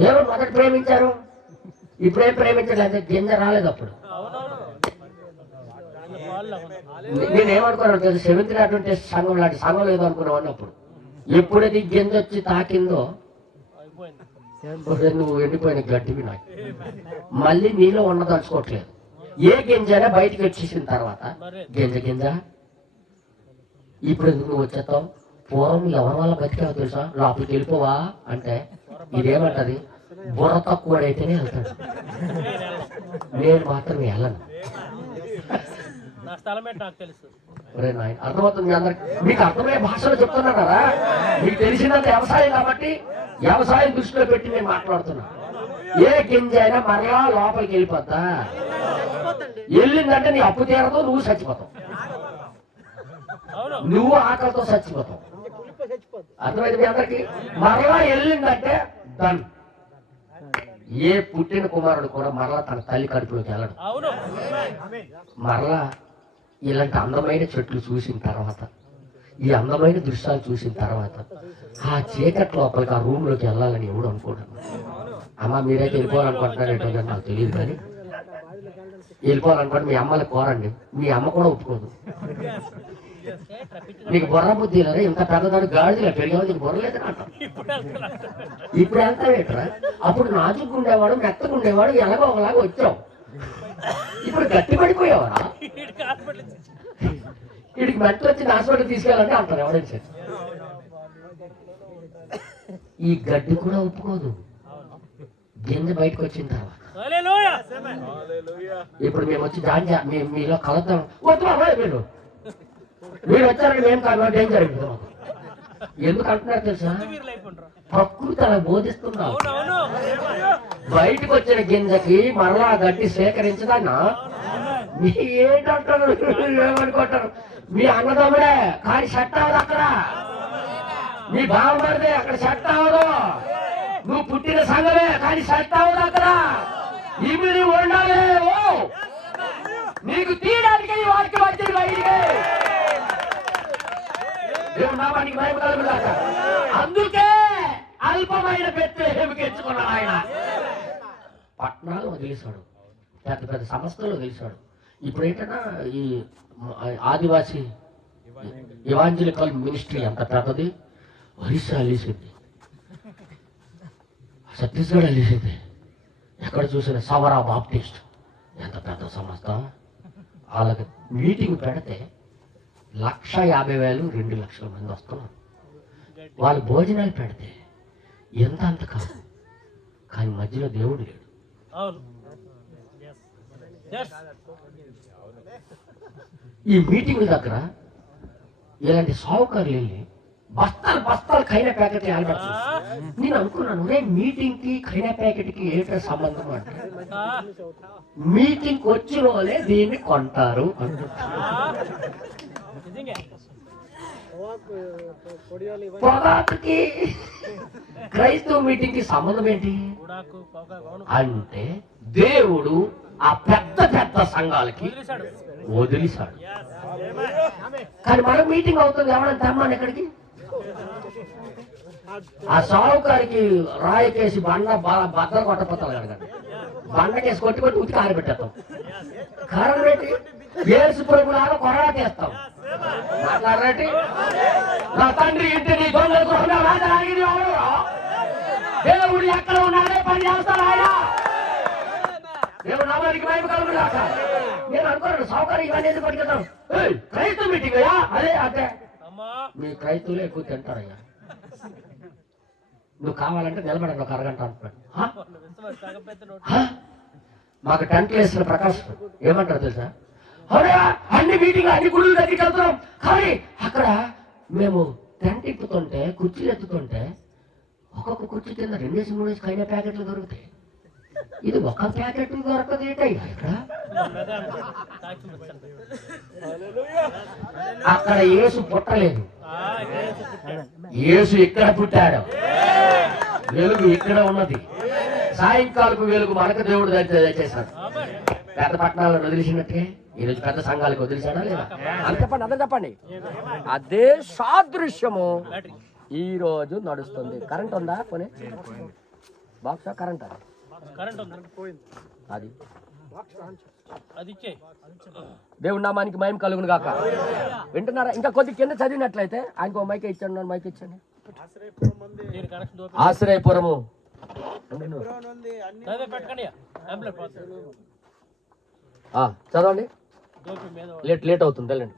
ఎవరు మొదట ప్రేమించారు, ఇప్పుడేం ప్రేమించలేదు, గింజ రాలేదు. అప్పుడు నేనేమనుకున్నాను తెలుసు, సెవెంత్ అటువంటి సంఘం లాంటి సంఘం లేదు అనుకున్నావు. అప్పుడు ఎప్పుడైతే గింజ వచ్చి తాకిందో నువ్వు ఎండిపోయిన గడ్డివి నాకు మళ్ళీ నీలో ఉండదలుచుకోవట్లేదు. ఏ గింజైనా బయటికి వచ్చేసిన తర్వాత గింజ ఇప్పుడు నువ్వు వచ్చేస్తావు. పూర్వం ఎవరి వల్ల బతికావు తెలుసా? లోపలికి వెళ్ళిపోవా అంటే ఇదేమంటది, బుర్ర తక్కువడైతేనే వెళ్తాడు, నేను మాత్రం వెళ్ళను. అర్థమవుతుంది అందరికి? మీకు అర్థమయ్యే భాషలో చెప్తున్నా కదా. మీకు తెలిసినంత వ్యవసాయం కాబట్టి వ్యవసాయం దృష్టిలో పెట్టి నేను మాట్లాడుతున్నా. ఏ గింజ అయినా మరలా లోపలికి వెళ్ళిపోద్దా? వెళ్ళిందంటే నీ అప్పు తీరదు, నువ్వు చచ్చిపోతావు, నువ్వు ఆకలితో చచ్చిపోతావు. అర్థమైంది మీ అందరికి? మరలా వెళ్ళిందంటే డన్. ఏ పుట్టిన కుమారుడు కూడా మరలా తన తల్లి కడుపులోకి వెళ్ళడు. మరలా ఇలాంటి అందమైన చెట్లు చూసిన తర్వాత, ఈ అందమైన దృశ్యాలు చూసిన తర్వాత ఆ చీకటి లోపలికి ఆ రూమ్ లోకి వెళ్ళాలని ఎవడు అనుకోడు. అమ్మ మీరైతే వెళ్ళిపోవాలనుకుంటున్నారు ఏంటో కానీ నాకు తెలియదు, కానీ వెళ్ళిపోవాలనుకోండి. మీ అమ్మని కోరండి, మీ అమ్మ కూడా ఒప్పుకోదు. నీకు బుర్ర బుద్ధి లేదా? ఇంత పెద్దదాడు గాడిదలే పెరిగావు, నీకు బుర్ర లేదని అంటాం. ఇప్పుడు వెళ్తావేట్రా? అప్పుడు నాజుకు ఉండేవాడు, మెత్తగా ఉండేవాడు, ఎలాగో ఒకలాగా వచ్చావు. ఇప్పుడు గట్టి పడిపోయేవాడా? వీడికి మెట్ట వచ్చి హాస్పిటల్ తీసుకెళ్ళాలంటే అంటారు ఎవరైనా సరే. ఈ గడ్డి కూడా ఒప్పుకోదు గింజ బయటకు వచ్చిన తర్వాత. ఇప్పుడు మేము వచ్చి జాయిన్ మీలో కలుద్దాం వద్దు, మీరు వచ్చారని మేము కాదు, డేంజర్ అయిపోతాం. ఎందుకు అంటున్నారు తెలుసా? ప్రకృతి అలా బోధిస్తున్నాం. బయటకు వచ్చిన గింజకి మరలా గడ్డి సేకరించదానా? మీ ఏంటంటారు, ఏమనుకుంటారు? మీ అన్నదమ్ముడే కానీ సెట్ అవ్వదు అక్కడ, మీ బావమరిదే అక్కడ సెట్ అవ్వదు, నువ్వు పుట్టిన సంఘమే కానీ సెట్ అవ్వదు అక్కడ. ఇవి నువ్వు ఉండాలి, నీకు తీయడానికి ఈ వాక్యం వచ్చింది బయటికి. అందుకే అల్పమైన బెత్లెహేముకి ఎంచుకున్నాడు ఆయన. పట్టణాలు వదిలేశాడు, పెద్ద పెద్ద సంస్థలు వదిలేశాడు. ఇప్పుడు ఏంటన్నా ఈ ఆదివాసీ ఇవాంజలికల్ మినిస్ట్రీ ఎంత పెద్దది, ఒరిస్సా వెళ్ళేసింది, ఛత్తీస్గఢ్ వెళ్ళేసింది, ఎక్కడ చూసిన సవరా బాప్టిస్ట్ ఎంత పెద్ద సంస్థ. వాళ్ళకి మీటింగ్ పెడితే 150,000 2 లక్షల మంది వస్తున్నారు. వాళ్ళు భోజనాలు పెడితే ఎంత అంత కాదు, కానీ మధ్యలో దేవుడు లేడు. ఈ మీటింగ్ దగ్గర ఇలాంటి సావుకారులు వెళ్ళి బస్తాలు బస్తాలు ఖైనా ప్యాకెట్ ఆడబడుతుంది. నేను అనుకున్నాను, రే మీటింగ్ కి ఖైనా ప్యాకెట్ కి ఏంటో సంబంధం అంటే, మీటింగ్ వచ్చిన వాళ్ళే దీన్ని కొంటారు పొగాకుకి క్రైస్తవ మీటింగ్ కి సంబంధం ఏంటి అంటే, దేవుడు ఆ పెద్ద పెద్ద సంఘాలకి వదిలిశాడు. కానీ మన మీటింగ్ అవుతుంది, ఎవరైనా తెమ్మని ఎక్కడికి? ఆ సావుకారికి రాయకేసి బండ బద్దలు కొట్టపోతారు కడగండి, బండకేసి కొట్టి కొట్టి ఉతికి ఆరబెట్టేస్తాం. కారణం ఏంటి? యేసు ప్రభులాగా కొరడాకేస్తాం. మాట్లాడరేంటి? నా తండ్రి ఇంటిని దొంగల గృహంగా రాజరాగిరి ఎవరు? దేవుడు ఎక్కడ ఉన్నాడే పని చేస్తాడు ఆయన. దేవుడు నామానికి మహిమ కలుగుగాక. నేను అనుకున్నాను సౌకర్యం ఇవన్నీ ఎందుకు పట్టుకెళ్తాం? క్రైస్తవ మీటింగ్ అయ్యా, అదే అంటే మీ క్రైస్తవులే ఎక్కువ తింటారయ్యా. నువ్వు కావాలంటే నిలబడండి ఒక అరగంట అంటున్నాడు. మాకు టెంట్ వేసిన ప్రకాష్ ఏమంటారు తెలుసా, అన్ని మీటింగ్ అన్ని గుడుల దగ్గరికి వెళ్తున్నాం, కానీ అక్కడ మేము టెంట్ ఎక్కుతుంటే కుర్చీలు ఎత్తుతుంటే ఒక్కొక్క కుర్చీ కింద 2-3 కైనా ప్యాకెట్లు దొరుకుతాయి. ఇది ఒక ప్యాకెట్ దొరకదు ఏంటయ్యా ఇక్కడ. అక్కడ యేసు పుట్టలేదు, యేసు ఇక్కడ పుట్టాడు. వెలుగు ఇక్కడ ఉన్నది. సాయంకాలపు వెలుగు మనకు దేవుడు దయచేశాడు. పెద్ద పట్టణాలను వదిలిసినట్టే ఈరోజు పెద్ద సంఘాలకు వదిలిచాడా లేదా? అని చెప్పండి, అదే చెప్పండి. అదే సాదృశ్యము ఈ రోజు నడుస్తుంది. కరెంట్ ఉందా? పోనీ బాక్సా కరెంట్ అది దేవుడి నామానికి మహిమ కలుగును గాక. వింటున్నారా? ఇంకా కొద్ది కింద చదివినట్లయితే ఆయనకు మైక్ ఇచ్చాను, మైక్ ఇచ్చాను. ఆశ్రయపురము చదవండి, లేట్ అవుతుంది వెళ్ళండి.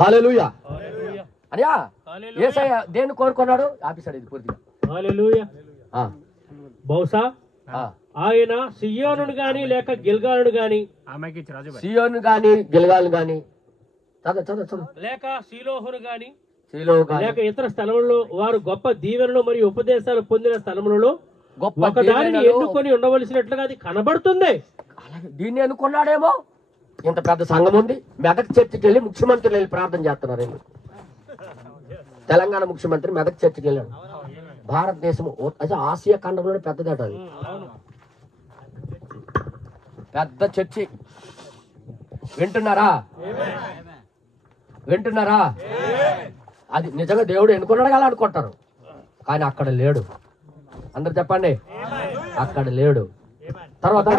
హల్లెలూయా. అనియా యేసయ్య దేన్ని కోరుకున్నాడు? ఆపిసాడు ఇది పూర్తిగా. హల్లెలూయా. బహుశా ఆయన సియోనును గాని లేక గిల్గాలును గాని, సియోను గాని గిల్గాలు గాని, లేక శీలోహును గాని, లేక ఇతర స్థలములలో వారు గొప్ప దీవెనలు మరియు ఉపదేశాలు పొందిన స్థలములలో ఒక దానిని ఎన్నుకొని ఉండవలసినట్లుగా అది కనబడుతుంది. దీన్ని ఎన్నుకున్నాడేమో. ఇంత పెద్ద సంఘం ఉంది, మెదక్ చర్చికి వెళ్ళి ముఖ్యమంత్రులు వెళ్ళి ప్రార్థన చేస్తున్నారు. తెలంగాణ ముఖ్యమంత్రి మెదక్ చర్చికి వెళ్ళాడు. భారతదేశం ఆసియా ఖండంలోనే పెద్దదట అది. పెద్ద చర్చి. వింటున్నారా? అది నిజంగా దేవుడు ఎన్నుకున్నాడు కదా అనుకుంటారు, కానీ అక్కడ లేడు. అందరు చెప్పండి, అక్కడ లేడు. తర్వాత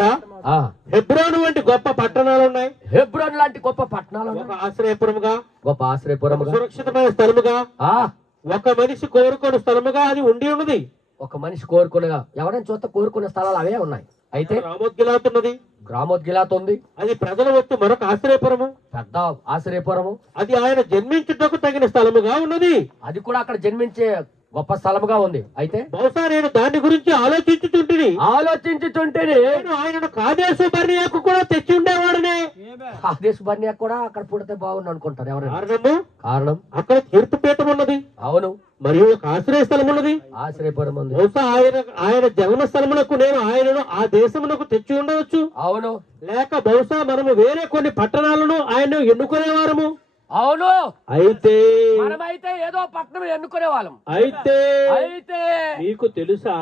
హెబ్రోను వంటి గొప్ప పట్టణాలు ఉన్నాయి. హెబ్రోన్ లాంటి గొప్ప పట్టణాలు, గొప్ప ఆశ్రయపురముగా, సురక్షితమైన స్థలముగా, ఒక మనిషి కోరుకునే స్థలముగా అది ఉండి ఉన్నది. ఒక మనిషి కోరుకునేగా, ఎవరైనా చూస్తే కోరుకునే స్థలాలు అవే ఉన్నాయి. అయితే గ్రామోద్గిలాత్ ఉంది. అది ప్రజల వస్తు మరొక ఆశ్రయపురము, పెద్ద ఆశ్రయపురము. అది ఆయన జన్మించుటకు తగిన స్థలముగా ఉన్నది. అది కూడా అక్కడ జన్మించే గొప్ప స్థలముగా ఉంది. అయితే బహుశా నేను దాని గురించి ఆలోచించుతుంటే ఆయనను కాదేశు బర్నియాకు కూడా తెచ్చి ఉండేవాడనే. కాదేశు బర్నియాకు కూడా అక్కడ పుడితే బాగుంది అనుకుంటారు ఎవరైనా. కారణం అక్కడ తీర్థపీఠం ఉన్నది. అవును. మరియు ఒక ఆశ్రయ స్థలం ఉన్నది, ఆశ్రయపురం ఉంది. బహుశా ఆయన జన్మ స్థలమునకు నేను ఆయనను ఆ దేశమునకు తెచ్చి ఉండవచ్చు. అవును. లేక బహుశా మనము వేరే కొన్ని పట్టణాలను ఆయన ఎన్నుకునేవారము. అవును. అయితే మనమైతే ఏదో పట్టణం ఎన్నుకునే వాళ్ళం. అయితే మీకు తెలుసా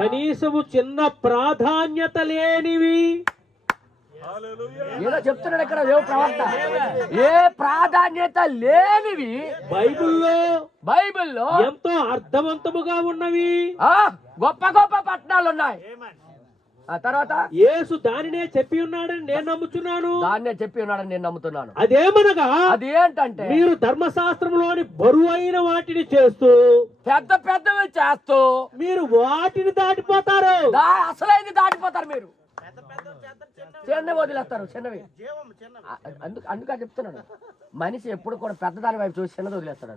కనీసము చిన్న ప్రాధాన్యత లేనివి. ఏదో చెప్తున్నాడు ఇక్కడ దేవు ప్రవక్త, ఏ ప్రాధాన్యత లేనివి బైబిల్లో ఎంతో అర్థవంతముగా ఉన్నవి గొప్ప గొప్ప పట్టణాలు ఉన్నాయి. ఆ తర్వాత యేసు దానినే చెప్పి ఉన్నాడని నేను నమ్ముతున్నాను. అదేమనగా అది ఏంటంటే, మీరు ధర్మశాస్త్రంలోని బరువైన వాటిని చేస్తూ పెద్దవి చేస్తూ మీరు వాటిని దాటిపోతారు. అసలైంది దాటిపోతారు. మీరు చిన్నవి వదిలేస్తారు. చిన్నవి అందుకే చెప్తున్నాడు, మనిషి ఎప్పుడు కూడా పెద్దదాని వైపు చూసి చిన్నది వదిలేస్తాడు.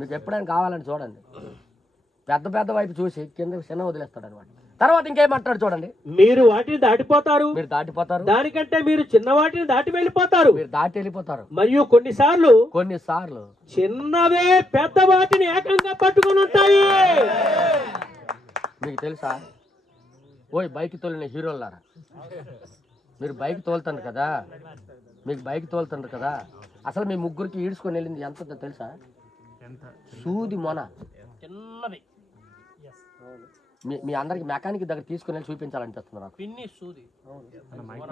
మీకు ఎప్పుడైనా కావాలని చూడండి, పెద్ద వైపు చూసి కింద చిన్న వదిలేస్తాడు అనమాట. తర్వాత ఇంకేమంటాడు చూడండి, మీరు వాటిని దాటిపోతారు. దానికంటే మీరు చిన్న వాటిని దాటి వెళ్ళిపోతారు. మరియు కొన్నిసార్లు చిన్నవే పెద్ద వాటిని ఏకంగా పట్టుకొని ఉంటాయి. మీకు తెలుసా, బైక్ తోలిన హీరోలారా, మీరు బైక్ తోలుతారు కదా, మీకు బైక్ తోలుతారు కదా, అసలు మీ ముగ్గురికి ఈడ్చుకొని వెళ్ళింది ఎంత తెలుసా? సూది మొన చిన్నది. మీ అందరికి మెకానిక్ దగ్గర తీసుకుని వెళ్ళి చూపించాలనిపిస్తుంది నాకు.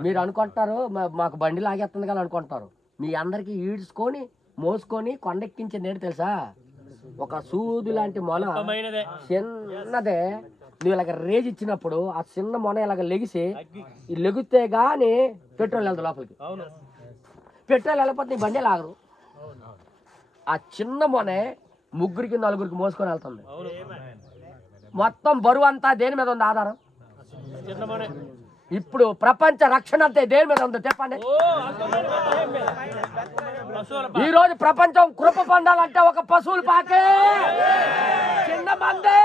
మీరు అనుకుంటారు మాకు బండి లాగేస్తుంది కదా అనుకుంటారు. మీ అందరికి ఈడ్చుకొని మోసుకొని కొండెక్కించేది ఏంటి తెలుసా? ఒక సూది లాంటి మొన చిన్నదే. నువ్వు ఇలాగ రేజ్ ఇచ్చినప్పుడు ఆ చిన్న మొన ఇలాగ లెగిసి లెగితే గాని పెట్రోల్ వెళ్తావు లోపలికి. పెట్రోల్ వెళ్ళకపోతే నీ బండి లాగరు. ఆ చిన్న మొనే 3-4 మోసుకొని వెళ్తుంది. మొత్తం బరువు అంతా దేని మీద ఉంది ఆధారం? చిన్నమనే. ఇప్పుడు ప్రపంచ రక్షణ అంతే దేని మీద ఉందో చెప్పండి. ఓ, అర్థమైన బెత్లెహేం మీద. పశువుల ఈ రోజు ప్రపంచం కృప పొందాలంటే ఒక పశువుల పాకే, చిన్న మందే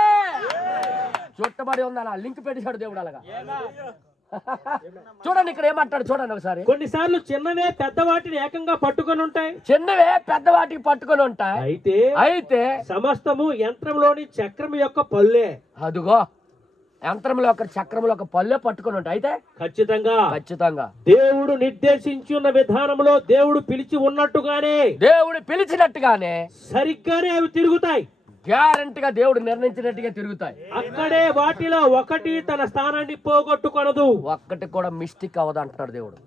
చుట్టబడి ఉందన్న లింక్ పెట్టాడు దేవుడు అలాగా. చూడండి ఇక్కడ ఏమంటాడు చూడండి ఒకసారి. కొన్నిసార్లు చిన్నవే పెద్దవాటిని ఏకంగా పట్టుకొని ఉంటాయి, చిన్నవే పెద్దవాటికి పట్టుకొని ఉంటాయి. అయితే సమస్తము యంత్రంలోని చక్రం యొక్క పల్లె. అదుగో యంత్రంలో ఒక చక్రంలో ఒక పల్లె పట్టుకొని ఉంటాయి. అయితే ఖచ్చితంగా దేవుడు నిర్దేశించున్న విధానంలో దేవుడు పిలిచి ఉన్నట్టుగానే, దేవుడు పిలిచినట్టుగానే సరిగ్గానే అవి తిరుగుతాయి. గ్యారంటీగా దేవుడు నిర్ణయించినట్టుగా తిరుగుతాయి. అక్కడే వాటిలో ఒకటి తన స్థానాన్ని పోగొట్టుకొనదు. ఒక్కటి కూడా మిస్టేక్ అవ్వదు అంటున్నాడు దేవుడు.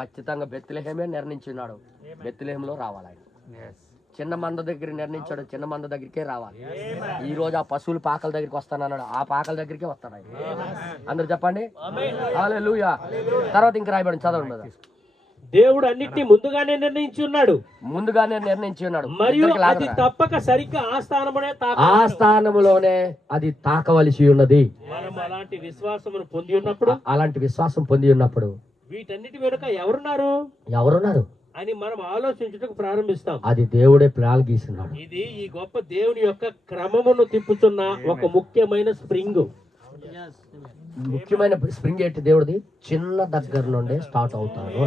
ఖచ్చితంగా బెత్లెహేమే నిర్ణయించున్నాడు, బెత్లెహేంలో రావాలి ఆయన. చిన్న మంద దగ్గర నిర్ణయించాడు, చిన్న మంద దగ్గరికే రావాలి. ఈ రోజు ఆ పశువుల పాకల దగ్గరికి వస్తానన్నాడు, ఆ పాకల దగ్గరికే వస్తాడు ఆయన. అందరు చెప్పండి హల్లెలూయా. తర్వాత ఇంకా రాయబడి చదవండి కదా. దేవుడు అన్నిటిని ముందుగానే నిర్ణయించి ఉన్నాడు, మరియు అది తప్పక సరిగ్గా ఆ స్థానమునే ఆ స్థానములోనే అది తాకవలసి ఉన్నది. మనం అలాంటి విశ్వాసమును పొంది ఉన్నప్పుడు, అలాంటి విశ్వాసం పొంది ఉన్నప్పుడు వీటన్నిటి వెనుక ఎవరున్నారు అని మనం ఆలోచించుటకు ప్రారంభిస్తాం. అది దేవుడే ప్లాన్ గీస్తున్నాడు. ఇది ఈ గొప్ప దేవుని యొక్క క్రమమును తిప్పుతున్న ఒక ముఖ్యమైన స్ప్రింగ్. ముఖ్యమైన స్ప్రింగ్ ఏంటి? దేవుడిది చిన్న దగ్గర నుండే స్టార్ట్ అవుతాడు.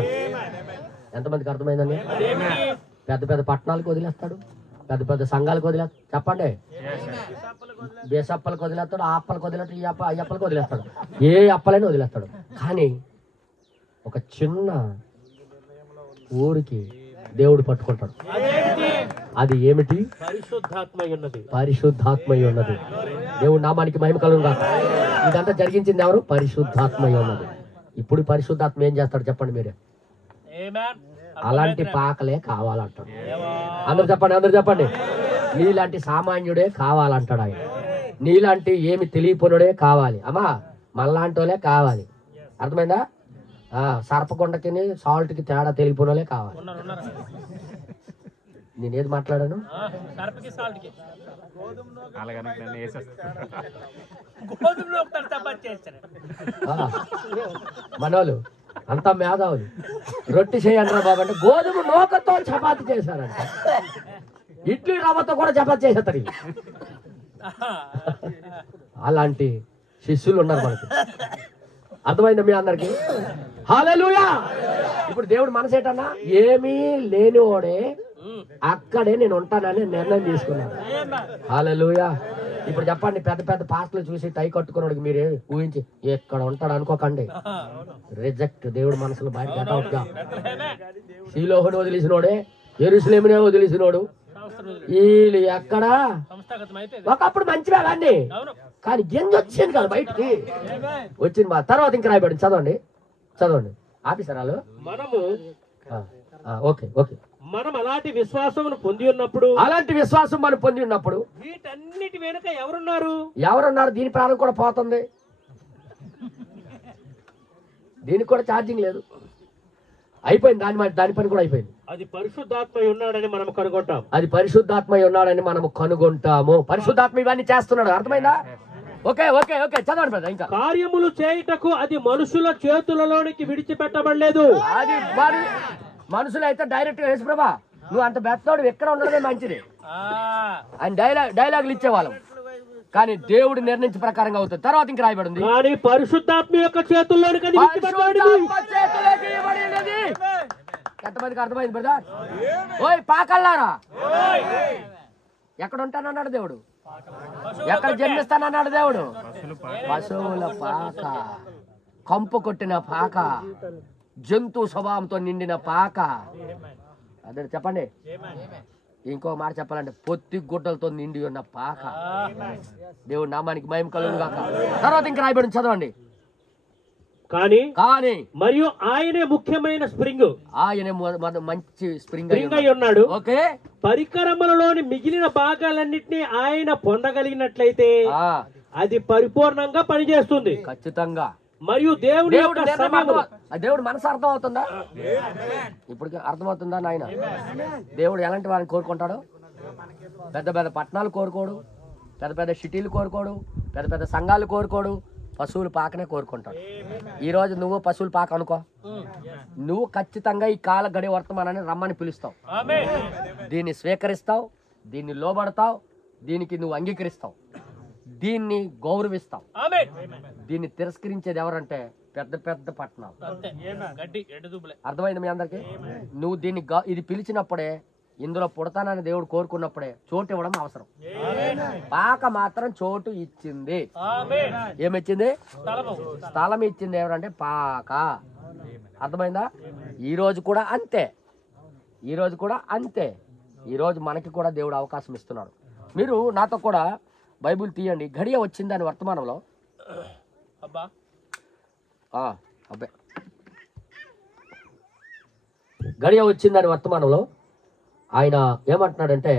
ఎంతమందికి అర్థమైందండి? పెద్ద పెద్ద పట్టణాలకు వదిలేస్తాడు, పెద్ద పెద్ద సంఘాలకు వదిలేస్తాడు. చెప్పండి, బేసప్పలకు వదిలేస్తాడు, ఆ అప్పలకు వదిలేస్తాడు, ఈ అయ్యప్పలకు వదిలేస్తాడు, ఏ అప్పలైనా వదిలేస్తాడు. కానీ ఒక చిన్న ఊరికి దేవుడు పట్టుకుంటాడు. అది ఏమిటి? పరిశుద్ధాత్మయ్య ఉన్నది. దేవుడు నామానికి మహిమ కలుగును గాక. ఇదంతా జరిగించింది ఎవరు? పరిశుద్ధాత్మయ్య ఉన్నది. ఇప్పుడు పరిశుద్ధాత్మ ఏం చేస్తాడు చెప్పండి మీరే? అలాంటి పాకలే కావాలంటాడు. అందరు చెప్పండి. నీలాంటి సామాన్యుడే కావాలంటాడు ఆయన. నీలాంటి ఏమి తెలియపోనుడే కావాలి. అమ్మా మనలాంటి వాళ్ళే కావాలి. అర్థమైందా? సర్పకొండకి సాల్ట్కి తేడా తెలియపోనోలే కావాలి. నేనేది మాట్లాడాను? మనోళ్ళు అంతా మేధావులు. రొట్టె చేయండి రా బాబు అంటే గోధుమ నూకతో చపాతి చేశారంట. ఇడ్లీ రవ్వతో కూడా చపాతి చేసేస్తారు. అలాంటి శిష్యులు ఉన్నారు మనకి. అర్థమైందా మీ అందరికి? హల్లెలూయా. ఇప్పుడు దేవుడు మనసు ఏంటన్నా? ఏమీ లేనివాడే అక్కడే నేను ఉంటానని నిర్ణయం తీసుకున్నాను. హల్లెలూయా. ఇప్పుడు చెప్పండి, పెద్ద పెద్ద పాస్టర్లు చూసి టై కట్టుకున్నాడు మీరే ఊహించి ఎక్కడ ఉంటాడు అనుకోకండి. రిజెక్ట్. దేవుడు మనసులో బయట గెట్అవుట్గా. శీలోహుని వదిలేసినోడే, యెరూషలేమునే వదిలేసినోడు. వీళ్ళు ఎక్కడ ఒకప్పుడు మంచిగా అన్నీ, కానీ గింజ వచ్చింది కదా బయటికి వచ్చింది. మా తర్వాత ఇంకా రాయబడి చదవండి ఆఫీసరాలు. ఓకే మనం అలాంటి విశ్వాసం పొంది ఉన్నప్పుడు, వీటన్నిటి వెనుక ఎవరున్నారు? దీని ప్రాణం కూడా పోతుంది. దీనికి కూడా ఛార్జింగ్ లేదు, అయిపోయింది. దాని పని కూడా అయిపోయింది. అది పరిశుద్ధాత్మ ఉన్నాడని మనం కనుగొంటాము. పరిశుద్ధాత్మ ఇవన్నీ చేస్తున్నాడు. అర్థమైందా? ఓకే చదవండి బ్రదర్. ఇంకా కార్యములు చేయుటకు అది మనుషుల చేతులలోనికి విడిచిపెట్టబడలేదు. అది మనుషులు అయితే డైరెక్ట్ గా యేసు ప్రభా నువ్వు అంత బెత్తోడు ఎక్కడ ఉండడమే మంచిది అని డైలాగులు ఇచ్చేవాళ్ళం. కానీ దేవుడు నిర్ణయించిన ప్రకారంగా అవుతుంది. తర్వాత ఇంకా రాయబడింది, కానీ పరిశుద్ధాత్మ యొక్క చేతుల్లోనికి ఎంతమందికి అర్థమైంది బ్రదర్? ఓయ్ పాకల్లారా, ఎక్కడ ఉంటానన్నాడు దేవుడు? ఎక్కడ జన్మిస్తానన్నాడు దేవుడు? పశువుల పాక, కంపు కొట్టిన పాక, జంతు స్వభావంతో నిండిన పాక. అదే చెప్పండి. ఇంకో మాట చెప్పాలంటే పొత్తి గుడ్డలతో నిండి ఉన్న పాక. దేవుడు నామానికి మహిమ కలుగును గాక. తర్వాత ఇంకా రాయబడి చదవండి. కానీ మరియు ఆయనే ముఖ్యమైన స్ప్రింగ్, ఆయనే మంచి స్ప్రింగ్ అయి ఉన్నాడు. ఓకే, పరికరములలోని మిగిలిన భాగాలన్నిటినీ ఆయన పొందగలిగినట్లయితే అది పరిపూర్ణంగా పనిచేస్తుంది ఖచ్చితంగా. మరియు దేవుడు మనసు అర్థం అవుతుందా? ఇప్పుడు అర్థమవుతుందా నాయన? దేవుడు ఎలాంటి వారిని కోరుకుంటాడు? పెద్ద పెద్ద పట్టణాలు కోరుకోడు, పెద్ద పెద్ద సిటీలు కోరుకోడు, పెద్ద పెద్ద సంఘాలు కోరుకోడు, పశువుల పాకనే కోరుకుంటాడు. ఈరోజు నువ్వు పశువుల పాక అనుకో, నువ్వు ఖచ్చితంగా ఈ కాల గడి వర్తమానాన్ని రమ్మని పిలుస్తావు, దీన్ని స్వీకరిస్తావు, దీన్ని లోబడతావు, దీనికి నువ్వు అంగీకరిస్తావు, దీన్ని గౌరవిస్తావు. దీన్ని తిరస్కరించేది ఎవరంటే పెద్ద పెద్ద పట్టణాలు. అర్థమైంది మీ అందరికి? నువ్వు దీన్ని ఇది పిలిచినప్పుడే, ఇందులో పుడతానని దేవుడు కోరుకున్నప్పుడే చోటు ఇవ్వడం అవసరం. పాక మాత్రం చోటు ఇచ్చింది. ఏమిచ్చింది? స్థలం ఇచ్చింది. ఎవరంటే పాక. అర్థమైందా? ఈరోజు కూడా అంతే, ఈరోజు కూడా అంతే. ఈరోజు మనకి కూడా దేవుడు అవకాశం ఇస్తున్నాడు. మీరు నాతో కూడా బైబిల్ తీయండి. గడియ వచ్చింది అని వర్తమానంలో. అబ్బాయి గడియ వచ్చిందని వర్తమానంలో ఆయన ఏమంటున్నాడంటే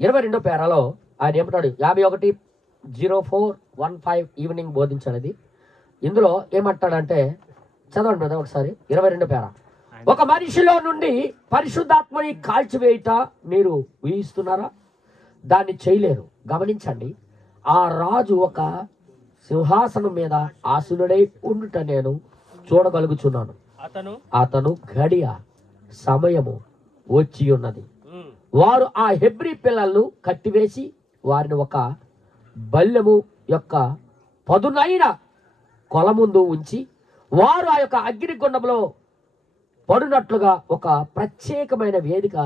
22వ పేరాలో ఆయన ఏమంటాడు, 51:0415 ఈవినింగ్ బోధించాలది. ఇందులో ఏమంటాడంటే చదవండి కదా ఒకసారి. 22వ పేరా. ఒక మనిషిలో నుండి పరిశుద్ధాత్మని కాల్చివేయుట మీరు ఊహిస్తున్నారా? దాన్ని చేయలేరు. గమనించండి, ఆ రాజు ఒక సింహాసనం మీద ఆసీనుడై ఉండుట నేను చూడగలుగుచున్నాను. అతను గడియ సమయము వచ్చి ఉన్నది. వారు ఆ హెబ్రీ పిల్లలను కట్టివేసి వారిని ఒక బల్లెము యొక్క పదునైన కొల ముందు ఉంచి వారు ఆ యొక్క అగ్నిగుండంలో పడునట్లుగా ఒక ప్రత్యేకమైన వేదిక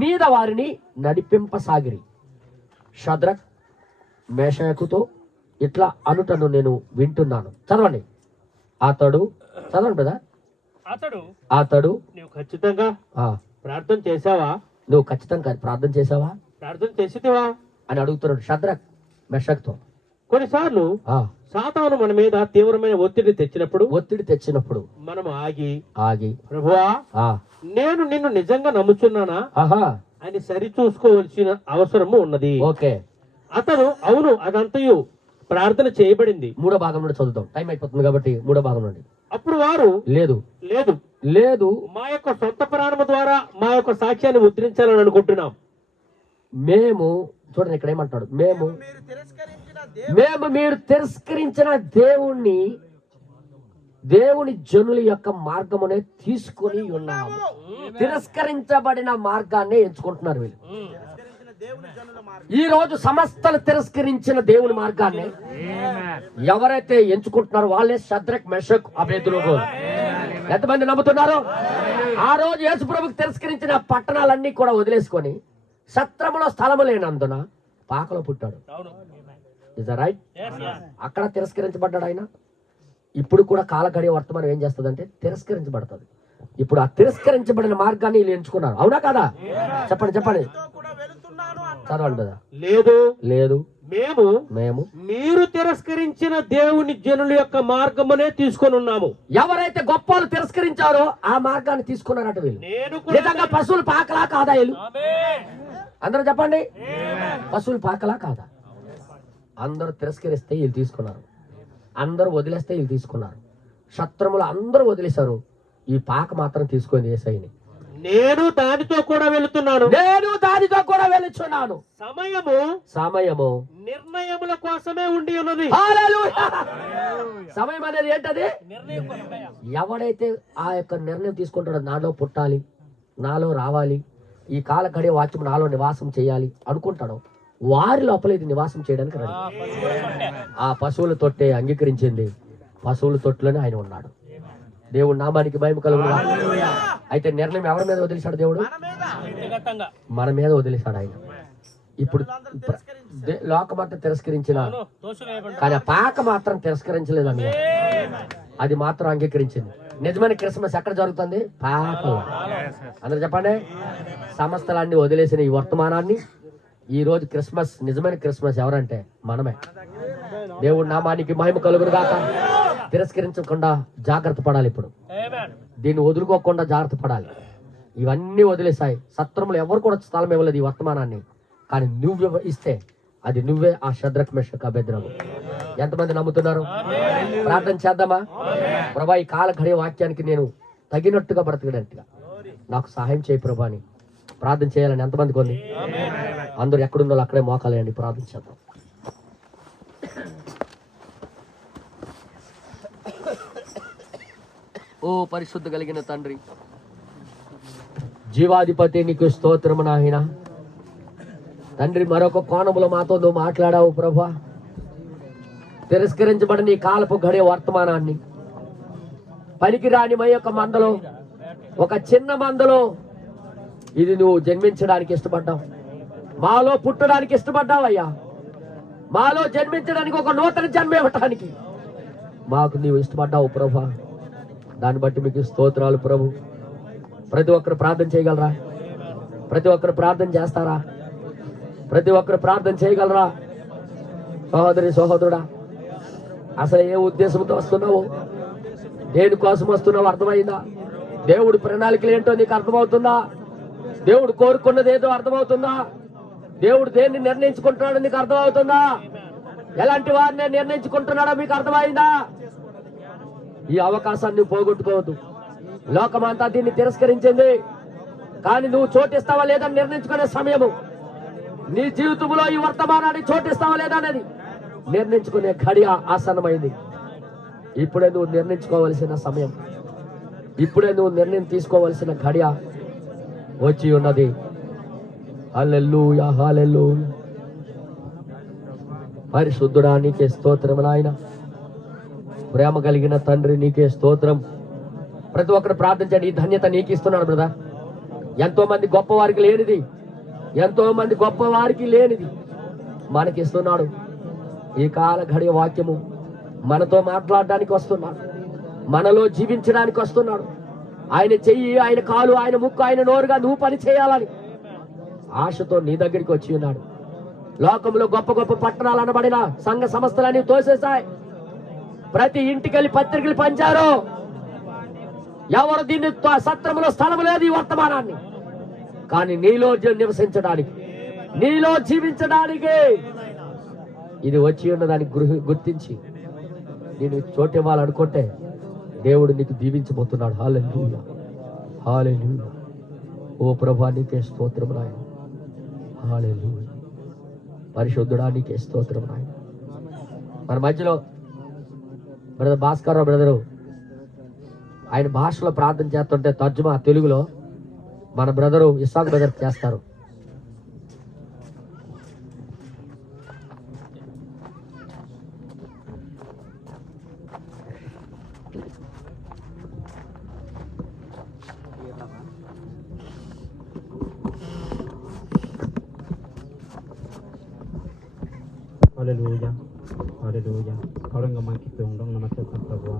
మీద వారిని నడిపింపసాగిరి. షద్రక్ మేషకుతో ఇట్లా అనుటను నేను వింటున్నాను. చదవండి. చదవండి కదా. అతడు నువ్వు ఖచ్చితంగా ప్రార్థన చేసావా? నువ్వు ఖచ్చితంగా ప్రార్థన చేసావా? ప్రార్థన చేసివా అని అడుగుతున్నాడు షద్రక్ మెషక్తో. కొన్నిసార్లు సాతాను మన మీద తీవ్రమైన ఒత్తిడి తెచ్చినప్పుడు మనం ఆగి ప్రభువా నేను నిన్ను నిజంగా నమ్ముచున్నానా అని సరి చూసుకోవలసిన అవసరము ఉన్నది. ఓకే, అతను అవును అదంతయు ప్రార్థన చేయబడింది. 3వ భాగం నుండి చదువుతాం, టైం అయిపోతుంది కాబట్టి 3వ భాగం నుండి. అప్పుడు వారు లేదు లేదు లేదు మా యొక్క సొంత ప్రాణము ద్వారా మా యొక్క సాక్ష్యాన్ని ముద్రించాలని అనుకుంటున్నాం. మేము చూడండి ఇక్కడ ఏమంటాడు, మేము మీరు తిరస్కరించిన దేవుని జనుల యొక్క మార్గమునే తీసుకొని ఉన్నాము. తిరస్కరించబడిన మార్గాన్ని ఎంచుకుంటున్నారు వీళ్ళు. ఈ రోజు సమస్తలు తిరస్కరించిన దేవుని మార్గాన్ని ఎవరైతే ఎంచుకుంటున్నారో వాళ్ళే షద్రక్ మెషక్ అబేద్నెగో. ఎంతమంది నమ్ముతున్నారు? ఆ రోజు యేసు ప్రభువుకి తిరస్కరించిన పట్టణాలన్నీ కూడా వదిలేసుకొని సత్రములో స్థలము లేనందున పాకలో పుట్టాడు. Is that right? అక్కడ తిరస్కరించబడ్డాడు ఆయన. ఇప్పుడు కూడా కాలగడియ వర్తమానం ఏం చేస్తుందంటే తిరస్కరించబడుతుంది. ఇప్పుడు ఆ తిరస్కరించబడిన మార్గాన్ని వీళ్ళు ఎంచుకున్నారు. అవునా కదా? చెప్పండి చదవండి కదా. లేదు మేము మీరు తిరస్కరించిన దేవుని జనుల యొక్క మార్గమునే తీసుకొని ఉన్నాము. ఎవరైతే గొప్పలు తిరస్కరించారో ఆ మార్గాన్ని తీసుకున్నారట వీళ్ళు. నిజంగా పశువులు పాకలా కాదా వీళ్ళు? అందరూ చెప్పండి, పశువులు పాకలా కాదా? అందరూ తిరస్కరిస్తే వీళ్ళు తీసుకున్నారు, అందరూ వదిలేస్తే వీళ్ళు తీసుకున్నారు. శత్రుములు అందరూ వదిలేశారు, ఈ పాక మాత్రం తీసుకుంది యేసయ్యని. నేను దానితో కూడా వెళుచున్నాను. సమయము నిర్ణయముల కోసమే ఉండి ఉన్నది. సమయం అనేది ఏంటది? ఎవడైతే ఆ యొక్క నిర్ణయం తీసుకుంటాడో, నాలో పుట్టాలి, నాలో రావాలి, ఈ కాల గడియ వాక్యం నాలో నివాసం చేయాలి అనుకుంటాడో, వారి లోపల ఇది నివాసం చేయడానికి రెడీ. ఆ పశువుల తొట్టే అంగీకరించింది, పశువుల తొట్టులోనే ఆయన ఉన్నాడు. దేవుడు నామానికి మహిమ కలుగును. అయితే నిర్ణయం ఎవరి మీద వదిలేశాడు? దేవుడు మన మీద వదిలేశాడు ఆయన. ఇప్పుడు లోకమంతా తిరస్కరించిన, కానీ పాక మాత్రం తిరస్కరించలేదండి, అది మాత్రం అంగీకరించింది. నిజమైన క్రిస్మస్ ఎక్కడ జరుగుతుంది? పాకలో. అందరూ చెప్పండి. సమస్తలన్నీ వదిలేసిన ఈ వర్తమానాన్ని ఈ రోజు క్రిస్మస్, నిజమైన క్రిస్మస్ ఎవరంటే మనమే. దేవుడు నామానికి మహిమ కలుగును గాక. తిరస్కరించకుండా జాగ్రత్త పడాలి. ఇప్పుడు దీన్ని వదులుకోకుండా జాగ్రత్త పడాలి. ఇవన్నీ వదిలేసాయి. శత్రువులు ఎవరు కూడా స్థలం ఇవ్వలేదు ఈ వర్తమానాన్ని, కానీ నువ్వు ఇస్తే అది నువ్వే ఆ షద్రక్ మెషక్ అబేద్నెగో. ఎంతమంది నమ్ముతున్నారు? ప్రార్థన చేద్దామా? ప్రభా, ఈ కాల గడియ వాక్యానికి నేను తగినట్టుగా బ్రతకడానికి నాకు సహాయం చేయి ప్రభా అని ప్రార్థన చేయాలని ఎంతమందికి ఉంది? అందరూ ఎక్కడుందో అక్కడే మోకాలేండి, ప్రార్థించేద్దాం. ఓ పరిశుద్ధ కలిగిన తండ్రి, జీవాధిపతి, నీకు స్తోత్రము నాయన. తండ్రి, మరొక కోణములో మాతో నువ్వు మాట్లాడావు ప్రభా. తిరస్కరించబడిన ఈ కాలపు గడియ వర్తమానాన్ని పనికిరాని మా యొక్క మందలో, ఒక చిన్న మందలో ఇది నువ్వు జన్మించడానికి ఇష్టపడ్డావు, మాలో పుట్టడానికి ఇష్టపడ్డావయ్యా. మాలో జన్మించడానికి, ఒక నూతన జన్మ ఇవ్వటానికి మాకు నీవు ఇష్టపడ్డావు ప్రభా. దాన్ని బట్టి మీకు స్తోత్రాలు ప్రభు. ప్రతి ఒక్కరు ప్రార్థన చేయగలరా? ప్రతి ఒక్కరు ప్రార్థన చేస్తారా? ప్రతి ఒక్కరు ప్రార్థన చేయగలరా? సహోదరి సహోదరుడా, అసలు ఏ ఉద్దేశంతో వస్తున్నావు, దేనికోసం వస్తున్నావు అర్థమైందా? దేవుడి ప్రణాళికలు ఏంటో నీకు అర్థమవుతుందా? దేవుడు కోరుకున్నది ఏదో అర్థమవుతుందా? దేవుడు దేన్ని నిర్ణయించుకుంటున్నాడో నీకు అర్థమవుతుందా? ఎలాంటి వారిని నిర్ణయించుకుంటున్నాడో మీకు అర్థమైందా? ఈ అవకాశాన్ని పోగొట్టుకోవద్దు. లోకమంతా దీన్ని తిరస్కరించింది, కానీ నువ్వు చోటిస్తావా లేదని నిర్ణయించుకునే సమయము, నీ జీవితంలో ఈ వర్తమానాన్ని చోటిస్తావా లేదా అనేది నిర్ణయించుకునే ఘడియ ఆసన్నమైంది. ఇప్పుడే నువ్వు నిర్ణయించుకోవలసిన సమయం, ఇప్పుడే నువ్వు నిర్ణయం తీసుకోవలసిన ఘడియ వచ్చి ఉన్నది. హల్లెలూయా, హల్లెలూయా. పరిశుద్ధుడా, నీకే స్తోత్రం నాయన. ప్రేమ కలిగిన తండ్రి, నీకే స్తోత్రం. ప్రతి ఒక్కరు ప్రార్థించండి. ఈ ధన్యత నీకు ఇస్తున్నాడు బ్రదర్. ఎంతో మంది గొప్పవారికి లేనిది, ఎంతో మంది గొప్పవారికి లేనిది మనకి ఇస్తున్నాడు. ఈ కాల ఘడియ వాక్యము మనతో మాట్లాడడానికి వస్తున్నాడు, మనలో జీవించడానికి వస్తున్నాడు. ఆయన చెయ్యి, ఆయన కాలు, ఆయన ముక్కు, ఆయన నోరుగా నువ్వు పని చేయాలని ఆశతో నీ దగ్గరికి వచ్చి ఉన్నాడు. లోకంలో గొప్ప గొప్ప పట్టణాలు అనబడిన సంఘ సంస్థలన్నీ తోసేశాయి. ప్రతి ఇంటికెళ్ళి పత్రికలు పంచారు. ఎవరు దీన్ని సత్రములో స్థలం లేదు ఈ వర్తమానాన్ని. కానీ నీలో నివసించడానికి, నీలో జీవించడానికి ఇది వచ్చి ఉన్నదాన్ని గుర్తించి నేను చోటు ఇవ్వాలనుకుంటే దేవుడు నీకు దీవించబోతున్నాడు. హల్లెలూయా, హల్లెలూయా. ఓ ప్రభా, నీకే స్తోత్రం నాయన. హల్లెలూయా. పరిశుద్ధుడా, నీకే స్తోత్రం నాయన. మన మధ్యలో బ్రదర్ భాస్కర్ రావు బ్రదరు ఆయన భాషలో ప్రార్థన చేస్తుంటే తర్జుమా తెలుగులో మన బ్రదరు ఇస్సాక్ బ్రదర్ చేస్తారు. Haleluya, haleluya. Orang ngamang kitong dong nama Tuhan ప్రభువా.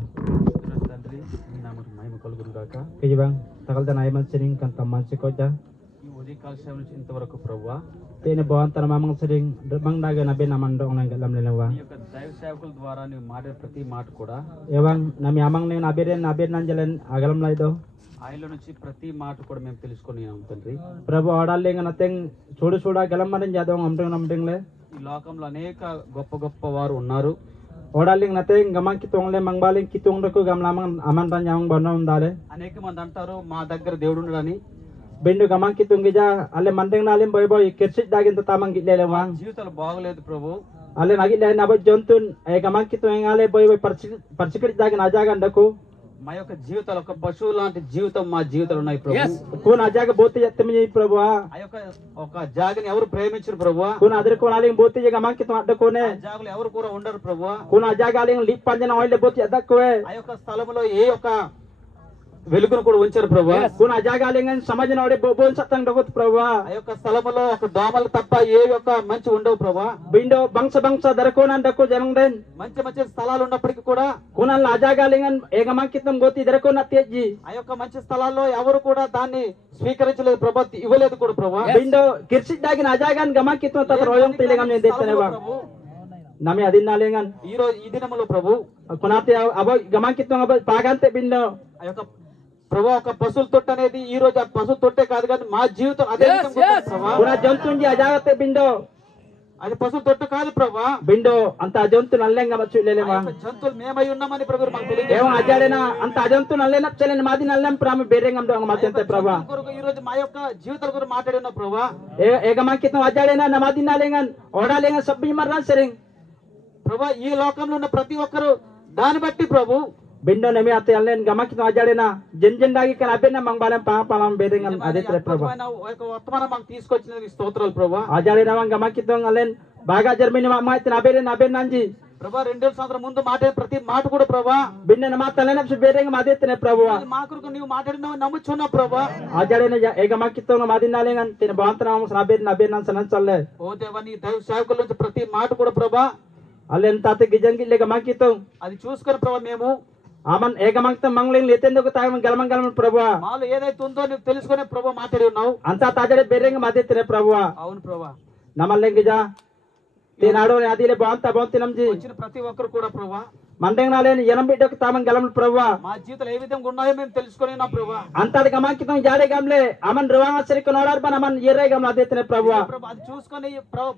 తండ్రి, నీ నామమునకు మహిమ కలుగును గాక. కేజీబా తగలద నాయమల్ సరింగ్ కంత మంచి koja. ఈ ఉదయకాల సేవ నుంచి ఇంతవరకు ప్రభువా, తేనే బాంతన మామంగ్ సరింగ్ బంగ్డాగ నబే నామండో onang galam lenawa. ఈ యొక్క దైవ సేవకుల ద్వారా నీవు మాట్లాడే ప్రతి మాట కూడా ఏవం నమి అమంగ్ నే నబే నంజలన్ అగలం లైదో ఆయనలో నుంచి ప్రతి మాట కూడా మేము తెలుసుకొని తండ్రి. ప్రభు ఆడాలేంగ నథింగ్ చూడు చూడా గలం మనం చేద్దాం అమ్రింగ్ నమ్రింగ్లే. ఈ లోకంలో అనేక గొప్ప గొప్ప వారు ఉన్నారు. ఓడాలింగ్ నథింగ్ గమం కితోంగ్లే మంగ్బాలింగ్ కితోంగ్రకు గమలామంగ్ అమన్ రంజామంగ్ బన్న ఉండాలి. అనేక మంది అంటారు మా దగ్గర దేవుడు ఉండడని. బెండు గమం కితుంగిజా అల్లే మందింగ్ నాలిం బోయ్ బోయ్ కిర్చిట్ దాగింత తామంగ్ గిట్లేలే వా జీవితాలు బాగలేదు ప్రభు. అల్లే నగిలే నబ జంతున్ ఏ గమం కితుంగాలే బోయ్ బోయ్ పరిచికడి దాగిన అజాగండకు మా యొక్క జీవితాలు ఒక పశువు లాంటి జీవితం మా జీవితాలు ఉన్నాయి ప్రభు. కోన అజాగ బోతి జత్తమి ప్రభువా. ఆ యొక్క ఒక జాగని ఎవరు ప్రేమించరు ప్రభువా. కోన అదర్ కోనాలింగ్ బోతి జగ మంకి తో అడ్డకోనే జాగలు ఎవరు కూడా ఉండరు ప్రభువా. కోన అజాగాలింగ్ లిప్ పంజన ఆయిల్ బోతి అదక్కువే. ఆ యొక్క స్థలములో ఏ యొక్క వెలుగును కూడా ఉంచారు ప్రభువా. కోన అజాగాలింగ్ సమాజన వాడే బోబోన్ సత్తంగ్ దగొత్ ప్రభువా. ఆ యొక్క స్థలములో ఒక దోమలు తప్ప ఏ యొక్క మంచి ఉండవు ప్రభువా. బిండో బంక్స బంక్స దరకోనన్ దక్కు జనందెన్ మంచి మంచి స్థలాలు ఉన్నప్పటికీ కూడా కోనల్ అజాగాలింగ్ ఏగమంకితం గోతి దరకోన తేజి ఆ యొక్క మంచి స్థలాల్లో ఎవరు కూడా దాన్ని స్వీకరించలేదు ప్రభు, ఇవ్వలేదు కూడా ప్రభు. బిండో కిర్చిట్ దాగిన అజాగాన్ గమంకితం తత రోయం తిలేగం నేను దేతనేవా నమి అదిన్నాలేగన్ ఈ రోజు ఈ దినములో ప్రభు కొనాతే అబ గమంకితం అబ పాగంతే బిండో ఆ యొక్క ప్రభు ఒక పశువుల తొట్టు అనేది ఈ రోజు ఆ పశువుల తొట్టే కాదు కానీ మా జీవితం అదే జంతువుంది అజాగతే బిండో అది పశువుల తొట్టు కాదు ప్రభా. బిండో అంత అజంతు నల్లేంగా ఆ మచ్చులేలేవా యొక్క జంతువులు మేమై ఉన్నామని ప్రభు మాకు ఏమో తెలియజేయండి. అజాడేనా అంత అజంతు నల్లేన చలేని మాది నల్లేం ప్రామ బేరేంగం డోంగ మత్యంతే ప్రభా జంతువుల కొరకు ఈ రోజు మా యొక్క జీవితాల కొరకు మాట్లాడి ఉన్నా ప్రభా. ఏగమాకితం అజాడేనా నమాది నాలేంగన్ ఓడాలేంగ సబ్బి మర్రా సెరింగ్ ప్రభా ఈ లోకంలో ఉన్న ప్రతి ఒక్కరు దాన్ని బట్టి ప్రభు బిండో నమి అత్త అల్లేన్ గమాకితం అజాడేనా జంజండాగి కన అబెన్న మంగబాలెం పాపలం బేరేంగం అదే ప్రభా అద్భుతమైన ఒక వర్తమానం మాకు తీసుకొచ్చినందుకు స్తోత్రాలు ప్రభా. అజాడేనా గమాకితం అల్లేన్ బాగా జర్మిని అమ్మాయి అబేరేన్ అబేన్ నంజి ప్రభా 2 సంవత్సరం ముందు మాట్లాడిన ప్రతి మాట కూడా ప్రభా బిండన మా తలన బేరేంగం అదేతనే ప్రభువా మా కొరకు నీవు మాట్లాడినావు నమ్ముచున్నావు ప్రభా. ఆజాడేన ఏగమాకితం మాదినాలేంగన్ తిన బాంతనామ సనబేన్ అబేన్ నన్ చల్లే ఓ దేవా నీ దైవ సేవకుల నుంచి ప్రతి మాట కూడా ప్రభా అల్లెన్ తాత గిజంగి గమాకితం అది చూసుకొని ప్రభా మేము ఆమన్ ఏగమాకితం మంగళం ఎత్తెందుకు తాగం గలమం గలమం ప్రభువా మాలో ఏదైతే ఉందో నువ్వు తెలుసుకునే ప్రభా మాట్లాడి ఉన్నావు. అంతా తాజాడే బేరేంగం అదేతనే ప్రభువా అవును ప్రభా. నమల్లెంగిజా తేనాడో అదిలే బాంతినంజి వచ్చిన ప్రతి ఒక్కరు కూడా ప్రభా మండెంగనాలేని ఎనం బిడ్డకు తామం గలమం ప్రభువా మా జీవితాలు ఏ విధంగా ఉన్నాయో మేము తెలుసుకొని ఉన్నాం ప్రభా. అంతది గమాకితం జాడే గమ్లే అమన్ రువాంగ సరికి నోడార్ బన్ అమన్ ఎర్రే గమ్ అదేతనే ప్రభువా ప్రభా అది చూసుకొని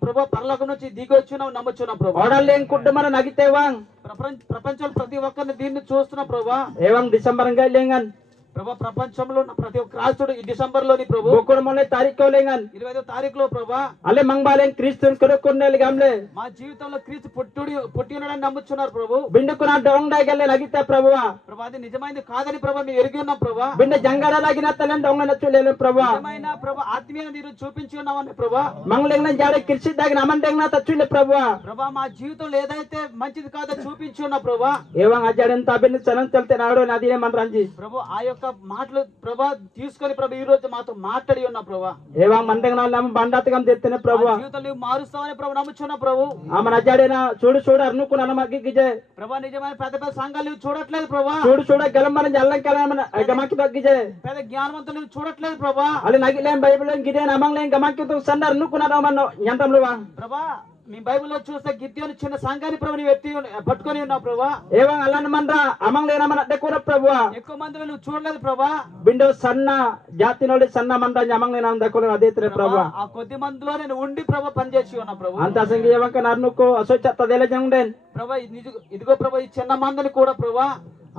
ప్రభా పరలోకం నుంచి దిగి వచ్చున్నావు నమ్ముచున్నాం ప్రభా. ఓడలేం కుడ్డమన నగితేవాంగ్ ప్రపంచంలో ప్రతి ఒక్కరిని దీన్ని చూస్తున్నాం ప్రభా. ఏవం డిసెంబర్ గైలేంగన్ ప్రభా ప్రపంచంలో ఉన్న ప్రతి ఒక్క రాష్ట్రుడు ఈ డిసెంబర్ లోని ప్రభు బొక్కుడు మొన్నే తారీఖు లేంగన్ 25వ తారీఖులో ప్రభా అల్లే మంగబాలేం క్రీస్తుని కొడుకున్నెలు గమ్లే మా జీవితంలో క్రీస్తు పుట్టి ఉన్నాడని నమ్ముచున్నారు ప్రభు. బిండుకున డొంగ గెల్లే లగితే ప్రభువా ప్రభా అది నిజమైనది కాదని ప్రభా మేము ఎరిగి ఉన్నాం ప్రభా. బిండ జంగడ లగిన తలెన్ డొంగ నచ్చులేలు ప్రభువా నిజమైన ప్రభా ఆత్మీయ నీరు చూపించి ఉన్నామని ప్రభా. మంగళంగన జాడే కిర్సి దాగిన అమన్ డెంగన తచ్చులే ప్రభువా ప్రభా మా జీవితంలో ఏదైతే మంచిది కాదో చూపించి ఉన్నా ప్రభా. ఏవం అజాడెంత అబిన్ చలం చల్తే నాడో నదినే మన రంజి ప్రభు ఆ యొక్క మాటలు ప్రభా తీసుకొని ప్రభు ఈ రోజు మాతో మాట్లాడి ఉన్నా ప్రభా. ఏవం మండెంగన బండాతకం తెత్తనే ప్రభువా మా జీవితంలో నువ్వు మారుస్తావని ప్రభు నమ్ముచున్నా ప్రభు. ఆమె అజాడేనా చూడు అర్నుకున్న నమ్మకి గిజే ప్రభా నిజమైన పెద్ద పెద్ద సంఘాలు నువ్వు చూడట్లేదు ప్రభా. చూడు గెలంబరం జల్లం కలమన గమకి బగ్గిజే పెద్ద జ్ఞానవంతులు నువ్వు చూడట్లేదు ప్రభా. అలి నగిలేం బైబిల్ గిదే నమంగలేం గమకి సందర్ అర్నుకున్న నమ్మన ఎంతంలువా ప్రభా మీ బైబిల్లో చూస్తే గిద్యోని చిన్న సంఘాన్ని ప్రభు నువ్వు ఎత్తి పట్టుకొని ఉన్నావు ప్రభా. ఏవం అల్లన మండ్రా అమంగలేనమన అడ్డకూర ప్రభువా ఎక్కువ మందిలో నువ్వు చూడలేదు ప్రభా. బిండో సన్న జాతి నోడి సన్న మండ్రా అమంగలేన దక్కున అదేతరే ప్రభా ఆ కొద్ది మందిలో నేను ఉండి ప్రభా పనిచేసి ఉన్నా ప్రభు. అంత సంగి ఏవంక నర్నుకో అసోచత్త దేల జంగడెన్ ప్రభా ఇదిగో ప్రభా ఈ చిన్న మందిని కూడా ప్రభా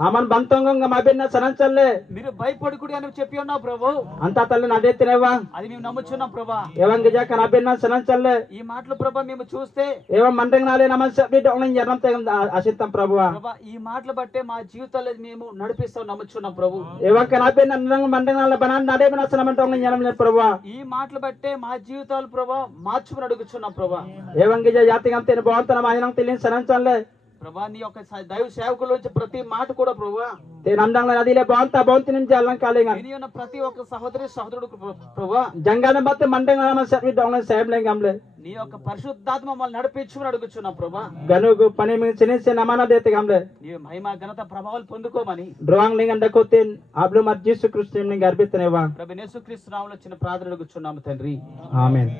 ఆమన్ బంతంగంగ మబిన్న సనంచల్లే మీరు భయపడుకుడి అని చెప్పి ఉన్నావు ప్రభు. అంతా తల్లి అదేతరేవా అది మేము నమ్ముచున్నాం ప్రభా. ఏవం గిజాక నబిన్న సనంచల్లే ఈ మాటలు ప్రభా మేము చూస్తే ఏవం మండెంగనాలే నమన్ సబ్బి డొంగ జనం తెగం అసితం ప్రభువా ప్రభా ఈ మాటలు బట్టే మా జీవితాల్లో మేము నడిపిస్తాం నమ్ముచున్నాం ప్రభు. ఏవంక నబిన్న నంగ మండెంగనాల బనాన్ నడేబన సనమన్ డొంగ జనం ప్రభువా ఈ మాటలు బట్టే మా జీవితాలు ప్రభా మార్చుకుని అడుగుచున్నాం ప్రభా. ఏవం గిజ జాతిగం తెన బాంతన మాయనం తెలియని సనంచల్లే ప్రభా నీ యొక్క దైవ సేవకుల నుంచి ప్రతి మాట కూడా ప్రభా తెన అందంగా నదిలే బాంతి నుంచి అల్లం కాలేంగ విని ఉన్న ప్రతి ఒక్క సహోదరుడు ప్రభా జంగాన బత్తే మండెంగనాల మన సబ్బి డొంగ సేబ్లేంగంలే నీ యొక్క పరిశుద్ధాత్మ మమ్మల్ని నడిపించుకుని అడుగుచున్నాం ప్రభా. గనుగు పని మీ చినిసే నమన దేతే గంలే నీవు మహిమ ఘనత ప్రభావాలు పొందుకోమని డ్రాంగ్ లింగ డకోతిన్ ఆబ్లు మర్ జీసు క్రిస్టియన్ ని గర్భితనేవా ప్రభు యేసుక్రీస్తు నామములో చిన్న ప్రార్థన అడుగుచున్నాము తండ్రి. ఆమేన్.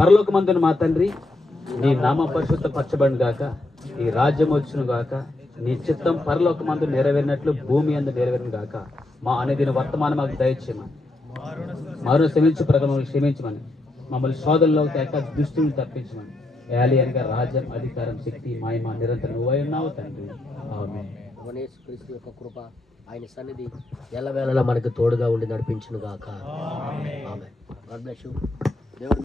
పరలోకమందున మా తండ్రి నీ నామ పరిశుద్ధ పరచబడిన గాక, నీ రాజ్యం వచ్చును గాక, నీ చిత్తం పరలోకమందు నెరవేరినట్లు భూమి అందు నెరవేరును గాక. మా అనుదిన వర్తమానం మాకు దయచేయమని, మారు క్షమించమని, మమ్మల్ని శోధనలో తేక దుష్టులను తప్పించమని, ఏలి అనగా రాజ్యం, అధికారం, శక్తి, మహిమ నిరంతరం నువ్వై ఉన్నావు తండ్రి. ఆమేన్. యేసుక్రీస్తు యొక్క కృప ఆయన సన్నిధి ఎల్లవేళలా మనకు తోడుగా ఉండి నడిపించును గాక. ఆమేన్. God bless you.